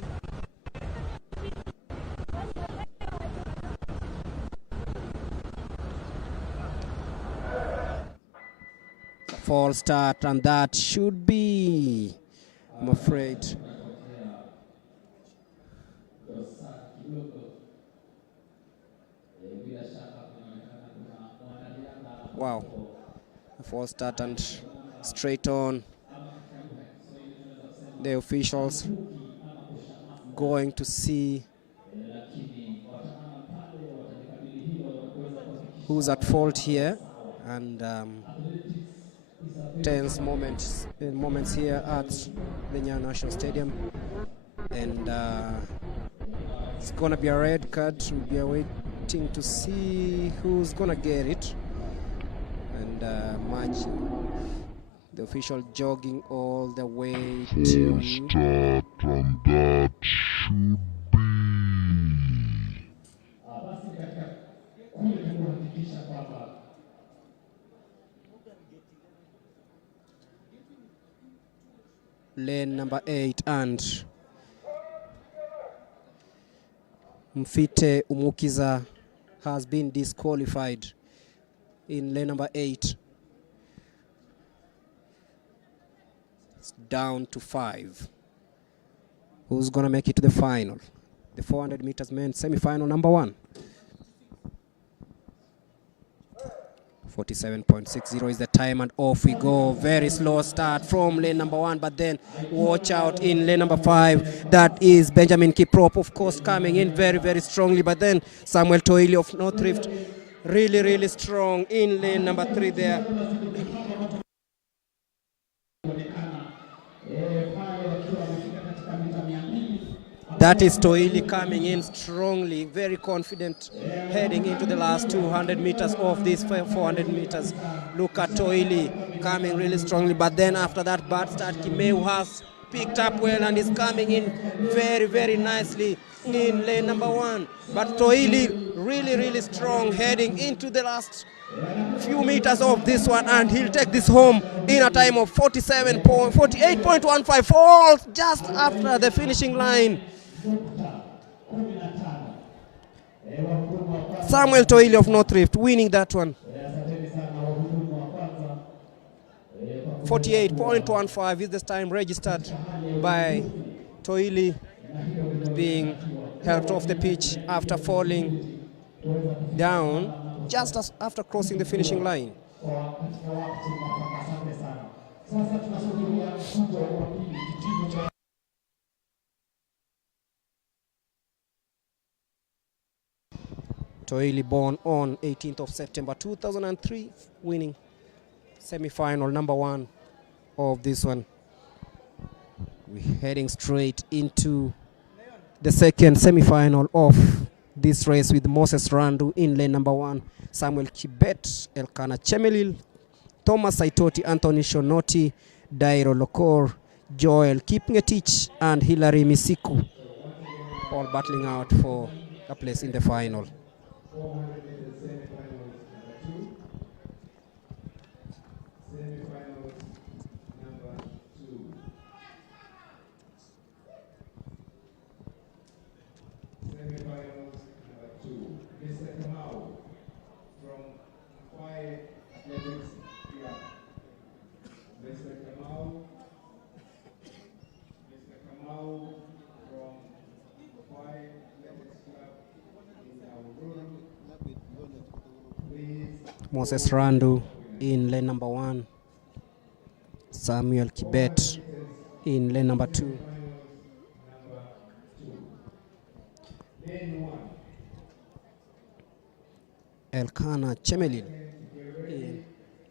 False start, and that should be, I'm afraid, wow, a false start and straight on. The officials going to see who's at fault here, and tense moments here at the Nyayo National Stadium, and it's gonna be a red card. We'll be waiting to see who's gonna get it, and match the official jogging all the way to start, and that should be lane number 8, and Mfite Umukiza has been disqualified in lane number 8. It's down to 5. Who's gonna make it to the final? The 400 meters men semi-final, number 1. 47.60 is the time, and off we go. Very slow start from lane number 1, but then watch out in lane number 5. That is Benjamin Kiprop, of course, coming in very, very strongly, but then Samuel Toili of North Rift really, really strong in lane number 3 there. That is Toili coming in strongly, very confident, heading into the last 200 meters of these 400 meters. Look at Toili coming really strongly, but then after that bad start, Kimeu has picked up well and is coming in very, very nicely in lane number 1. But Toili really strong, heading into the last few meters of this one, and he'll take this home in a time of 48.15, falls just after the finishing line. Samuel Toili of North Rift winning that one. 48.15 is the time registered by Toili, being helped off the pitch after falling down just as after crossing the finishing line. Toili born on 18th of September 2003, winning semi-final number 1 of this one. We're heading straight into the second semi-final of this race with Moses Randu in lane number 1, Samuel Kibet, Elkana Chemelil, Thomas Saitoti, Anthony Shonoti, Dairo Lokor, Joel Kipngetich, and Hilary Misiku, all battling out for a place in the final. Moses Randu in lane number 1, Samuel Kibet in lane number 2. Elkana Chemelil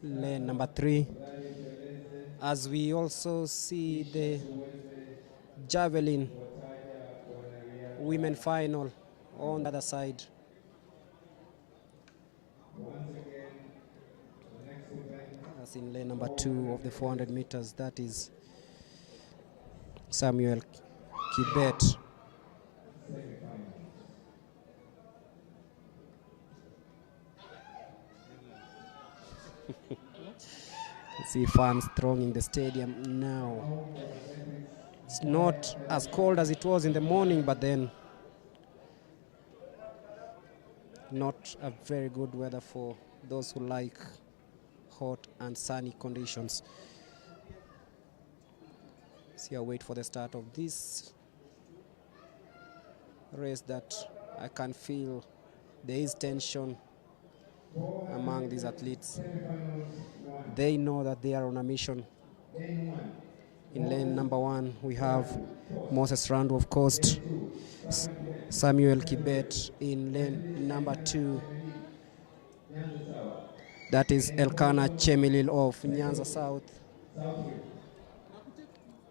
in lane number 3. As we also see the javelin women final on the other side. As in lane number 2 of the 400 meters, that is Samuel Kibet. See fans thronging the stadium now. It's not as cold as it was in the morning, but then not a very good weather for those who like hot and sunny conditions. See, I wait for the start of this race that I can feel there is tension among these athletes. They know that they are on a mission. In lane number 1, we have Moses Randu of Coast, Samuel Kibet in lane number 2. That is Elkana Chemelil of Nyanza South.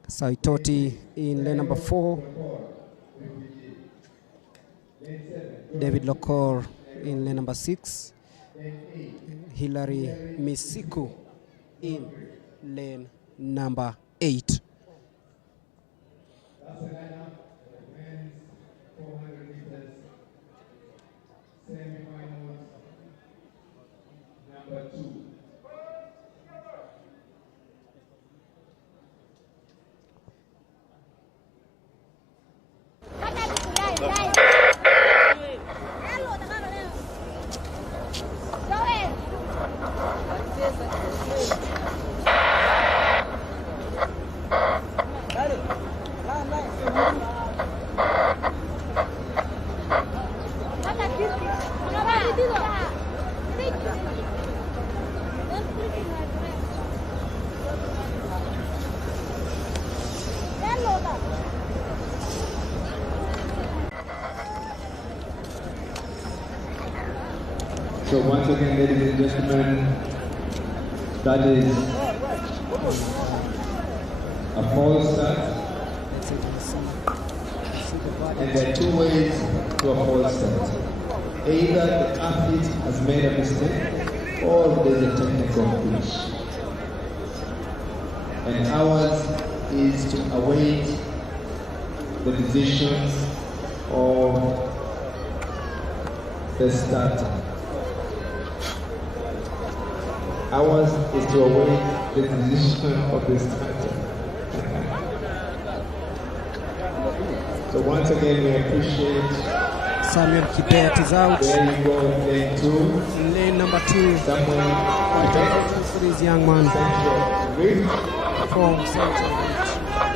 Saitoti in lane number 4. David Lokor in lane number 6. Hilary Misiku in lane number 8. So once again, ladies and gentlemen, that is a false start. And there are two ways to a false start. Either the athlete has made a mistake or there's a technical glitch. And ours is to await the decision of the starter. Ours is to await the decision of the starter. So once again, we appreciate Samuel Kibet is out. There you go, lane 2. Lane number 2. Someone For this young man from Central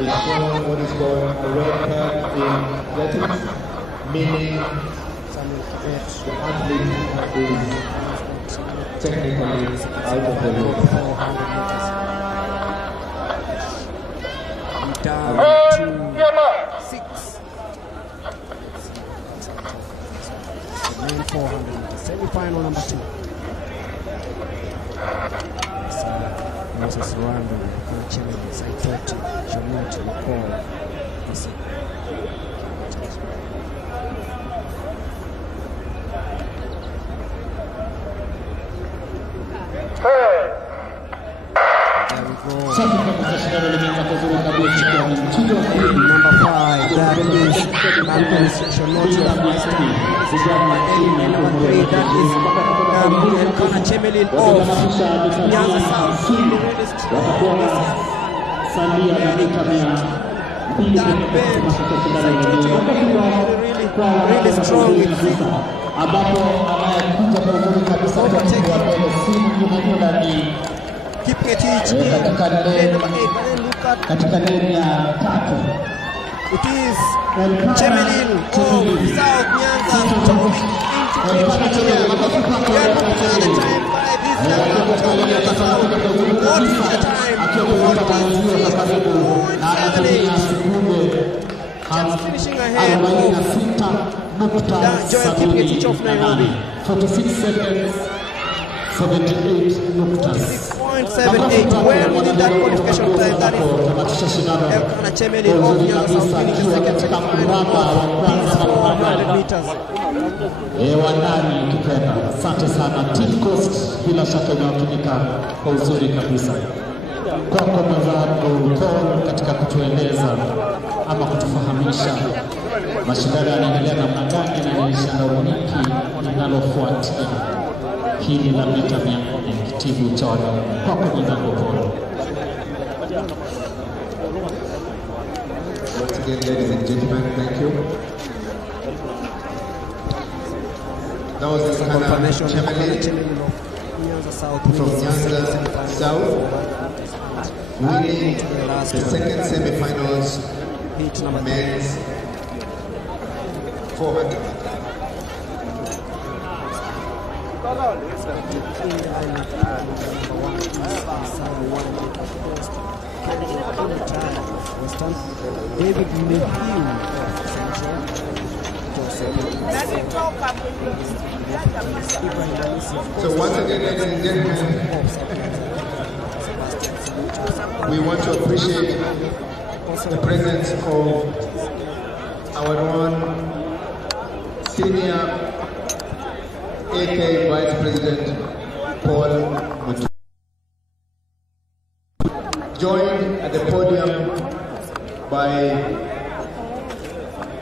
is shown what is called a red card in athletics, meaning the athlete is technically out of the race. Down to 6. Lane 400, semi-final number 2. Moses Rwanda, Kanchemi, Saitoti, Jonot, Nicole, this Number 5, that is Malcolm Shonoti of Western. Number 3, that is Elkana Chemelil of Nyayo South. Really strong. That bench, really strong. Keeping it each number 8, but then look at it is Chemelil of South Nyanza into the time by this what is the time? 46.78. Just finishing ahead of Joel Kipgetich of Nairobi. 46 seconds. 78 nuktas. 6.78, well within that qualification time. That is Elkana Chemelil of Nyayo South winning the second semi-final of these 400 meters. Wandani ukipenda. Asante sana Team Coast, bila shaka inawakinika kwa uzuri kabisa. Kwako mwenzangu Paul katika kutueleza ama kutufahamisha mashindano yanaendelea namna gani na ni shindano lipi linalofuatia hili la mita 400 kitibu cha wanaume. Kwako mwenzangu Paul. Once again, ladies and gentlemen, thank you. That was the Confirmation Chemelil Nyanza South from Nyanza South, winning the second semi-finals heat number 3. men's 400. David Muhiu of Central. So once again, ladies and gentlemen, we want to appreciate the presence of our own senior AK Vice President Paul Mutu, joined at the podium by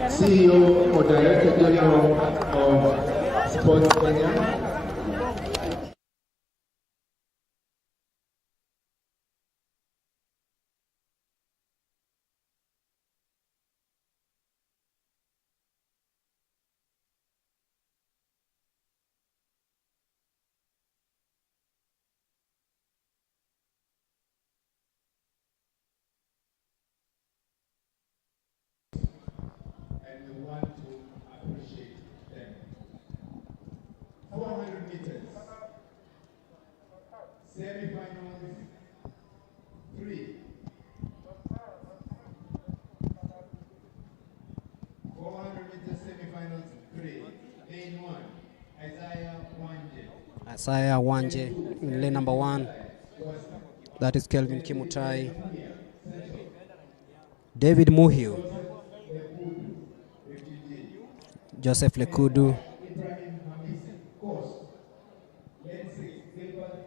CEO or Director General of Sports Kenya, and we want to appreciate them. 400 meters, semi-finals 3. 400 meters semi-finals 3. Lane 1, Isaiah Wanje in lane number 1. That is Kelvin Kimutai. David Muhiu Joseph Lekudu,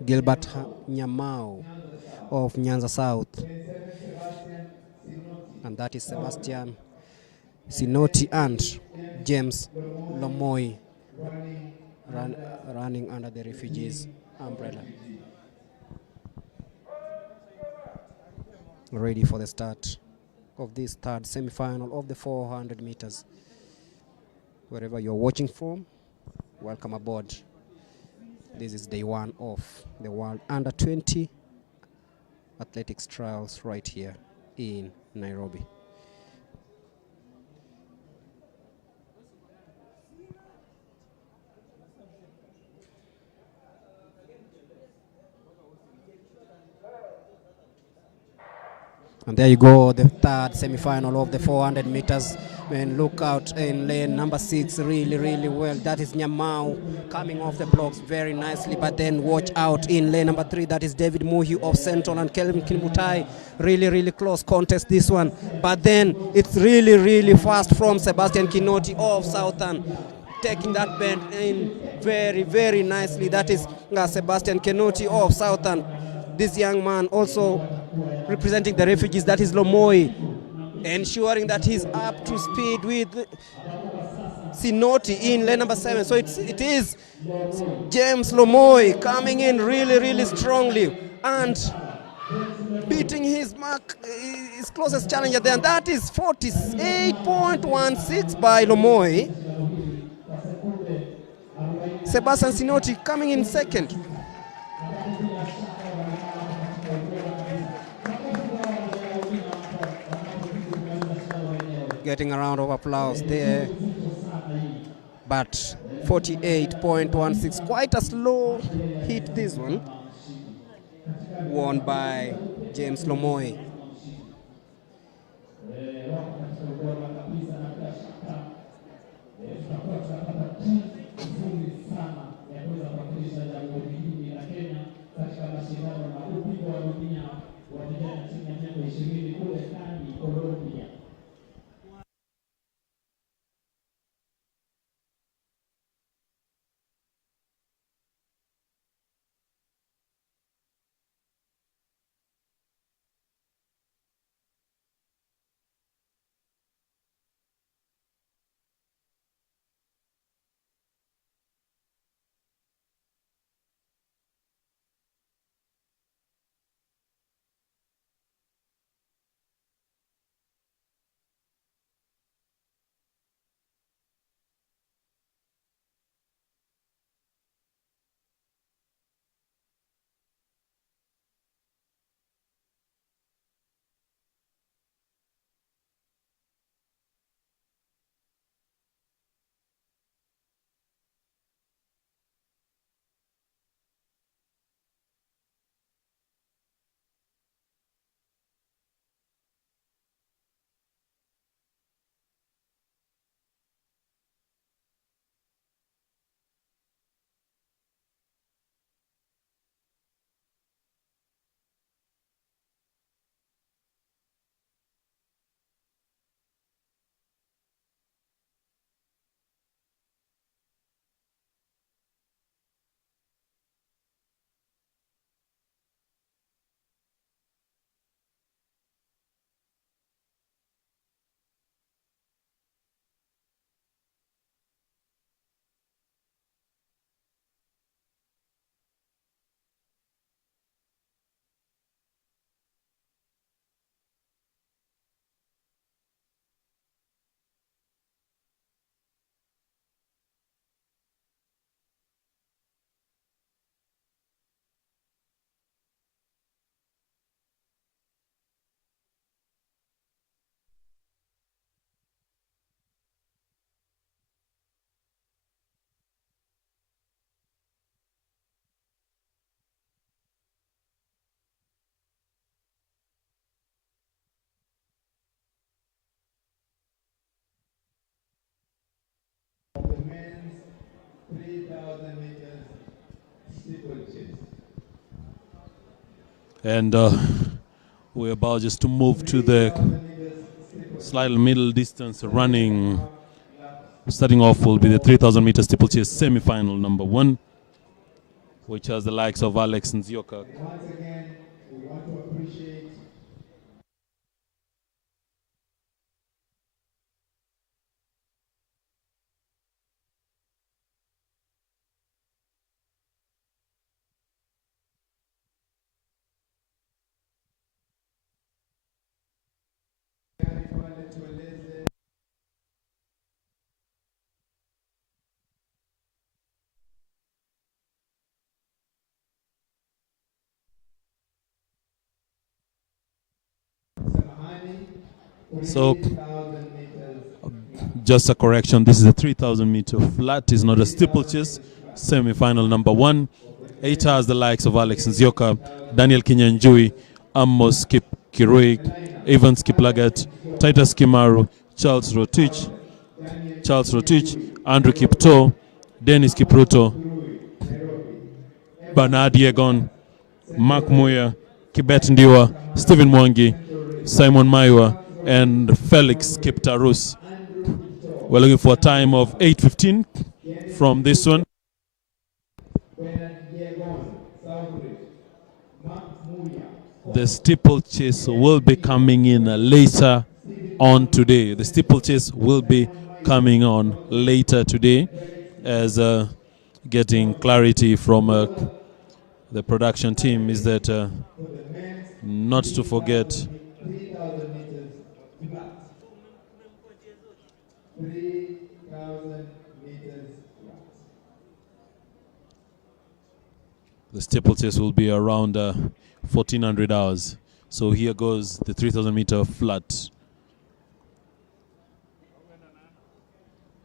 Gilbert Nyamao of Nyanza South, and that is Sebastian Sinoti and James Lomoi running under the refugees umbrella. Ready for the start of this third semi-final of the 400 meters. Wherever you're watching from, welcome aboard. This is day one of the World Under-20 Athletics Trials right here in Nairobi. And there you go, the third semi-final of the 400 meters. And look out in lane number 6, really well. That is Nyamau coming off the blocks very nicely. But then watch out in lane number 3. That is David Muhi of Central and Kelvin Kimutai. Really close contest, this one. But then it's really fast from Sebastian Kinoti of Southern, taking that bend in very nicely. That is Sebastian Kinoti of Southern. This young man also representing the refugees, that is Lomoi, ensuring that he's up to speed with Sinoti in lane number 7. So it is James Lomoi coming in really strongly and beating his mark, his closest challenger there, and that is 48.16 by Lomoi. Sebastian Sinoti coming in second. Getting a round of applause there, but 48.16, quite a slow hit this one, won by James Lomoi. The men's 3,000 meters steeplechase. And we're about just to move to the slightly middle distance running Starting off will be the 3,000 meter steeplechase semi-final number 1, which has the likes of Alex Nzioka. Once again, we want to appreciate So, just a correction, this is a 3,000 meter flat, is not a steeplechase. Semi-final number 1. 8 has the likes of Alex Nzioka, Daniel Kinyanjui, Amos Kirui, Evans Kiplagat, Titus Kimaru, Charles Rotich, Andrew Kipto, Dennis Kipruto, Bernard Yegon, Mark Moya, Kibet Ndiwa, Stephen Mwangi, Simon Maiwa, and Felix Kiptarus. We're looking for a time of 8:15 from this one. The steeplechase will be coming in later on today. The steeplechase will be coming on later today, as getting clarity from the production team is that not to forget 3,000 meters flat. 3,000 meters flat. the steeplechase will be around 1400 hours. So here goes the 3,000 meter flat.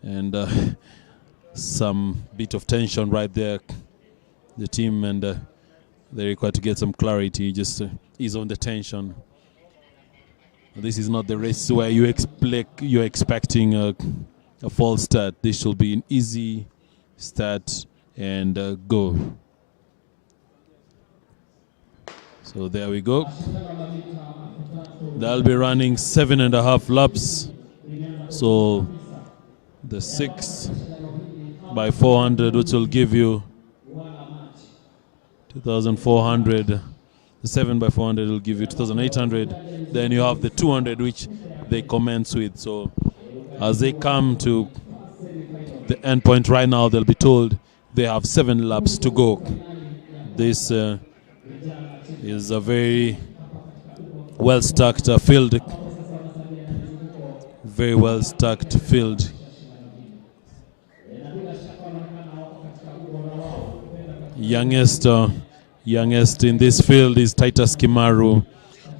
And some bit of tension right there. The team and they require to get some clarity, just ease on the tension. This is not the race where you're expecting a false start. This should be an easy start and go. So there we go. They'll be running 7.5 laps. So the 6 by 400, which will give you 2,400. The 7 by 400 will give you 2,800. Then you have the 200, which they commence with. So as they come to the end point right now, they'll be told they have 7 laps to go. This is a very well-stacked field. Very well-stacked field. Youngest in this field is Titus Kimaru,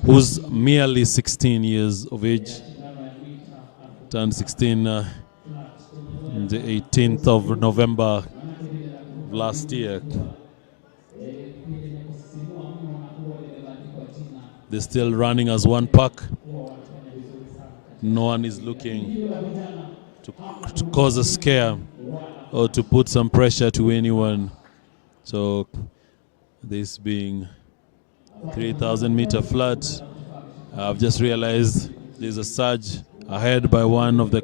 who's merely 16 years of age. Turned 16 the 18th of November last year. They're still running as one pack. No one is looking to cause a scare or to put some pressure to anyone. So this being 3,000 meter flat, I've just realized there's a surge ahead by one of the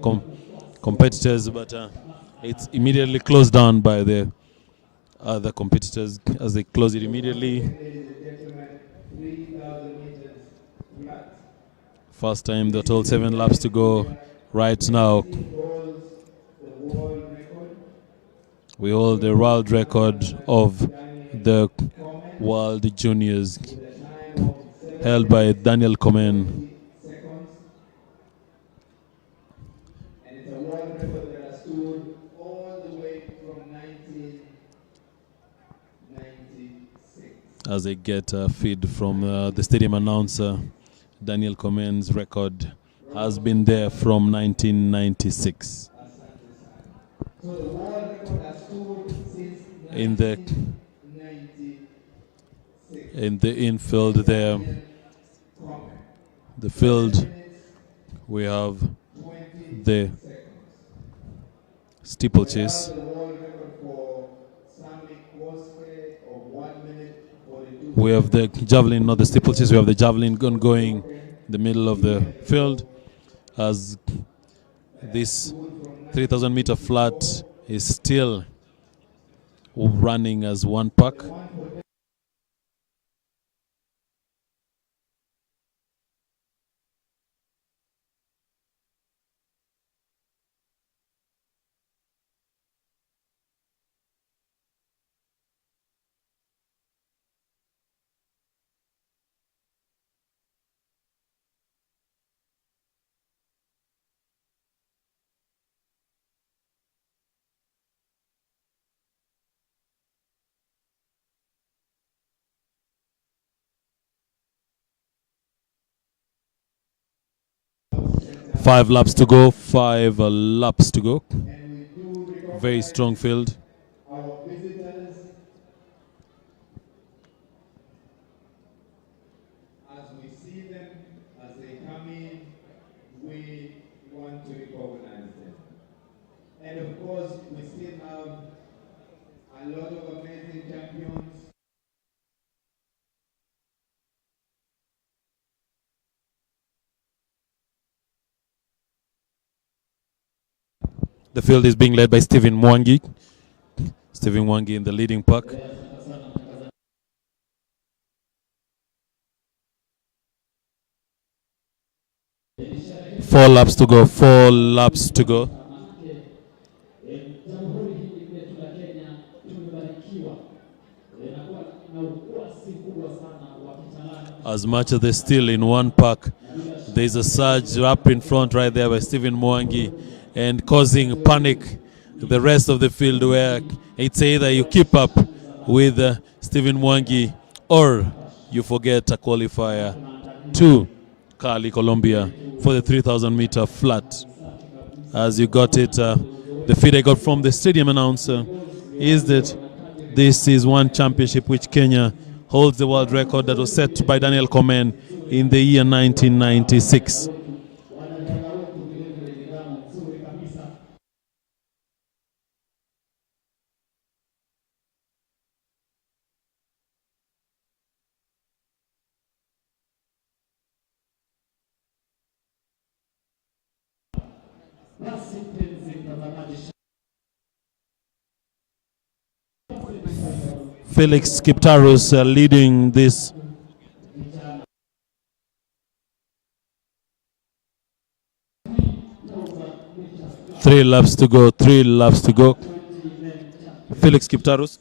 competitors, but it's immediately closed down by the other competitors as they close it immediately. First time they're told 7 laps to go. Right now we hold the world record of the World Juniors, held by Daniel Komen. And it's a world record that has stood all the way from 1996. As they get a feed from the stadium announcer, Daniel Komen's record has been there from 1996. So the world record has stood since in the infield there, the field, we have the steeplechase. We have the javelin, not the steeplechase. We have the javelin gun going in the middle of the field, as this 3,000 meter flat is still running as one pack. Five laps to go, 5 laps to go. Very strong field. Our visitors, as we see them, as they come in, we want to recognize them. And of course, we still have a lot of amazing champions. The field is being led by Stephen Mwangi. Stephen Mwangi in the leading pack. Four laps to go, 4 laps to go. As much as they're still in one pack, there's a surge up in front right there by Stephen Mwangi, and causing panic the rest of the field, where it's either you keep up with Stephen Mwangi or you forget a qualifier to Cali, Colombia for the 3,000 meter flat. As you got it, the feed I got from the stadium announcer is that this is one championship which Kenya holds the world record that was set by Daniel Komen in the year 1996. Felix Kiptarus leading this. Three laps to go, 3 laps to go. Felix Kiptarus.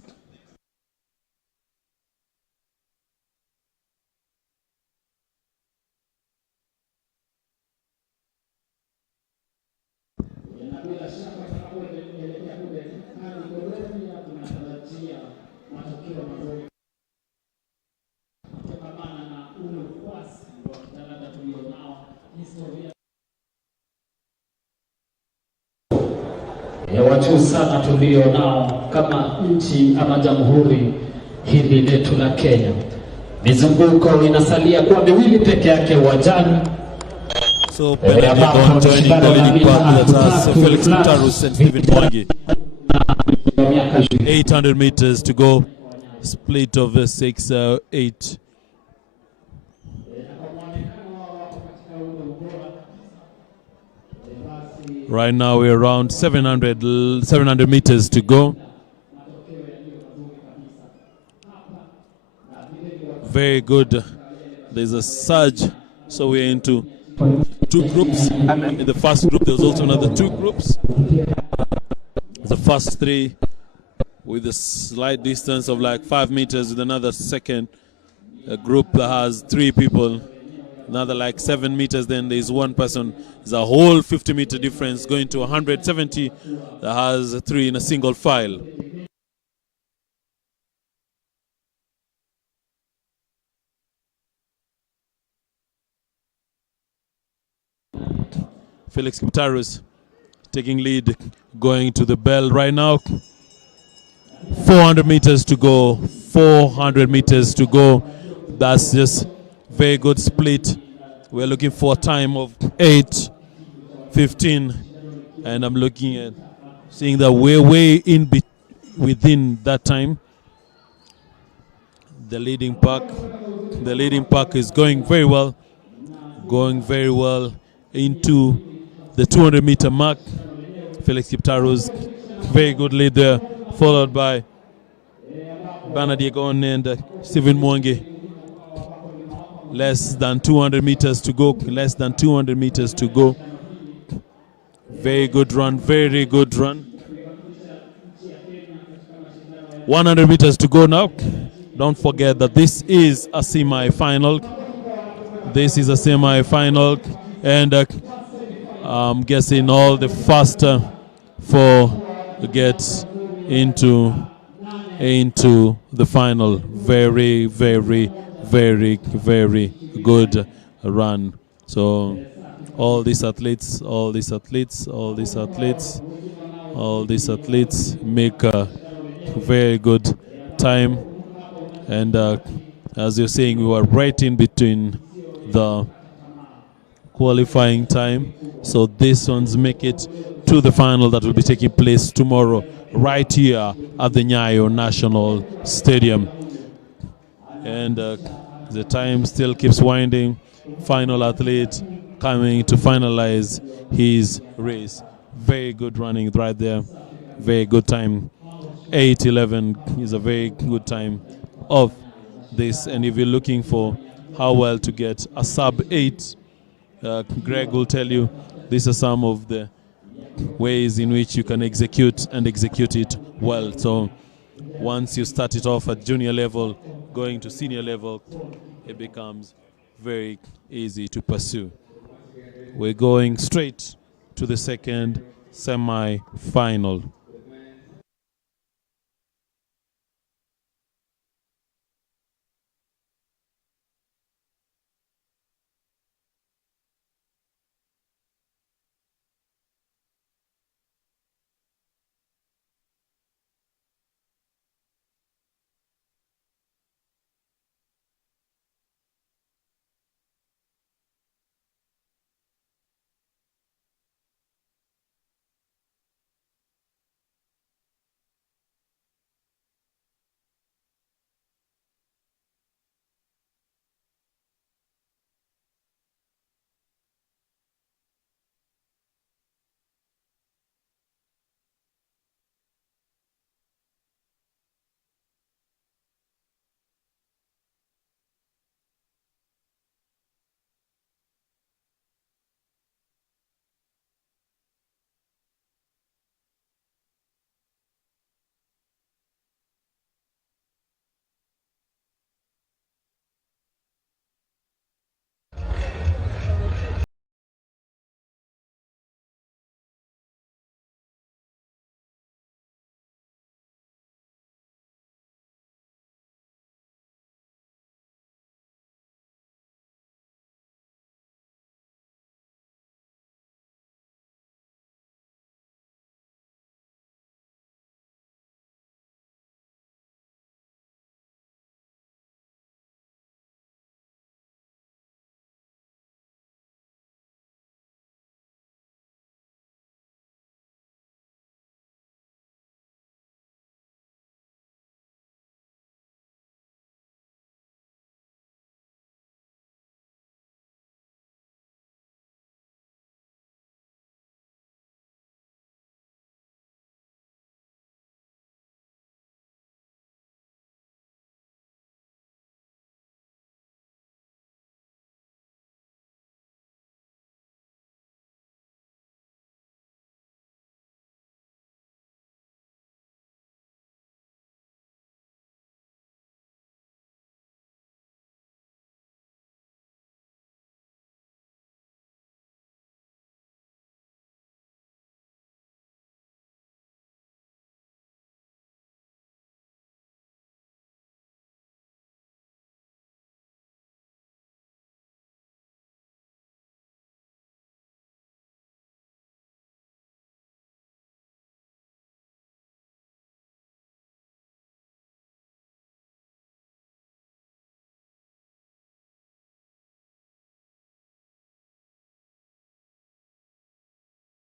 Watu sana tulio nao kama nchi ama jamhuri hili letu la Kenya. Mizunguko inasalia kuwa miwili peke yake uwanjani. So Benedict joining the leading pack, that's Felix Kiptarus and Stephen Mwangi. 800 meters to go, split of 6-8. Right now we're around 700 meters to go. Very good. There's a surge, so we're into 2 groups. In the first group there's also another 2 groups. The first 3 with a slight distance of like 5 meters, with another second group that has 3 people. Another like 7 meters, then there's 1 person. There's a whole 50-meter difference going to 170 that has 3 in a single file. Felix Kiptarus taking lead, going to the bell right now. 400 meters to go, 400 meters to go. That's just very good split. We're looking for a time of 8:15, and I'm looking at seeing that we're way in within that time. The leading pack is going very well into the 200-meter mark. Felix Kiptaru's very good lead there, followed by Bernard Yegon and Stephen Mwangi. Less than 200 meters to go. Less than 200 meters to go. Very good run. Very good run. 100 meters to go now. Don't forget that this is a semi-final. This is a semi-final, and I'm guessing all the faster for to get into the final. Very, very, very, very good run. So all these athletes make a very good time, and as you're saying, we were right in between the qualifying time, so these ones make it to the final that will be taking place tomorrow right here at the Nyayo National Stadium. And the time still keeps winding. Final athlete coming to finalize his race. Very good running right there. Very good time. 8:11 is a very good time of this. And if you're looking for how well to get a sub-8, Greg will tell you these are some of the ways in which you can execute it well. So once you start it off at junior level, going to senior level, it becomes very easy to pursue. We're going straight to the second semi-final.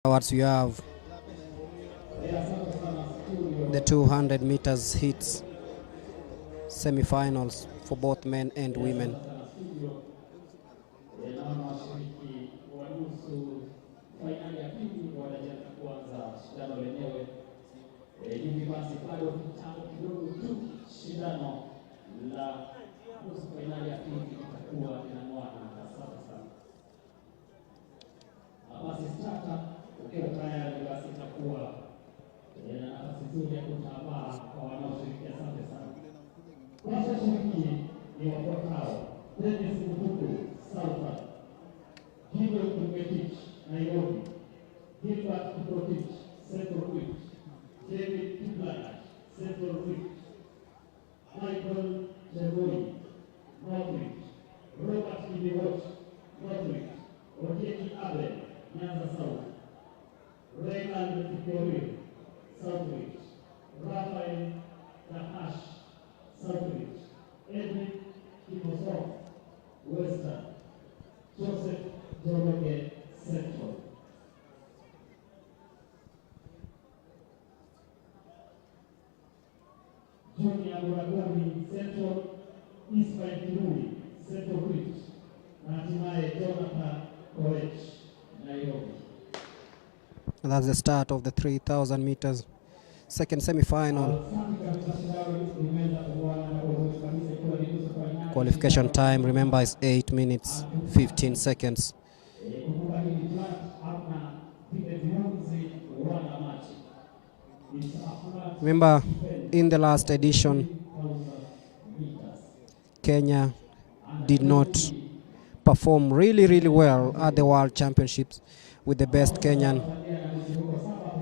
Afterwards, you have the 200 meters hits semi-finals for both men and women. Nairobi, Gilbert Kiprotich, Central Wheat, David Kiplagat, Central Wheat, Michael Cheboi, Northwich, Robert Kibiwot, Northwich, Otieki Abel, Nyanza South, Raymond Kikorir, Southwich, Raphael Nahash, Southwich, Edwin Kimosov, Western, Joseph Joroge, Central. Junior Muragoni, Central, Ismail Kirui, Central Wheat, na hatimaye Jonathan Koech, Nairobi. And that's the start of the 3,000 meters second semi-final. Qualification time, remember, is 8 minutes 15 seconds. Remember, in the last edition, Kenya did not perform really well at the World Championships, with the best Kenyan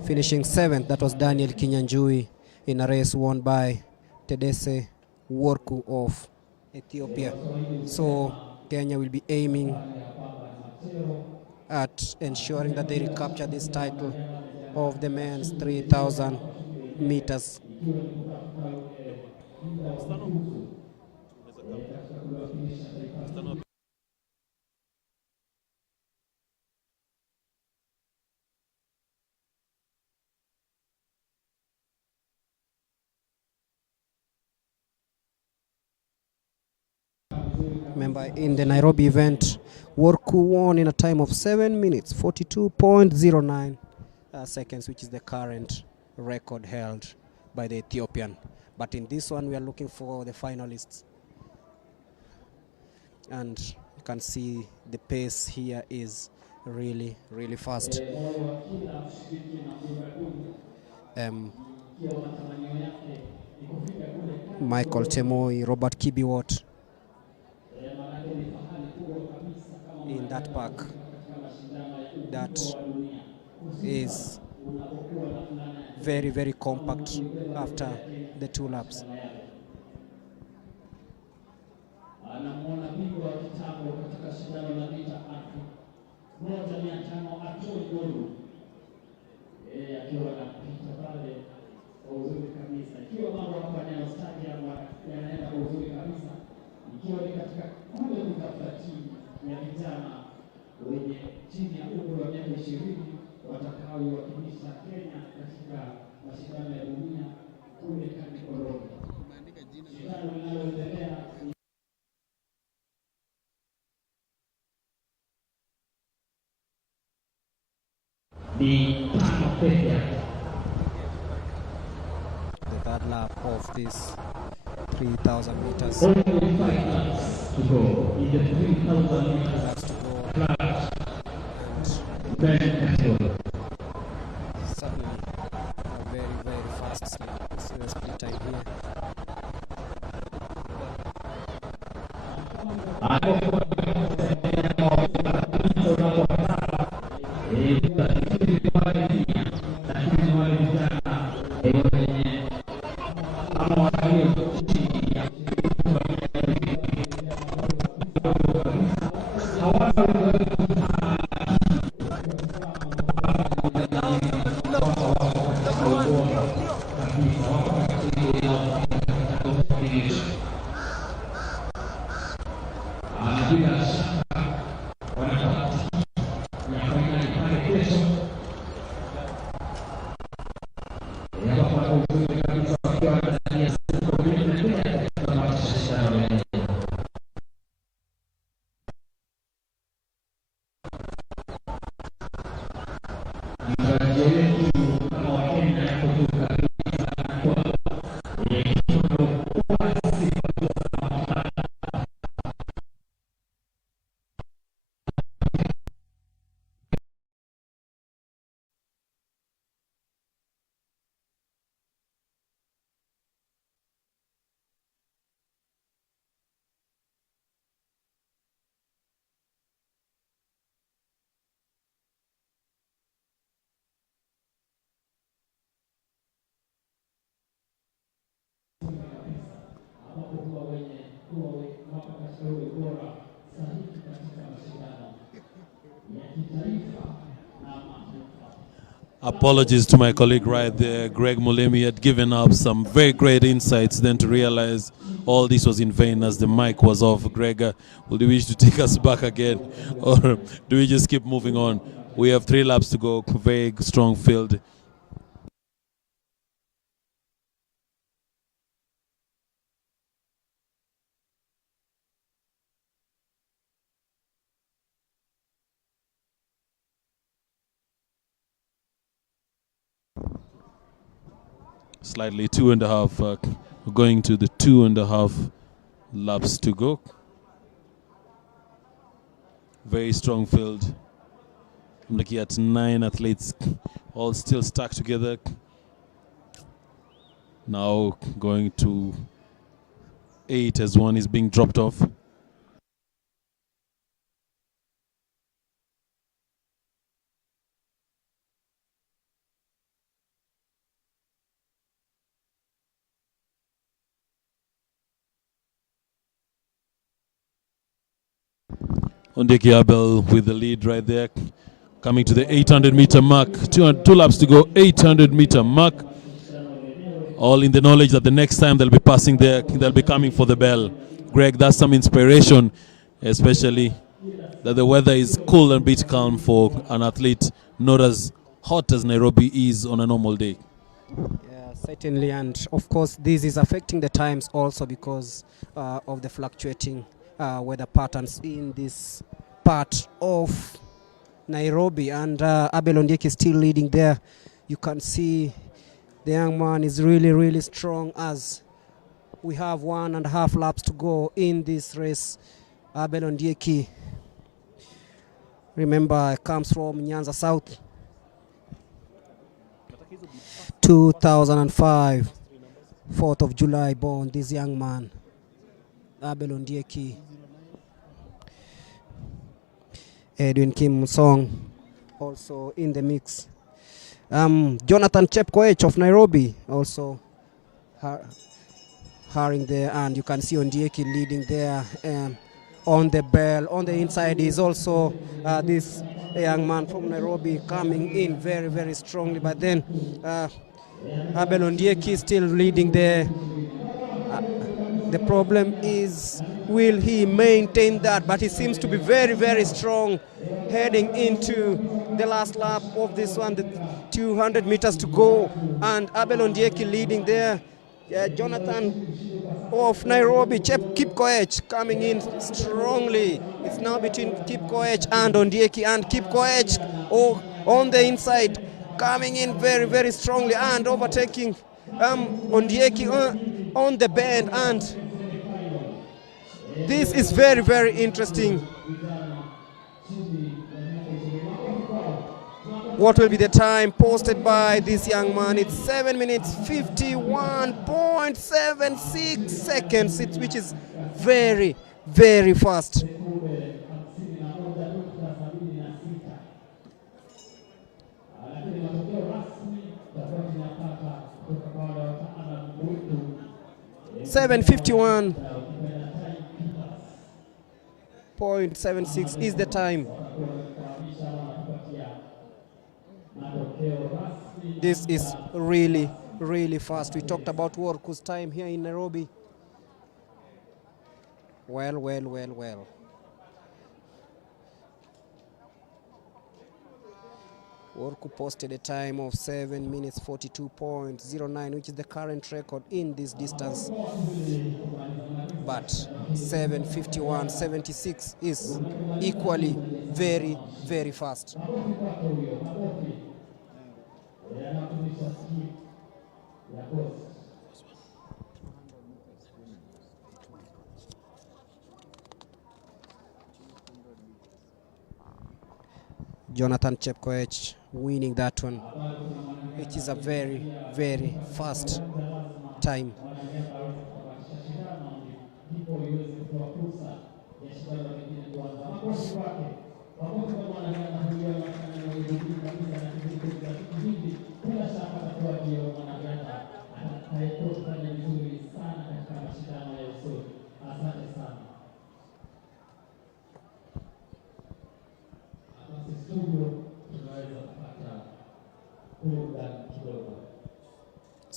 finishing 7th. That was Daniel Kinyanjui in a race won by Tedese Worku of Ethiopia. So Kenya will be aiming at ensuring that they recapture this title of the men's 3,000 meters. Remember, in the Nairobi event, Worku won in a time of 7 minutes 42.09 seconds, which is the current record held by the Ethiopian. But in this one, we are looking for the finalists, and you can see the pace here is really fast. Michael Temoi, Robert Kibiwot in that pack that is very compact after the 2 laps. Anamwona bingwa wa kitambo katika shindano la mita 1,500 Atoi Golu, akiwa anapita pale kwa uzuri kabisa, ikiwa mambo hapa Nyayo Stadium yanaenda kwa uzuri kabisa, ikiwa ni katika kule kutafuta timu ya vijana wenye chini ya umri wa miaka 20 watakaowakilisha Kenya katika mashindano ya dunia kule Kanikoroni. Shindano linaloendelea the third lap of this 3,000 meters. only 5 laps to go in the 3,000 meters. Laps to go. Certainly a very fast split time Apologies to my colleague right there, Greg Mulemi, had given up some very great insights, then to realize all this was in vain as the mic was off. Greg, will you wish to take us back again, or do we just keep moving on? We have 3 laps to go, very strong field. Slightly 2.5, going to the 2.5 laps to go. Very strong field. I'm looking at 9 athletes, all still stuck together. Now going to 8 as one is being dropped off. Ondeki Abel with the lead right there, coming to the 800-meter mark. 2 laps to go, 800-meter mark. All in the knowledge that the next time they'll be passing there, they'll be coming for the bell. Greg, that's some inspiration, especially that the weather is cool and a bit calm for an athlete not as hot as Nairobi is on a normal day. Yeah, certainly, and of course this is affecting the times also because of the fluctuating weather patterns in this part of Nairobi. And Abel Ondieki is still leading there. You can see the young man is really strong as we have 1.5 laps to go in this race. Abel Ondieki, remember, comes from Nyanza South. 2005, 4th of July born, this young man, Abel Ondieki. Edwin Kim Song also in the mix. Jonathan Chepkoech of Nairobi also hurrying there, and you can see Ondieki leading there on the bell. On the inside is also this young man from Nairobi coming in very strongly, but then Abel Ondieki still leading there. The problem is, will he maintain that? But he seems to be very strong heading into the last lap of this one, the 200 meters to go. And Abel Ondieki leading there. Jonathan of Nairobi, Kipkoech coming in strongly. It's now between Kipkoech and Ondieki, and Kipkoech on the inside coming in very strongly and overtaking Ondieki on the bend. And this is very interesting. What will be the time posted by this young man? It's 7 minutes 51.76 seconds, which is very fast. .76 is the time. This is really fast. We talked about Worku's time here in Nairobi. Well. Worku posted a time of 7 minutes 42.09, which is the current record in this distance. But 7:51.76 is equally very fast. Jonathan Chepkoech winning that one. It is a very fast time.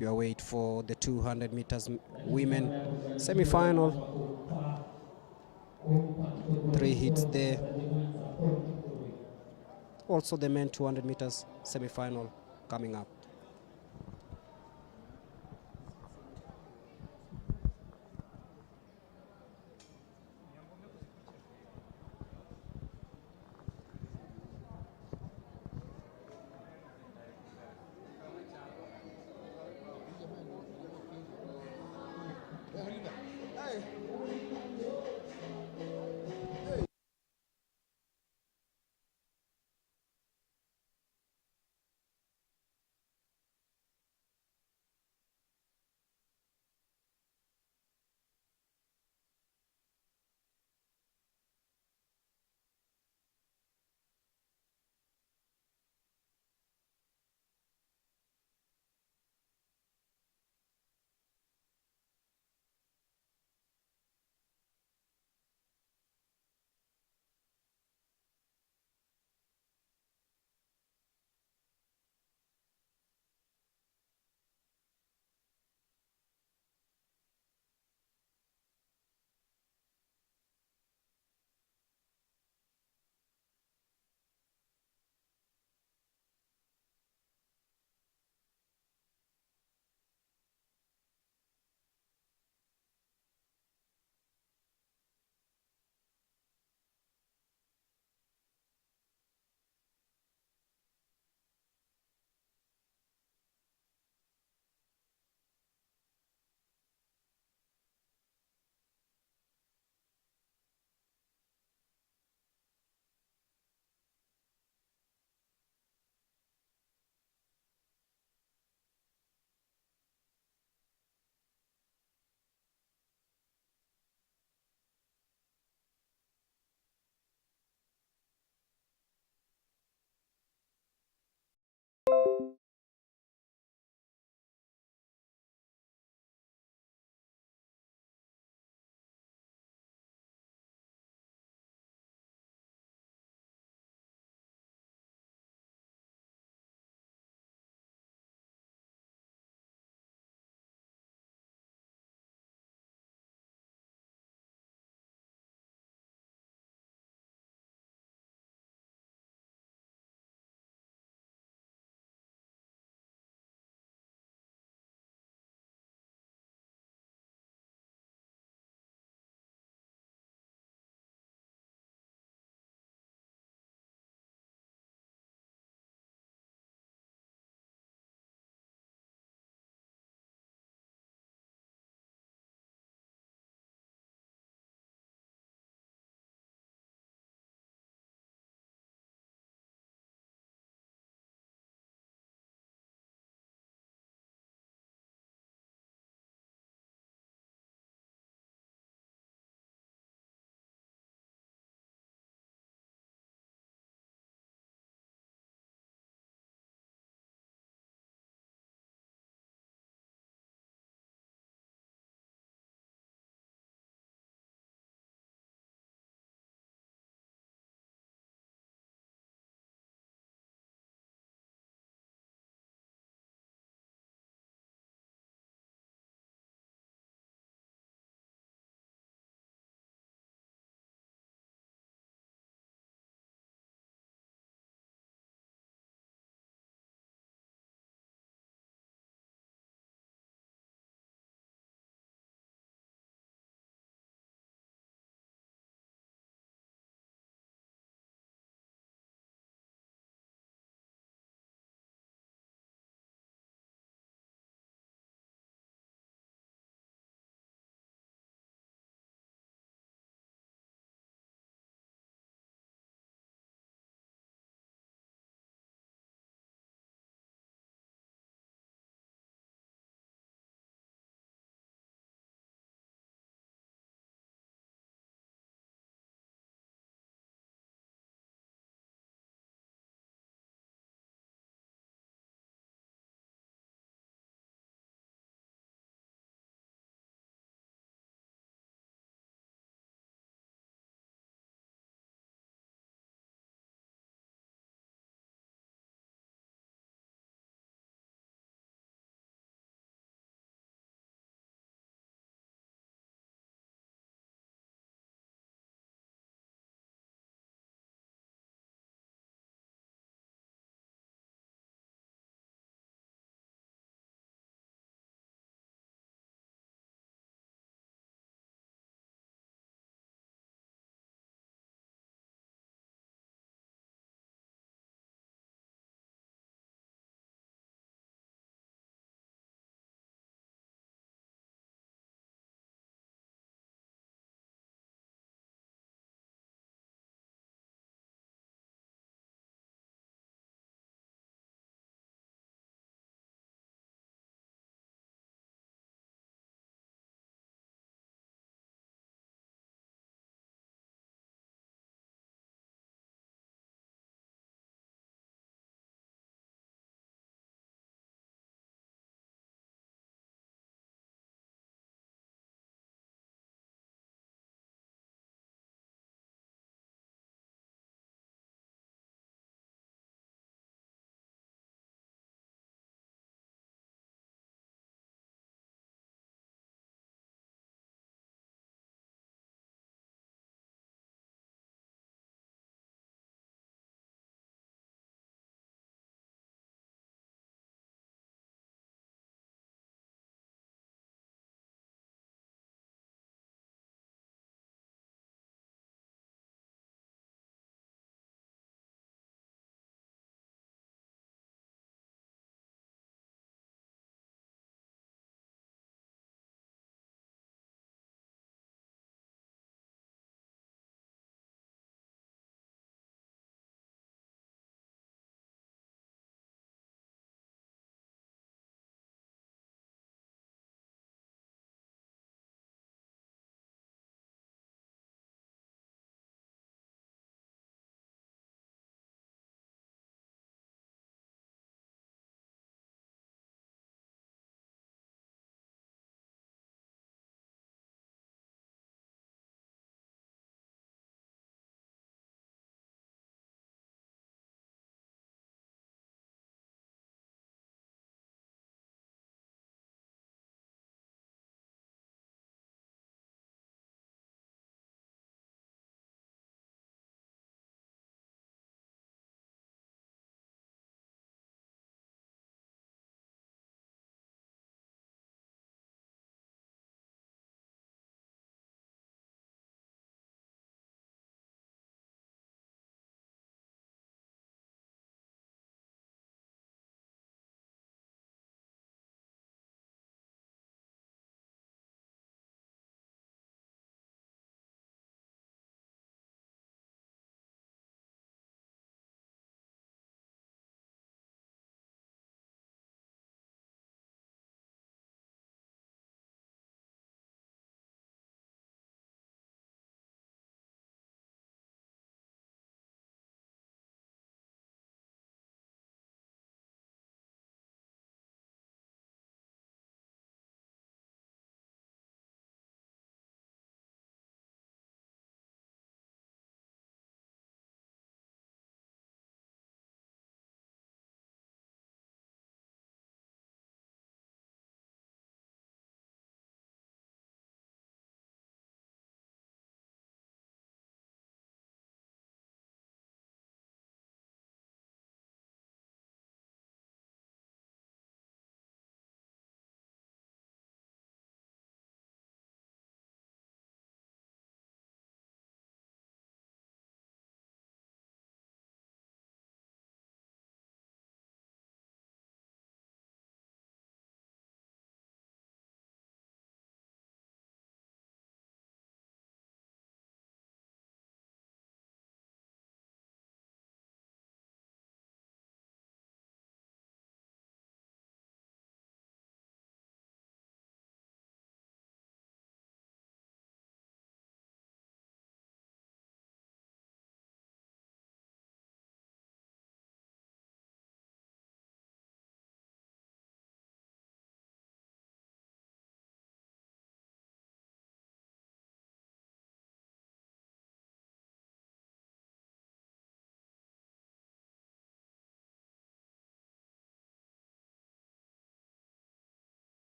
if you await for the 200 meters women semi-final. 3 hits there. Also the men 200 meters semi-final coming up.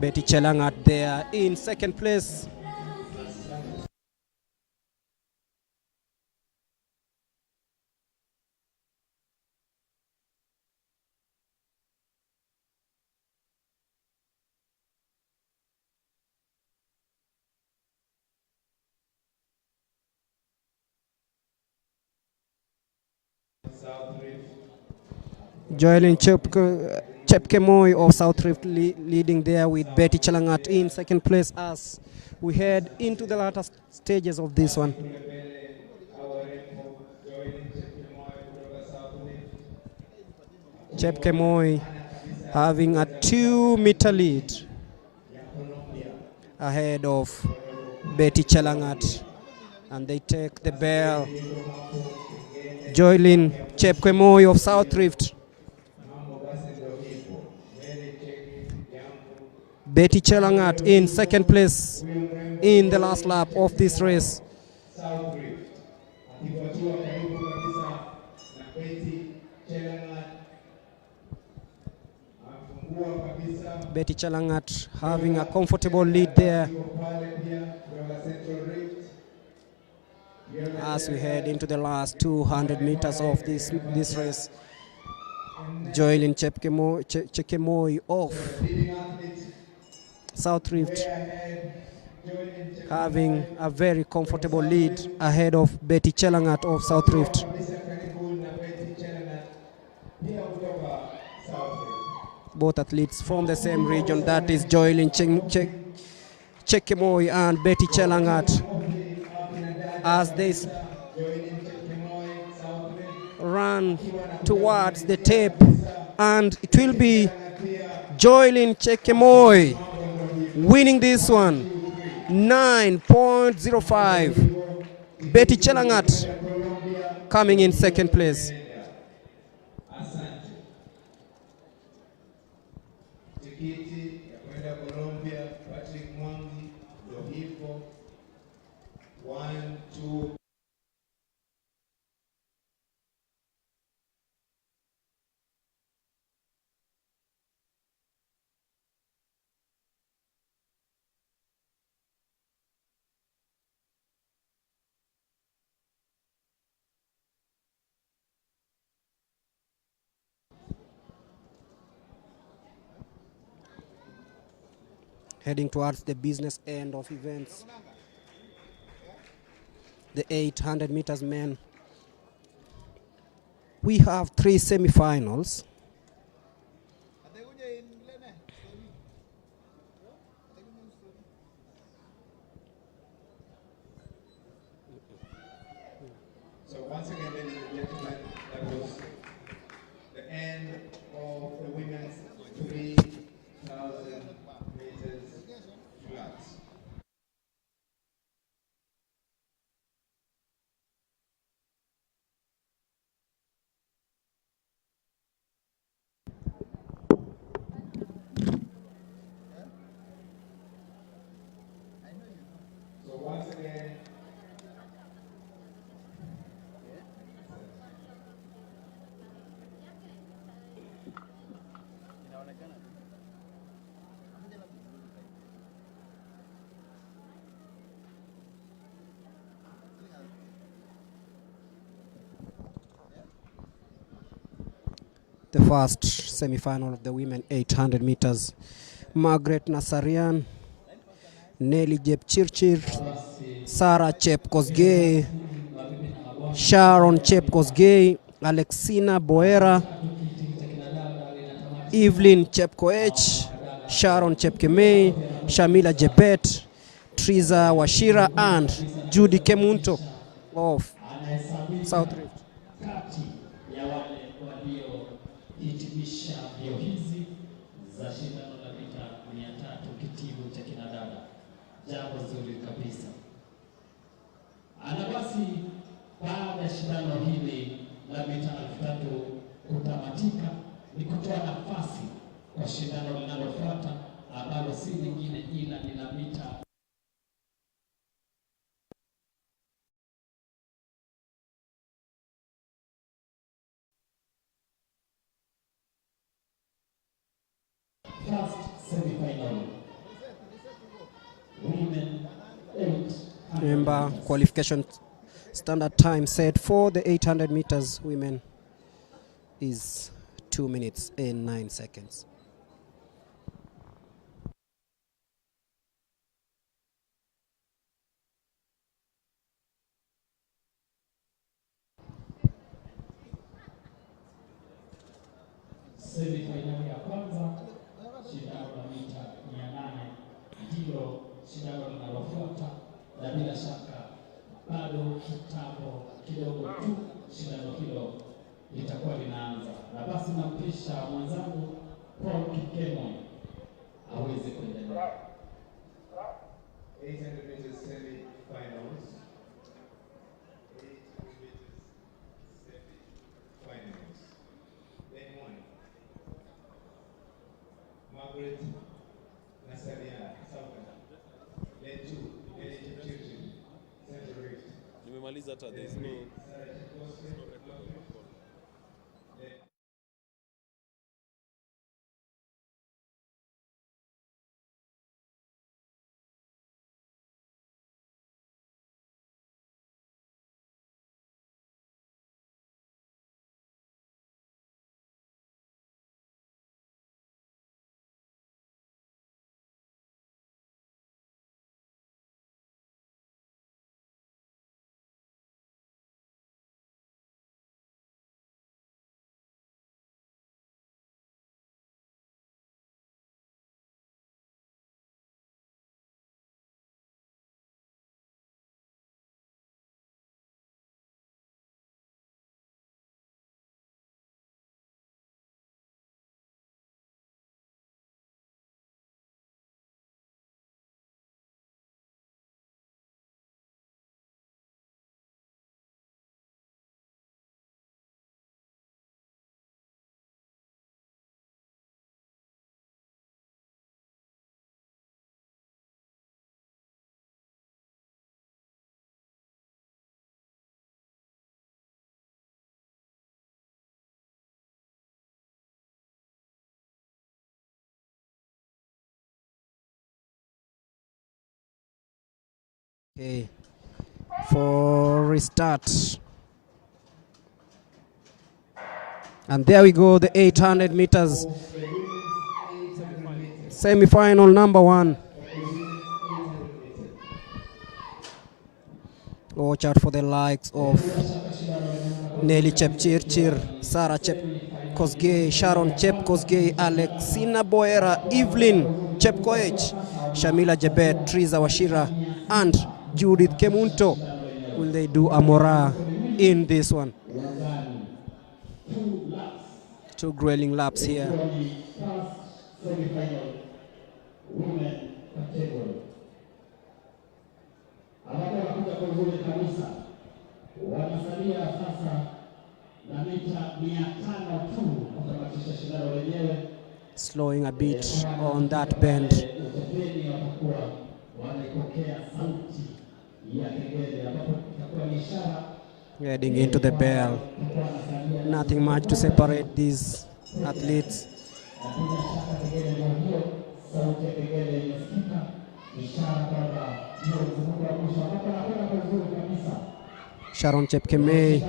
Betty Chelangat there in second place. Joelyn Chepkemoi of South Rift leading there with Betty Chelangat in second place as we head into the latter stages of this one. Chepkemoi having a 2-meter lead ahead of Betty Chelangat, and they take the bell. Joylin Chepkemoi of South Rift, Betty Chelangat in second place in the last lap of this race. Betty Chelangat having a comfortable lead there as we head into the last 200 meters of this race. Joylin Chepkemoi of South Rift having a very comfortable lead ahead of Betty Chelangat of South Rift. Both athletes from the same region, that is Joylin Chepkemoi and Betty Chelangat, as they run towards the tape, and it will be Joylin Chepkemoi winning this one, 9.05. Betty Chelangat coming in second place. Heading towards the business end of events. The 800 meters men. We have 3 semifinals. So once again, ladies and gentlemen, that was the end of the women's 3,000 meters flat. So once again, The first semi-final of the women 800 meters. Margaret Nassarian, Nelly Jepchirchir, Sarah Chepkosgei, Sharon Chepkosgei, Alexina Boera, Evelyn Chepkoech, Sharon Chepkemei, Shamila Jebet, Triza Washira, and Judy Kemunto of South Rift. Kati ya wale waliohitimisha mbio hizi za shindano la mita 300 kitivo cha kinadada, jambo zuri kabisa. Ana basi, baada ya shindano hili la mita 3000 kutamatika, ni kutoa nafasi kwa shindano linalofuata ambalo si lingine ila ni la mita first semi-final. remember, qualification standard time set for the 800 meters women is 2 minutes and 9 seconds. Semifinali ya kwanza, shindano la mita 800 ndilo shindano linalofuata, na bila shaka bado kitambo kidogo tu shindano hilo litakuwa linaanza. Na basi nampisha mwenzangu Paul Kikemo aweze kuendelea. 800 meters semi-finals. 800 meters semi-finals. Lane 1. Margaret Nasaria, Southern. Lane 2. Lane Central Rift. Nimemaliza hata there is no Okay, for restart. And there we go, the 800 meters semi-final number 1. Watch out for the likes of Nelly Chepchirchir, Sarah Chepkosgei, Sharon Chepkosgei, Alexina Boera, Evelyn Chepkoech, Shamila Jebet, Triza Washira, and Judith Kemunto. Will they do a Mora in this one? 2 grueling laps here. Wanasalia sasa na mita 500 tu kutamatisha shindano lenyewe. Slowing a bit on that bend. Heading into the bell. Nothing much to separate these athletes. Sharon Chepkemei.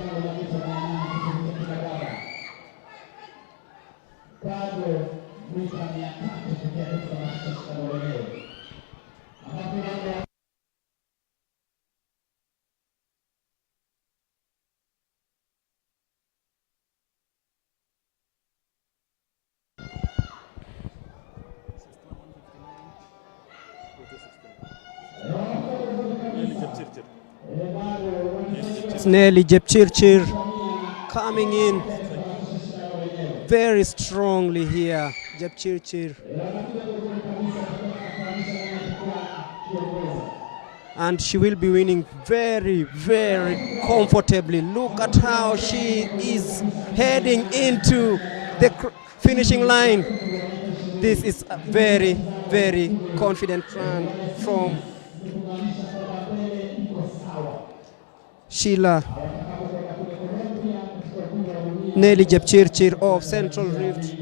Nelly Chepchirchir coming in very strongly here. Chepchirchir. And she will be winning very, very comfortably. Look at how she is heading into the finishing line. This is a very, very confident run from Sheila Nelly Chepchirchir of Central Rift.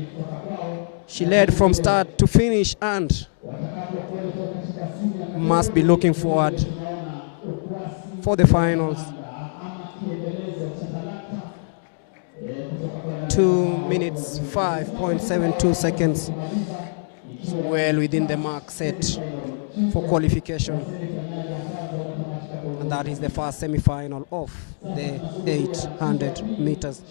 She led from start to finish and must be looking forward for the finals. 2 minutes 5.72 seconds. It's well within the mark set for qualification. And that is the first semi-final of the 800 meters.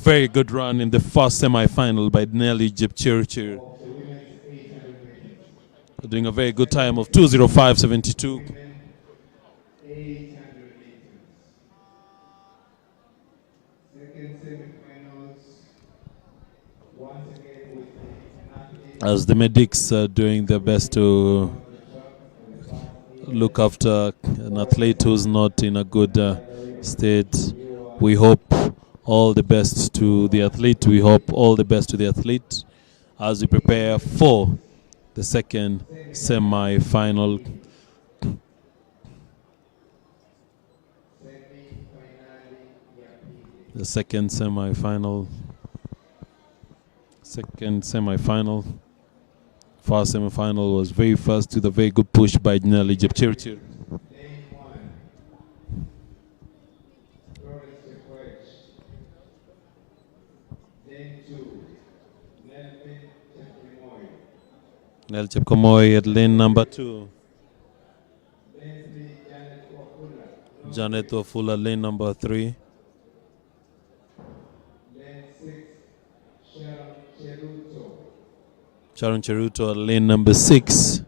Very good run in the first semi-final by Nyayo Jepchirchir. Doing a very good time of 2:05.72. As the medics are doing their best to look after an athlete who's not in a good state, we hope all the best to the athlete. We hope all the best to the athlete as we prepare for the second semi-final. The second semi-final. First semi-final was very fast with a very good push by Nyayo Jepchirchir. Nel Chepkomoy at lane number 2. Janet Wafula lane number 3. Sharon Cheruto at lane number 6,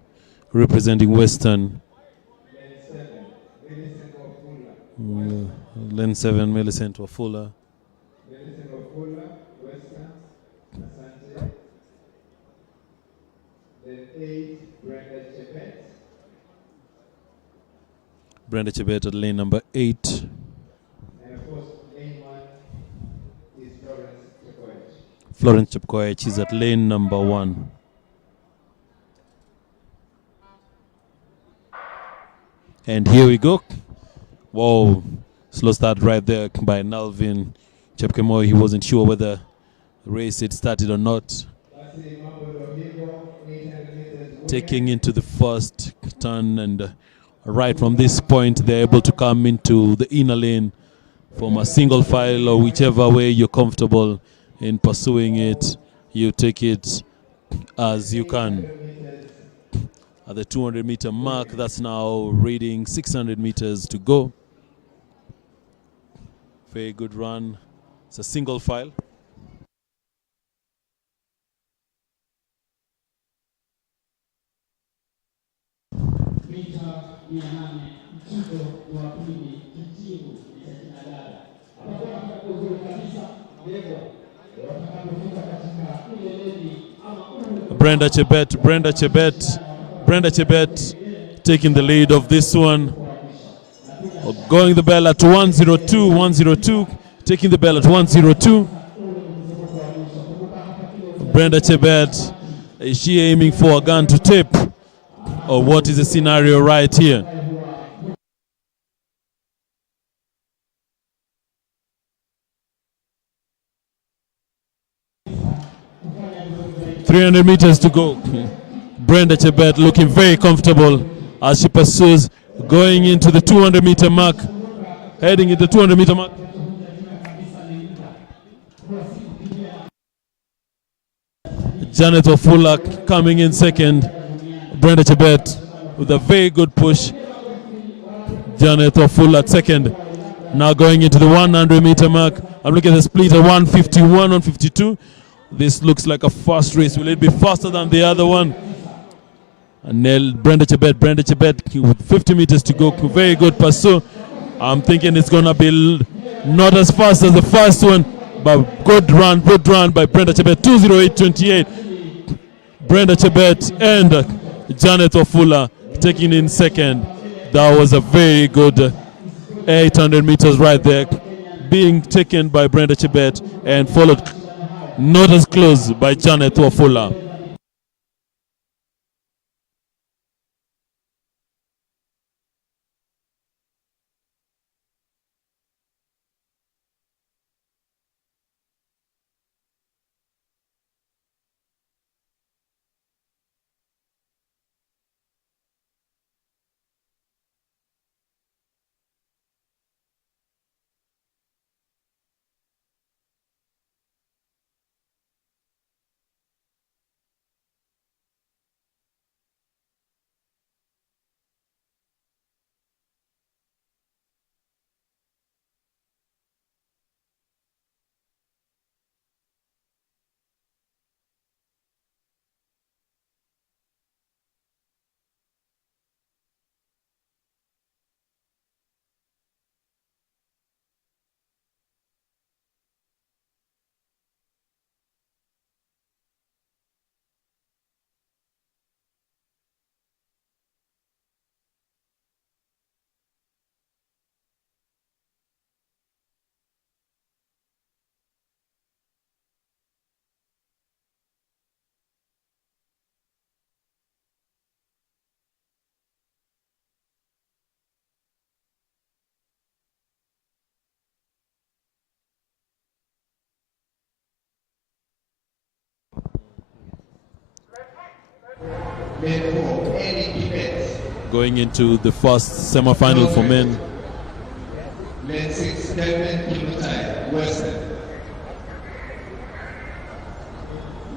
representing Western. Lane 7, Millicent Wafula. Brenda Chebet at lane number 8. And of course, lane 1 is Florence Chepkoech is at lane number 1. And here we go. Whoa, slow start right there by Nalvin Chepkemoy. He wasn't sure whether the race had started or not. Taking into the first turn, and right from this point they're able to come into the inner lane from a single file, or whichever way you're comfortable in pursuing it, you take it as you can. At the 200-meter mark, that's now reading 600 meters to go. Very good run. It's a single file. Brenda Chebet taking the lead of this one. Going the bell at 102, taking the bell at 102. Brenda Chebet, is she aiming for a gun to tip? Or what is the scenario right here? .300 meters to go. Brenda Chebet looking very comfortable as she pursues, going into the 200-meter mark, heading into the 200-meter mark. Janet Wafula coming in second. Brenda Chebet with a very good push. Janet Wafula at second. Now going into the 100-meter mark. I'm looking at the split at 151, 152. This looks like a fast race. Will it be faster than the other one? And Brenda Chebet with 50 meters to go. Very good pursue. I'm thinking it's going to be not as fast as the first one, but good run by Brenda Chebet. 2:08.28. Brenda Chebet and Janet Wafula taking in second. That was a very good 800 meters right there, being taken by Brenda Chebet and followed not as close by Janet Wafula. Going into the first semi-final for men. Lane 6, Western.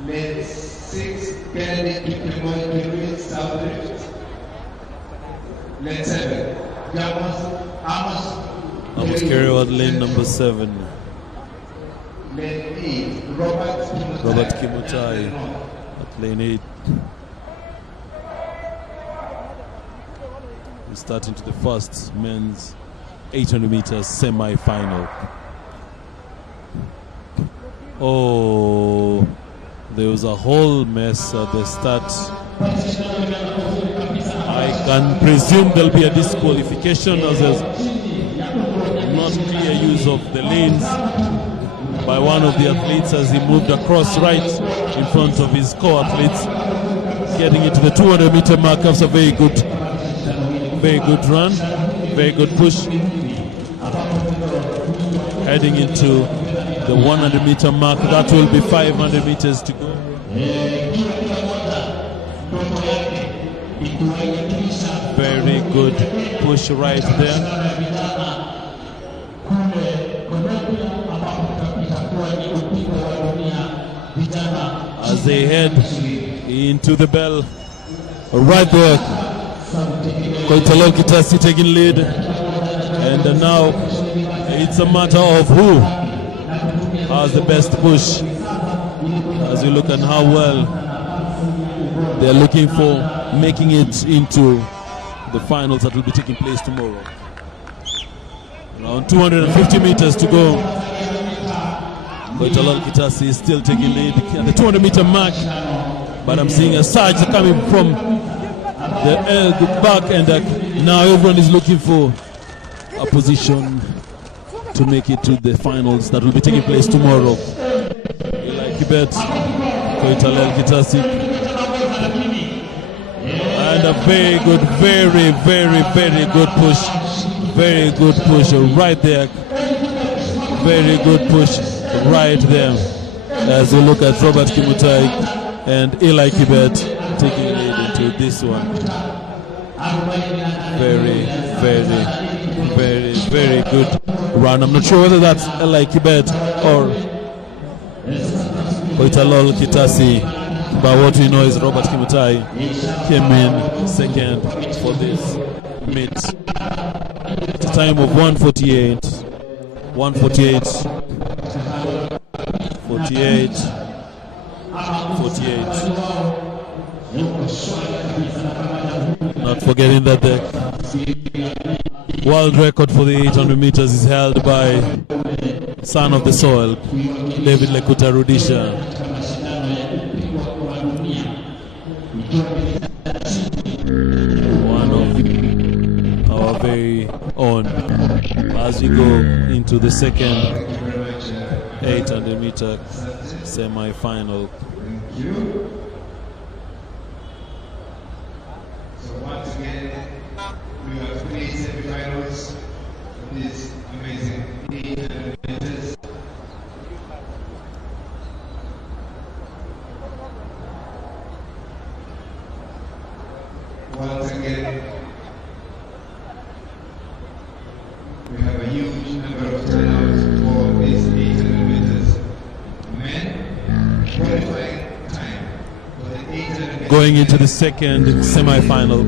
Lane 6, Kennedy Kipimoy, South Drift. Lane 7, Amos Kerry, lane number 7. Lane 8, Robert Kimutai at lane 8. We start into the first men's 800 meters semi-final. Oh, there was a whole mess at the start. I can presume there'll be a disqualification as there's not clear use of the lanes by one of the athletes as he moved across right in front of his co-athletes, getting into the 200-meter mark after a very good run, very good push, heading into the 100-meter mark. That will be 500 meters to go. Very good push right there. As they head into the bell, right there, Koitalol Kitasi taking lead, and now it's a matter of who has the best push. As we look at how well they're looking for making it into the finals that will be taking place tomorrow. Around 250 meters to go. Koitalol Kitasi is still taking lead at the 200-meter mark, but I'm seeing a surge coming from the back, and now everyone is looking for a position to make it to the finals that will be taking place tomorrow. Eli Kibet, Koitalol Kitasi, and a very good push. Very good push right there. Very good push right there. As we look at Robert Kimutai and Eli Kibet taking lead into this one. Very good run. I'm not sure whether that's Eli Kibet or Koitalol Kitasi, but what we know is Robert Kimutai came in second for this meet. It's a time of 1:48, 48. Not forgetting that the world record for the 800 meters is held by son of the soil, David Lekuta Rudisha. One of our very own, as we go into the second 800 meter semi-final. So once again, we have 3 semi-finals of this amazing 800 meters. Once again, we have a huge number of turnouts for these 800 meters. Men, qualifying time for the 800 meters. Going into the second semi-final.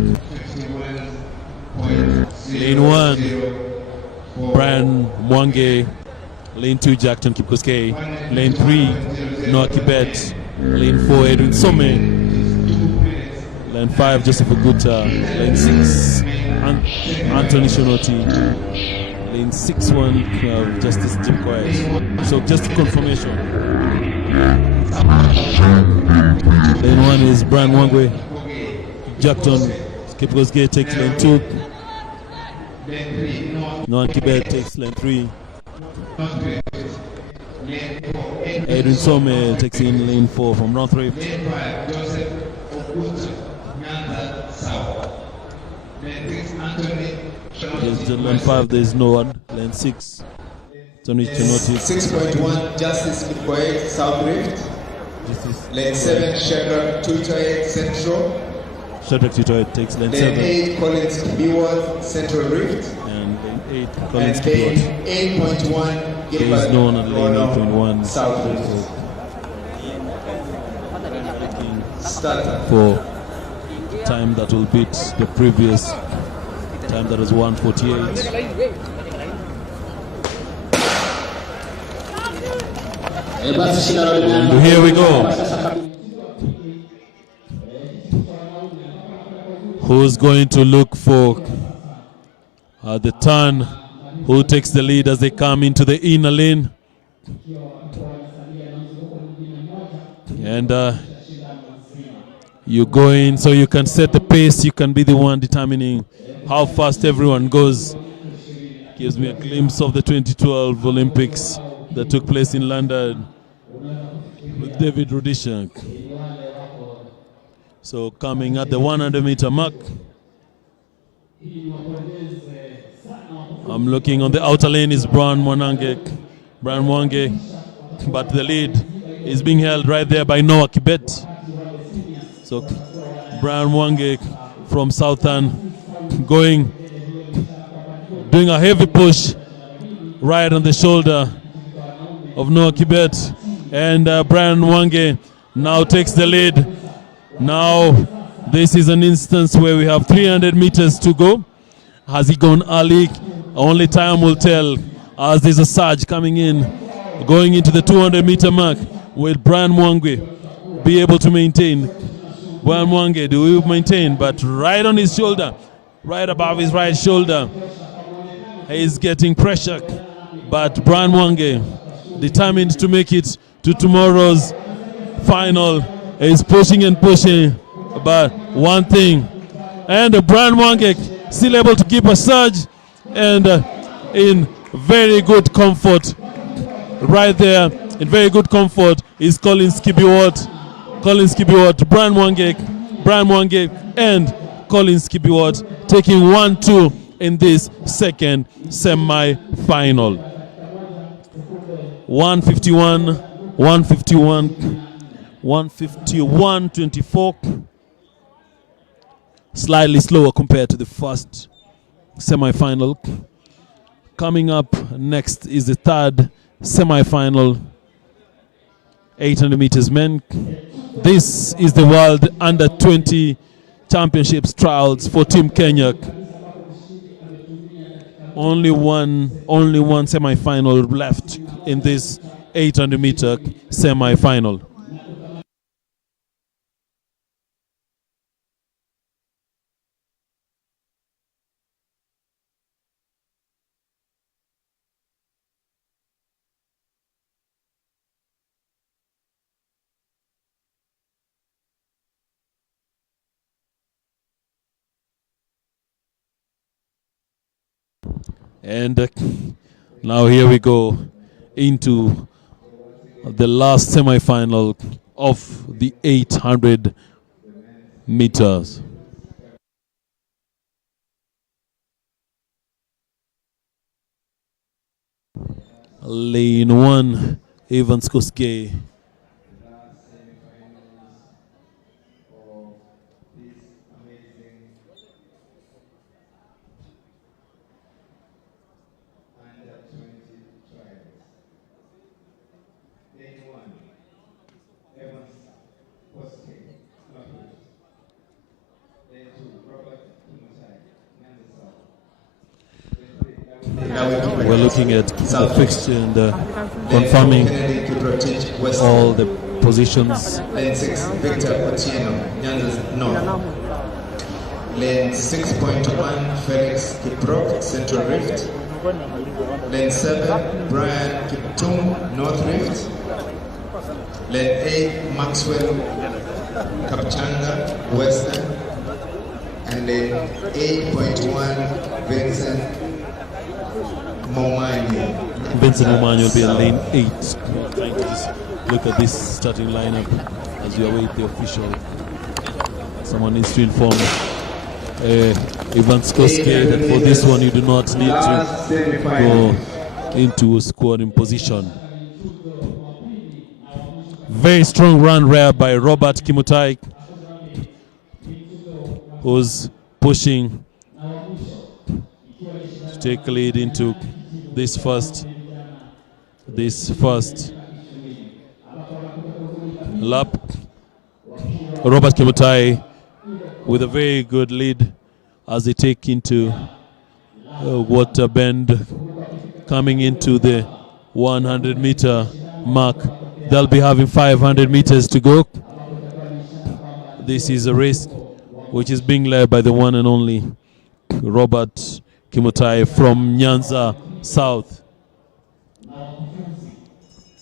Lane 1, Brian Mwange. Lane 2, Jackton Kipkoskei. Lane 3, Noah Kibet. Lane 4, Edwin Some. Lane 5, Joseph Oguta. Lane 6, Anthony Shonoti. Lane 6-1, Justice Jim Quiet. So just confirmation. Lane 1 is Brian Mwangwe. Jackton Kipkoskei takes lane 2. Noah Kibet takes lane 3. Edwin Some takes in lane 4 from North Rift. Lane 5 there is no one. Lane 6 Tony Chinoti. 6.1 Justice Kipkoskei, South Rift. Lane 7 Shadrach Tuitoye, Central. Shadrach Titoy takes lane Lane 7. 8, Collins Biworth, Central Rift. And lane 8, Collins And lane Kibiwot. 8.1, He is Gilbert known at lane Rono, 8.1. South Rift. Starter. For time that will beat the previous time, that was 1:48. And here we go. Who's going to look for the turn? Who takes the lead as they come into the inner lane? And you go in so you can set the pace. You can be the one determining how fast everyone goes. Gives me a glimpse of the 2012 Olympics that took place in London with David Rudisha. So coming at the 100-meter mark, I'm looking on the outer lane is Brian Mwange, but the lead is being held right there by Noah Kibet. So Brian Mwange from Southern doing a heavy push right on the shoulder of Noah Kibet, and Brian Mwange now takes the lead. Now this is an instance where we have 300 meters to go. Has he gone early? Only time will tell, as there's a surge coming in, going into the 200-meter mark. Will Brian Mwange be able to maintain? Brian Mwange, do we maintain? But right on his shoulder, right above his right shoulder, he's getting pressure. But Brian Mwange, determined to make it to tomorrow's final, is pushing and pushing. But one thing, and Brian Mwange still able to keep a surge, and in very good comfort, right there, in very good comfort, is Collins Kibiwot, Brian Mwange, and Collins Kibiwot taking 1-2 in this second semi-final. 151-24. Slightly slower compared to the first semi-final. Coming up next is the third semi-final, 800 meters men. This is the World Under-20 Championships trials for Team Kenya. Only one semi-final left in this 800 meter semi-final. And now here we go into the last semi-final of the 800 meters. Lane 1, Evans Koske. We're looking at the fixture and confirming all the positions. Lane 6, Victor Otieno, Nyanza North. Lane 6.1, Felix Kiprop, Central Rift. Lane 7, Brian Kiptum, North Rift. Lane 8, Maxwell Kapchanga, Western. And lane 8.1, Vincent Momanyi will be in lane 8. Trying to just look at this starting lineup as we await the official. Someone needs to inform Evans Koske that for this one you do not need to go into scoring position. Very strong run there by Robert Kimutai. who's pushing to take lead into this first lap. Robert Kimutai with a very good lead as they take into water bend, coming into the 100-meter mark. They'll be having 500 meters to go. This is a race which is being led by the one and only Robert Kimutai from Nyanza South.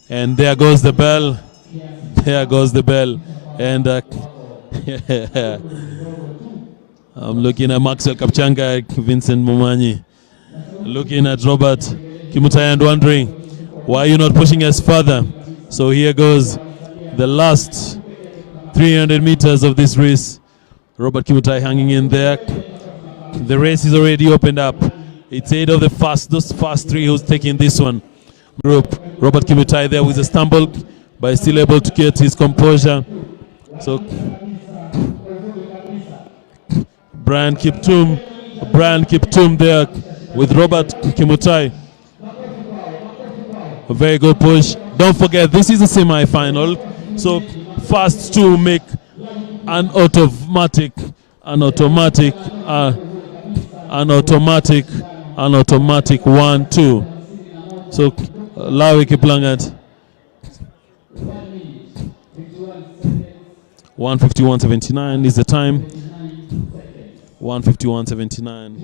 And there goes the bell. There goes the bell. And I'm looking at Maxwell Kapchanga, Vincent Mumanyi, looking at Robert Kimutai and wondering, why are you not pushing us further? So here goes the last 300 meters of this race. Robert Kimutai hanging in there. The race is already opened up. It's 8 of those first 3 who's taking this one. Robert Kimutai there with a stumble, but still able to get his composure. So Brian Kiptum there with Robert Kimutai. A very good push. Don't forget, this is a semi-final, so first to make an automatic 1-2. So Lawi Kiplangat 1:51.79 is the time. 1:51.79.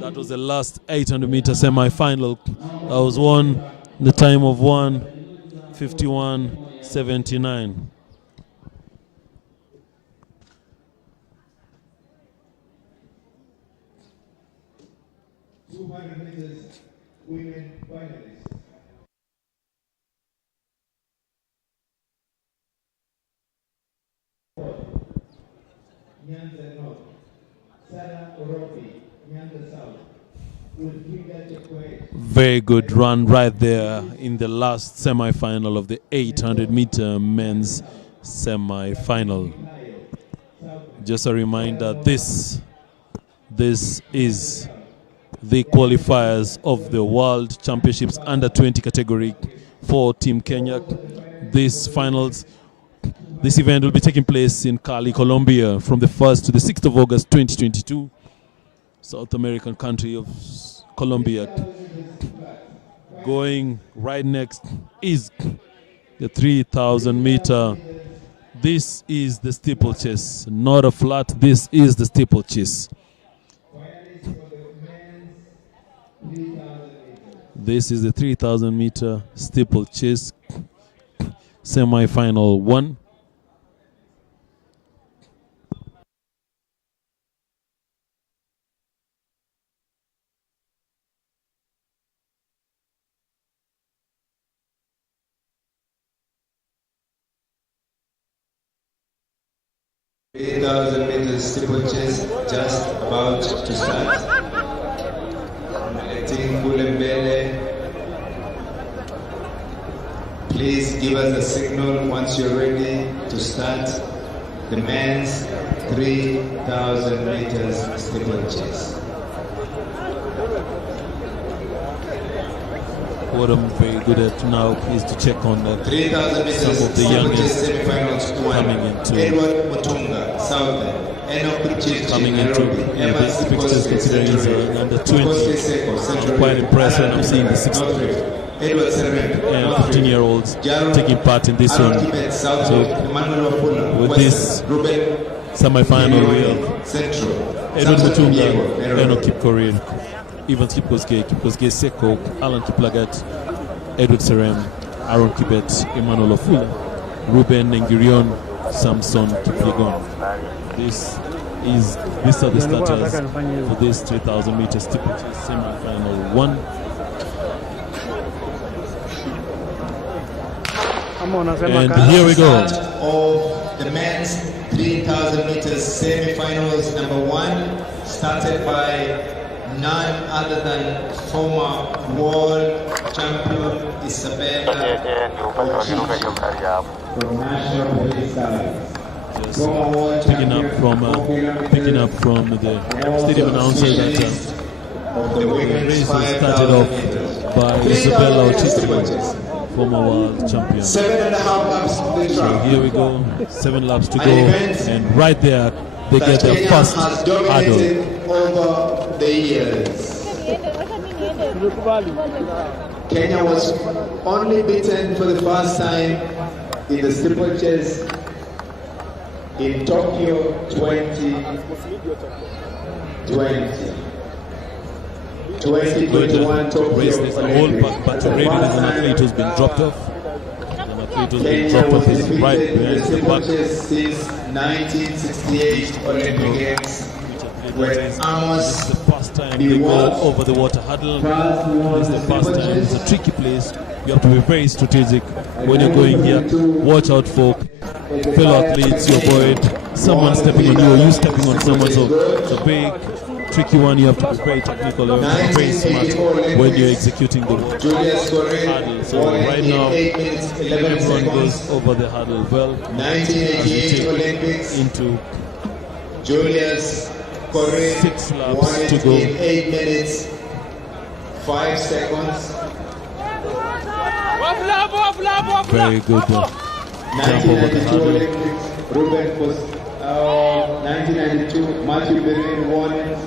That was the last 800-meter semi-final. That was won in the time of 1:51.79. Women finalists. Nyanza North, Sarah Oropi, Nyanza South. Very good run right there in the last semi-final of the 800-meter men's semi-final. Just a reminder, this is the qualifiers of the World Championships Under-20 category for Team Kenya. This event will be taking place in Cali, Colombia from the 1st to the 6th of August 2022. South American country of Colombia. Going right next is the 3,000 meter. This is the steeplechase, not a flat. This is the steeplechase. This is the 3,000 meter steeplechase semi-final 1. $8,000 meters steeplechase just about to start. Letting Bulembele, please give us a signal once you're ready to start the men's 3,000 meters steeplechase. What I'm very good at now is to check on some of the youngest coming into these pictures, considering he's under-20. I'm quite impressed when I'm seeing the 16 and 15-year-olds taking part in this one. So with this semi-final, we have Edward Mutunga, Enoch Kipkorir, Evans Kipkoske Seko, Alan Kiplagat, Edward Serem, Aaron Kibet, Emmanuel Ofula, Ruben Ngirion, Samson Kipyegon. These are the starters for this 3,000 meter steeplechase semi-final 1. And here we go. Of the men's 3,000 meters semi-finals number 1, started by none other than former world champion Isabella from National Police Service. Picking up from the stadium announcer that the race was started off by Isabella Otiti, former world champion. 7.5 laps of the track. So here we go, 7 laps to go, and right there they get their Kenya first has hurdle. dominated over the years. Kenya was only beaten for the first time in the steeplechase in Tokyo 2020. 2021 Tokyo Race this whole but already there's an athlete who's been dropped off. An athlete who's been dropped off is right behind the back. Since 1968 Olympic Games, where Amos This is the first time they go over the water hurdle. This is the first time. It's a tricky place. You have to be very strategic when you're going here. Watch out for fellow athletes. You avoid someone stepping on you or you stepping on someone. So it's a big tricky one. You have to be very technical. You have to be very smart when you're executing the hurdle. So right now, everyone goes over the hurdle well. 1988 Olympics Into Julius Correa 6 laps won it to go. in 8 minutes 5 seconds. Very good jump over the 1992 hurdle. Olympics, Ruben was 1992 Matthew Berlin won it.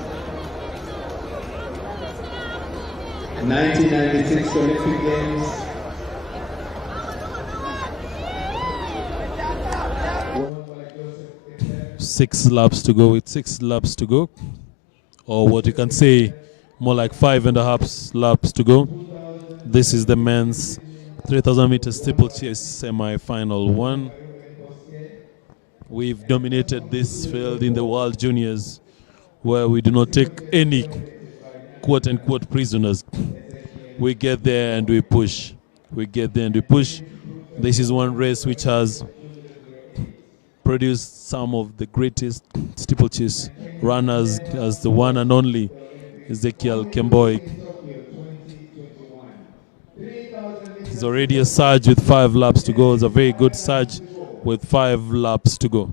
1996 Olympic Games. Six laps to go. With 6 laps to go, or what you can say, more like 5.5 laps to go. This is the men's 3,000 meter steeplechase semi-final 1. We've dominated this field in the World Juniors, where we do not take any quote-unquote prisoners. We get there and we push. We get there and we push. This is one race which has produced some of the greatest steeplechase runners, as the one and only Ezekiel Kemboi. He's already a surge with 5 laps to go. It's a very good surge with 5 laps to go.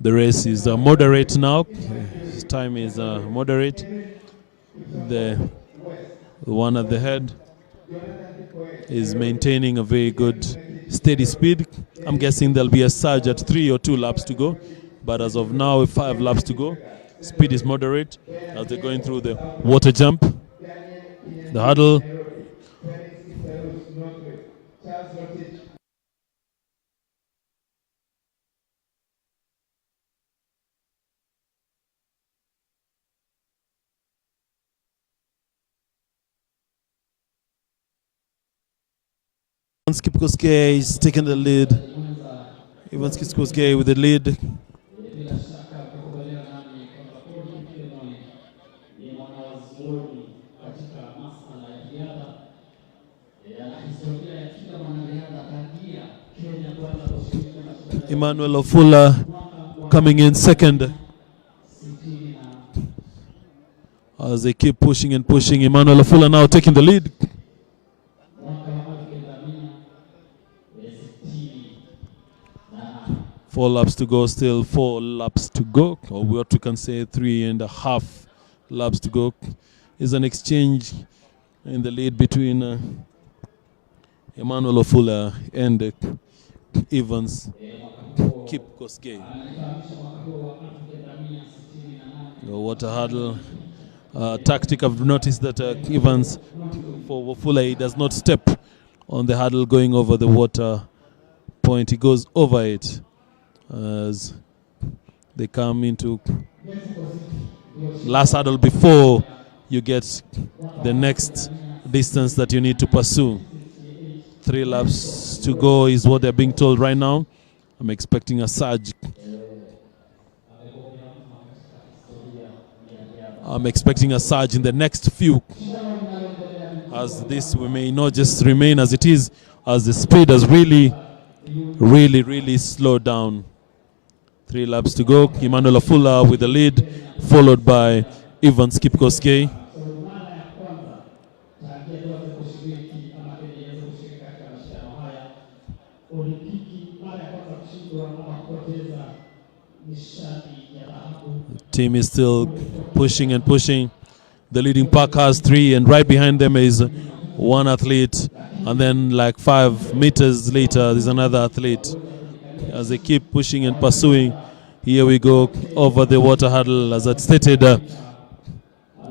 The race is moderate now. His time is moderate. The one at the head is maintaining a very good steady speed. I'm guessing there'll be a surge at 3 or 2 laps to go. But as of now, with 5 laps to go, speed is moderate as they're going through the water jump, the hurdle. Kipkoskei is taking the lead. Evans Kipkoskei with the lead. Emmanuel Ofula coming in second. As they keep pushing and pushing, Emmanuel Ofula now taking the lead. Four laps to go, still 4 laps to go, or what we can say 3.5 laps to go. Is an exchange in the lead between Emmanuel Ofula and Evans Kipkoskei. Water hurdle tactic. I've noticed that Evans, for Ofula, he does not step on the hurdle going over the water point. He goes over it as they come into last hurdle before you get the next distance that you need to pursue. 3 laps to go is what they're being told right now, I'm expecting a surge. I'm expecting a surge in the next few, as this we may not just remain as it is, as the speed has really slowed down. 3 laps to go. Emmanuel Afula with the lead, followed by Ivan Skipkoskei. The team is still pushing and pushing. The leading pack has 3, and right behind them is 1 athlete, and then like 5 meters later there's another athlete. As they keep pushing and pursuing, here we go over the water hurdle. As I stated,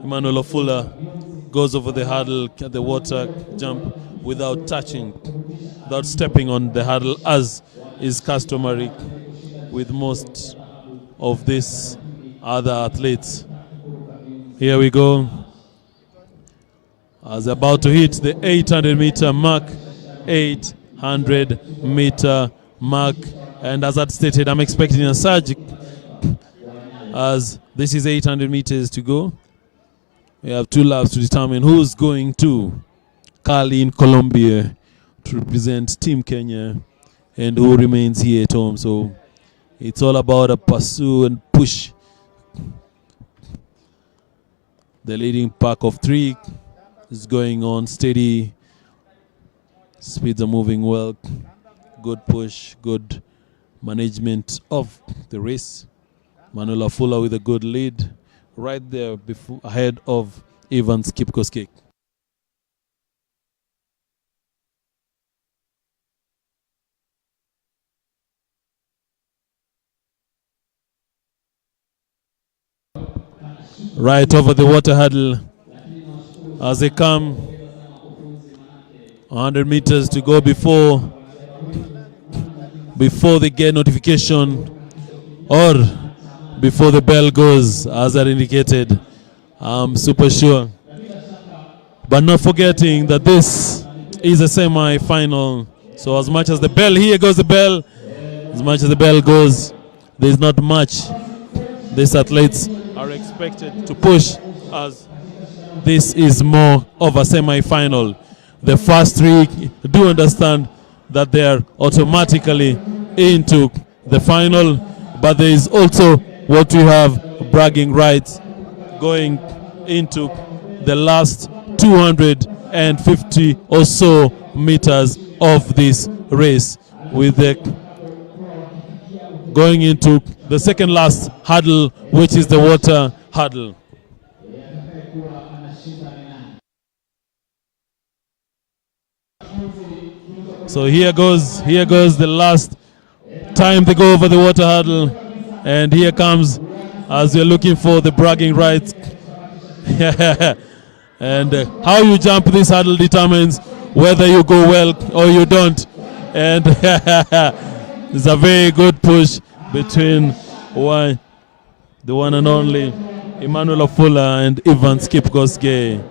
Emmanuel Afula goes over the hurdle, the water jump, without touching, without stepping on the hurdle, as is customary with most of these other athletes. Here we go, as about to hit the 800-meter mark, 800-meter mark. And as I stated, I'm expecting a surge, as this is 800 meters to go. We have 2 laps to determine who's going to Cali in Colombia to represent Team Kenya and who remains here at home. So it's all about a pursue and push. The leading pack of 3 is going on steady. Speeds are moving well. Good push, good management of the race. Manuel Afula with a good lead right there ahead of Ivan Skipkoskei. Right over the water hurdle as they come. 100 meters to go before they get notification or before the bell goes, as I indicated. I'm super sure. But not forgetting that this is a semi-final. So as much as the bell, here goes the bell, as much as the bell goes, there's not much these athletes are expected to push, as this is more of a semi-final. The first 3 do understand that they are automatically into the final, but there is also what we have bragging rights going into the last 250 or so meters of this race, with the going into the second last hurdle, which is the water hurdle. So here goes the last time they go over the water hurdle, and here comes, as we're looking for the bragging rights. And how you jump this hurdle determines whether you go well or you don't. And it's a very good push between the one and only Emmanuel Afula and Ivan Skipkoskei.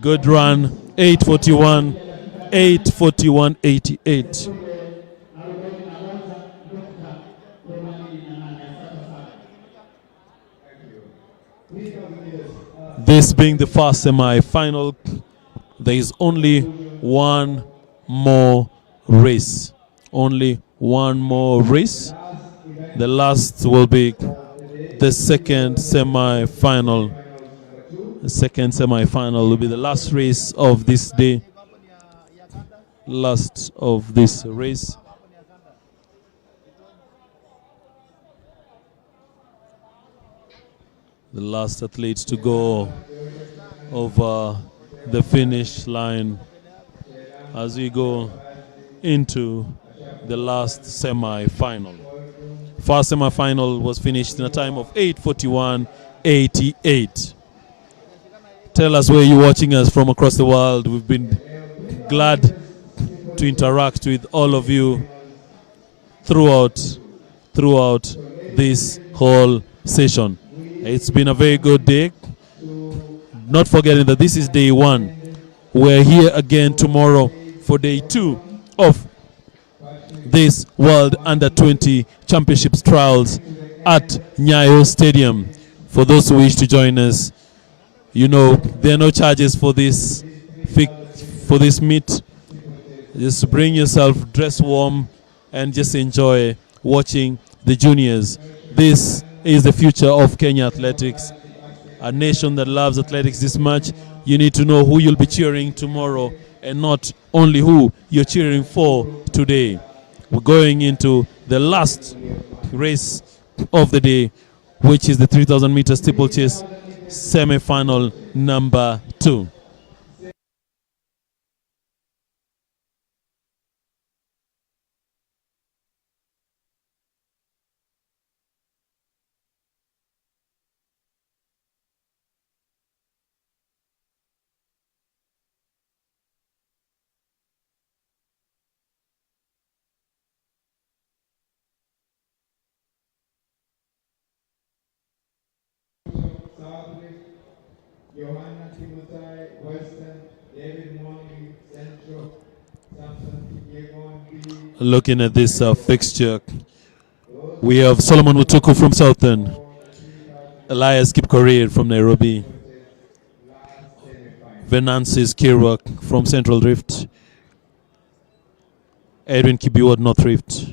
Good run, 8:41.88. This being the first semi-final, there is only one more race. Only one more race. The last will be the second semi-final. The second semi-final will be the last race of this day. Last of this race. The last athlete to go over the finish line as we go into the last semi-final. First semi-final was finished in a time of 8:41.88. Tell us where you're watching us from across the world. We've been glad to interact with all of you throughout this whole session. It's been a very good day. Not forgetting that this is day 1. We're here again tomorrow for day 2 of this World Under-20 Championships trials at Nyayo Stadium. For those who wish to join us, you know there are no charges for this meet. Just bring yourself, dress warm, and just enjoy watching the juniors. This is the future of Kenya athletics. A nation that loves athletics this much, you need to know who you'll be cheering tomorrow and not only who you're cheering for today. We're going into the last race of the day, which is the 3,000 meter steeplechase semi-final number 2. Looking at this fixture, we have Solomon Mutuku from Southern, Elias Kipkorir from Nairobi, Venances Kirwak from Central Rift, Edwin Kibiwad North Rift,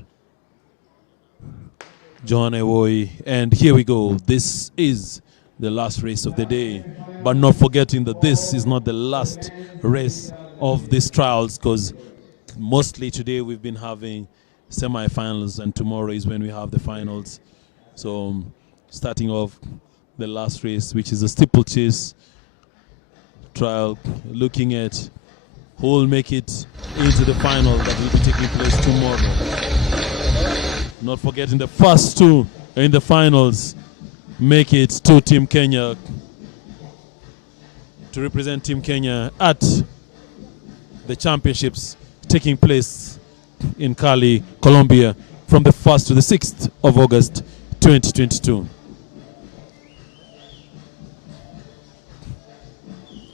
John Ewoy, and here we go. This is the last race of the day, but not forgetting that this is not the last race of these trials, because mostly today we've been having semi-finals and tomorrow is when we have the finals. So starting off the last race, which is a steeplechase trial, looking at who will make it into the final that will be taking place tomorrow. Not forgetting the first two in the finals make it to Team Kenya, to represent Team Kenya at the championships taking place in Cali, Colombia from the 1st to the 6th of August 2022.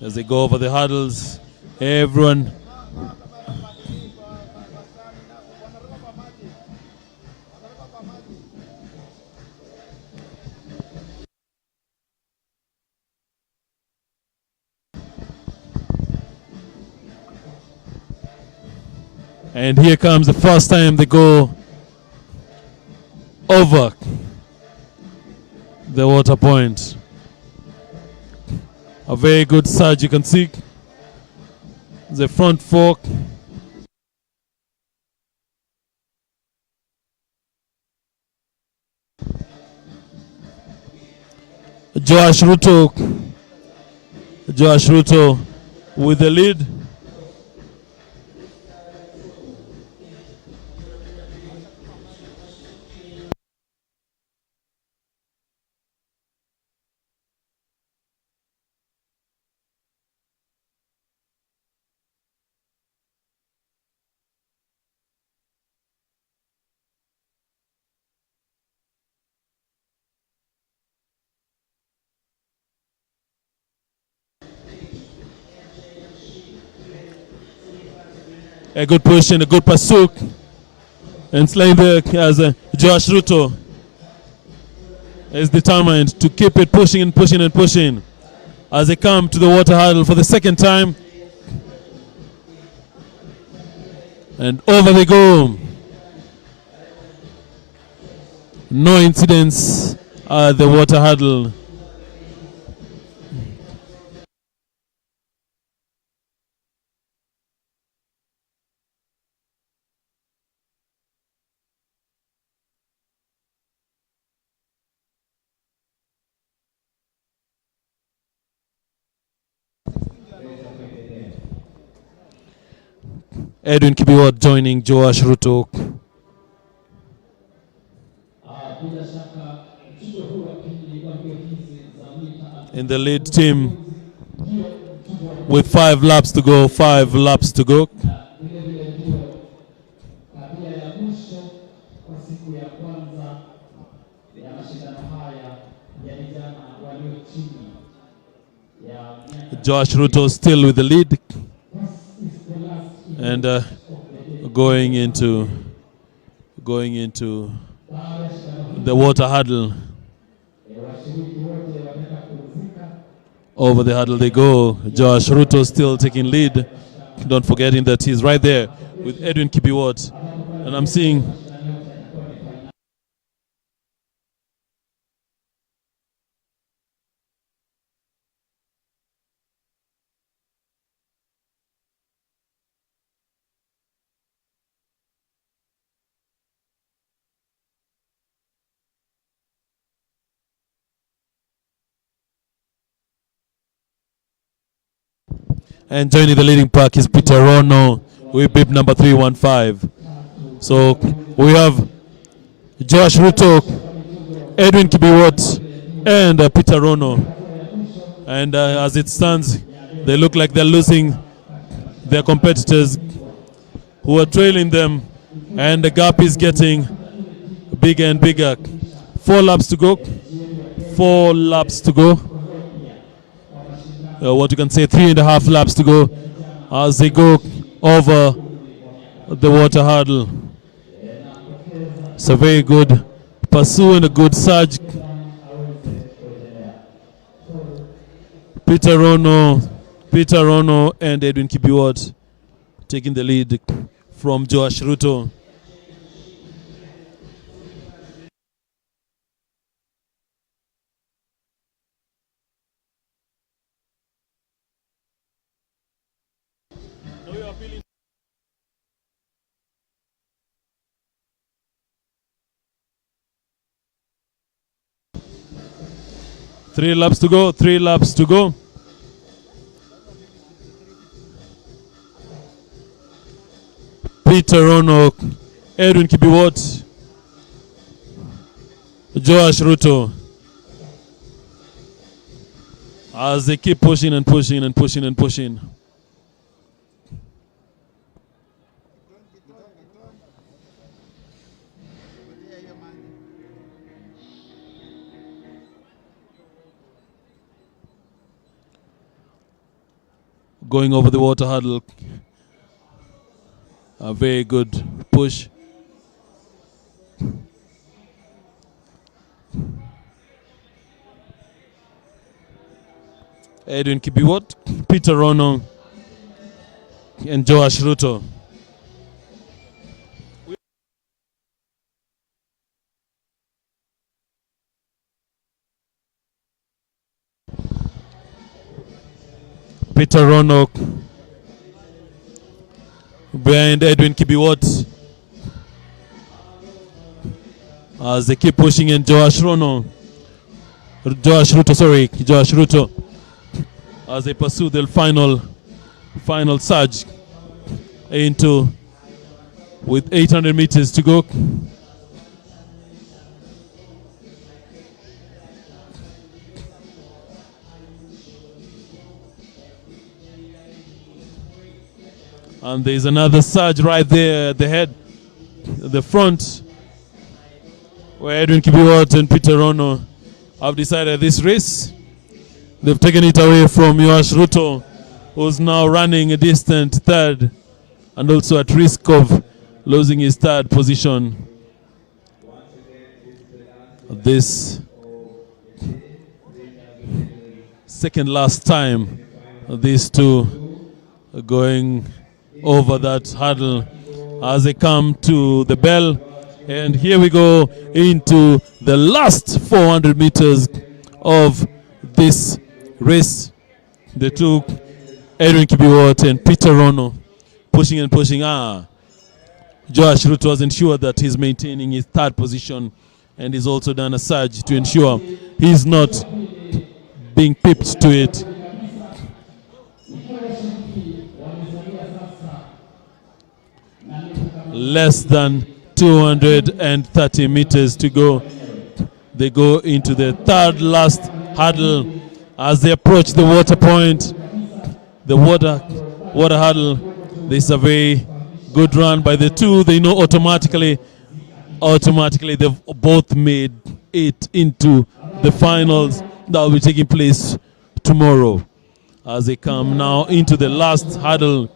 As they go over the hurdles, everyone and here comes the first time they go over the water point. A very good surge, you can see the front fork. Josh Ruto with the lead. A good push and a good pursuit. And slaying there as Josh Ruto is determined to keep it pushing and pushing and pushing as they come to the water hurdle for the second time. And over they go. No incidents at the water hurdle. Edwin Kibiwad joining Joash Ruto. In the lead team with 5 laps to go, 5 laps to go. Josh Ruto still with the lead and going into going into the water hurdle. Over the hurdle they go. Josh Ruto still taking lead. Don't forgetting that he's right there with Edwin Kibiwot. And I'm seeing and joining the leading pack is Peter Rono with bib number 315. So we have Josh Ruto, Edwin Kibiwot, and Peter Rono. And as it stands, they look like they're losing their competitors who are trailing them, and the gap is getting bigger and bigger. 4 laps to go. 4 laps to go. What you can say, 3.5 laps to go as they go over the water hurdle. It's a very good pursuit and a good surge. Peter Rono and Edwin Kibiwot taking the lead from Josh Ruto. Three laps to go. Peter Rono, Edwin Kibiwot, Josh Ruto. As they keep pushing and pushing and pushing and pushing. Going over the water hurdle. A very good push. Edwin Kibiwot, Peter Rono, and Josh Ruto. Peter Rono behind Edwin Kibiwot as they keep pushing in. Josh Ruto as they pursue the final surge into with 800 meters to go. And there's another surge right there at the head, the front, where Edwin Kibiwot and Peter Rono have decided this race. They've taken it away from Josh Ruto, who's now running a distant third and also at risk of losing his third position. This second last time these two are going over that hurdle as they come to the bell. And here we go into the last 400 meters of this race. The two, Edwin Kibiwot and Peter Rono, pushing and pushing. Josh Ruto has ensured that he's maintaining his third position, and he's also done a surge to ensure he's not being pipped to it. Less than 230 meters to go. They go into the third last hurdle as they approach the water point. The water hurdle. This is a very good run by the two. They know automatically they've both made it into the finals that will be taking place tomorrow as they come now into the last hurdle.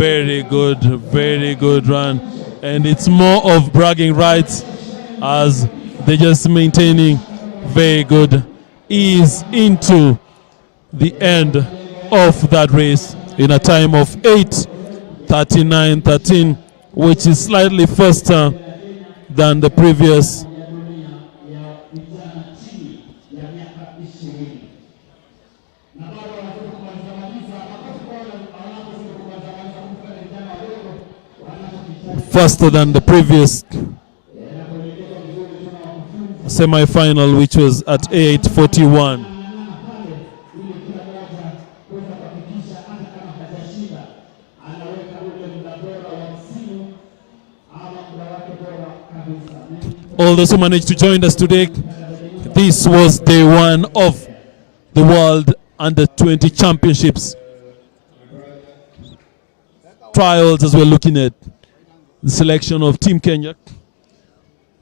Very good run. And it's more of bragging rights as they're just maintaining very good ease into the end of that race in a time of 8:39.13, which is slightly faster than the previous. Faster than the previous semi-final, which was at 8:41. All those who managed to join us today, this was day one of the World Under-20 Championships trials, as we're looking at the selection of Team Kenya.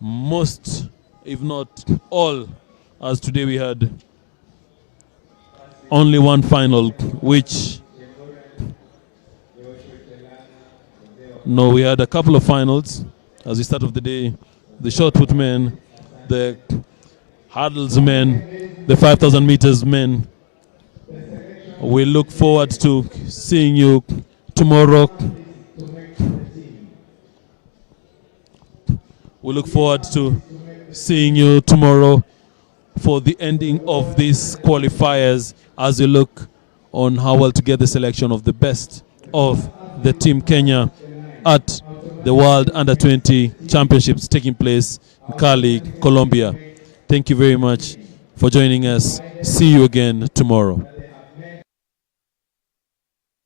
Most, if not all, as today we had only one final, which, no, we had a couple of finals as we start of the day. The short put men, the hurdles men, the 5,000 meters men. We look forward to seeing you tomorrow. We look forward to seeing you tomorrow for the ending of these qualifiers as we look on how well to get the selection of the best of the Team Kenya at the World Under-20 Championships taking place in Cali, Colombia. Thank you very much for joining us. See you again tomorrow.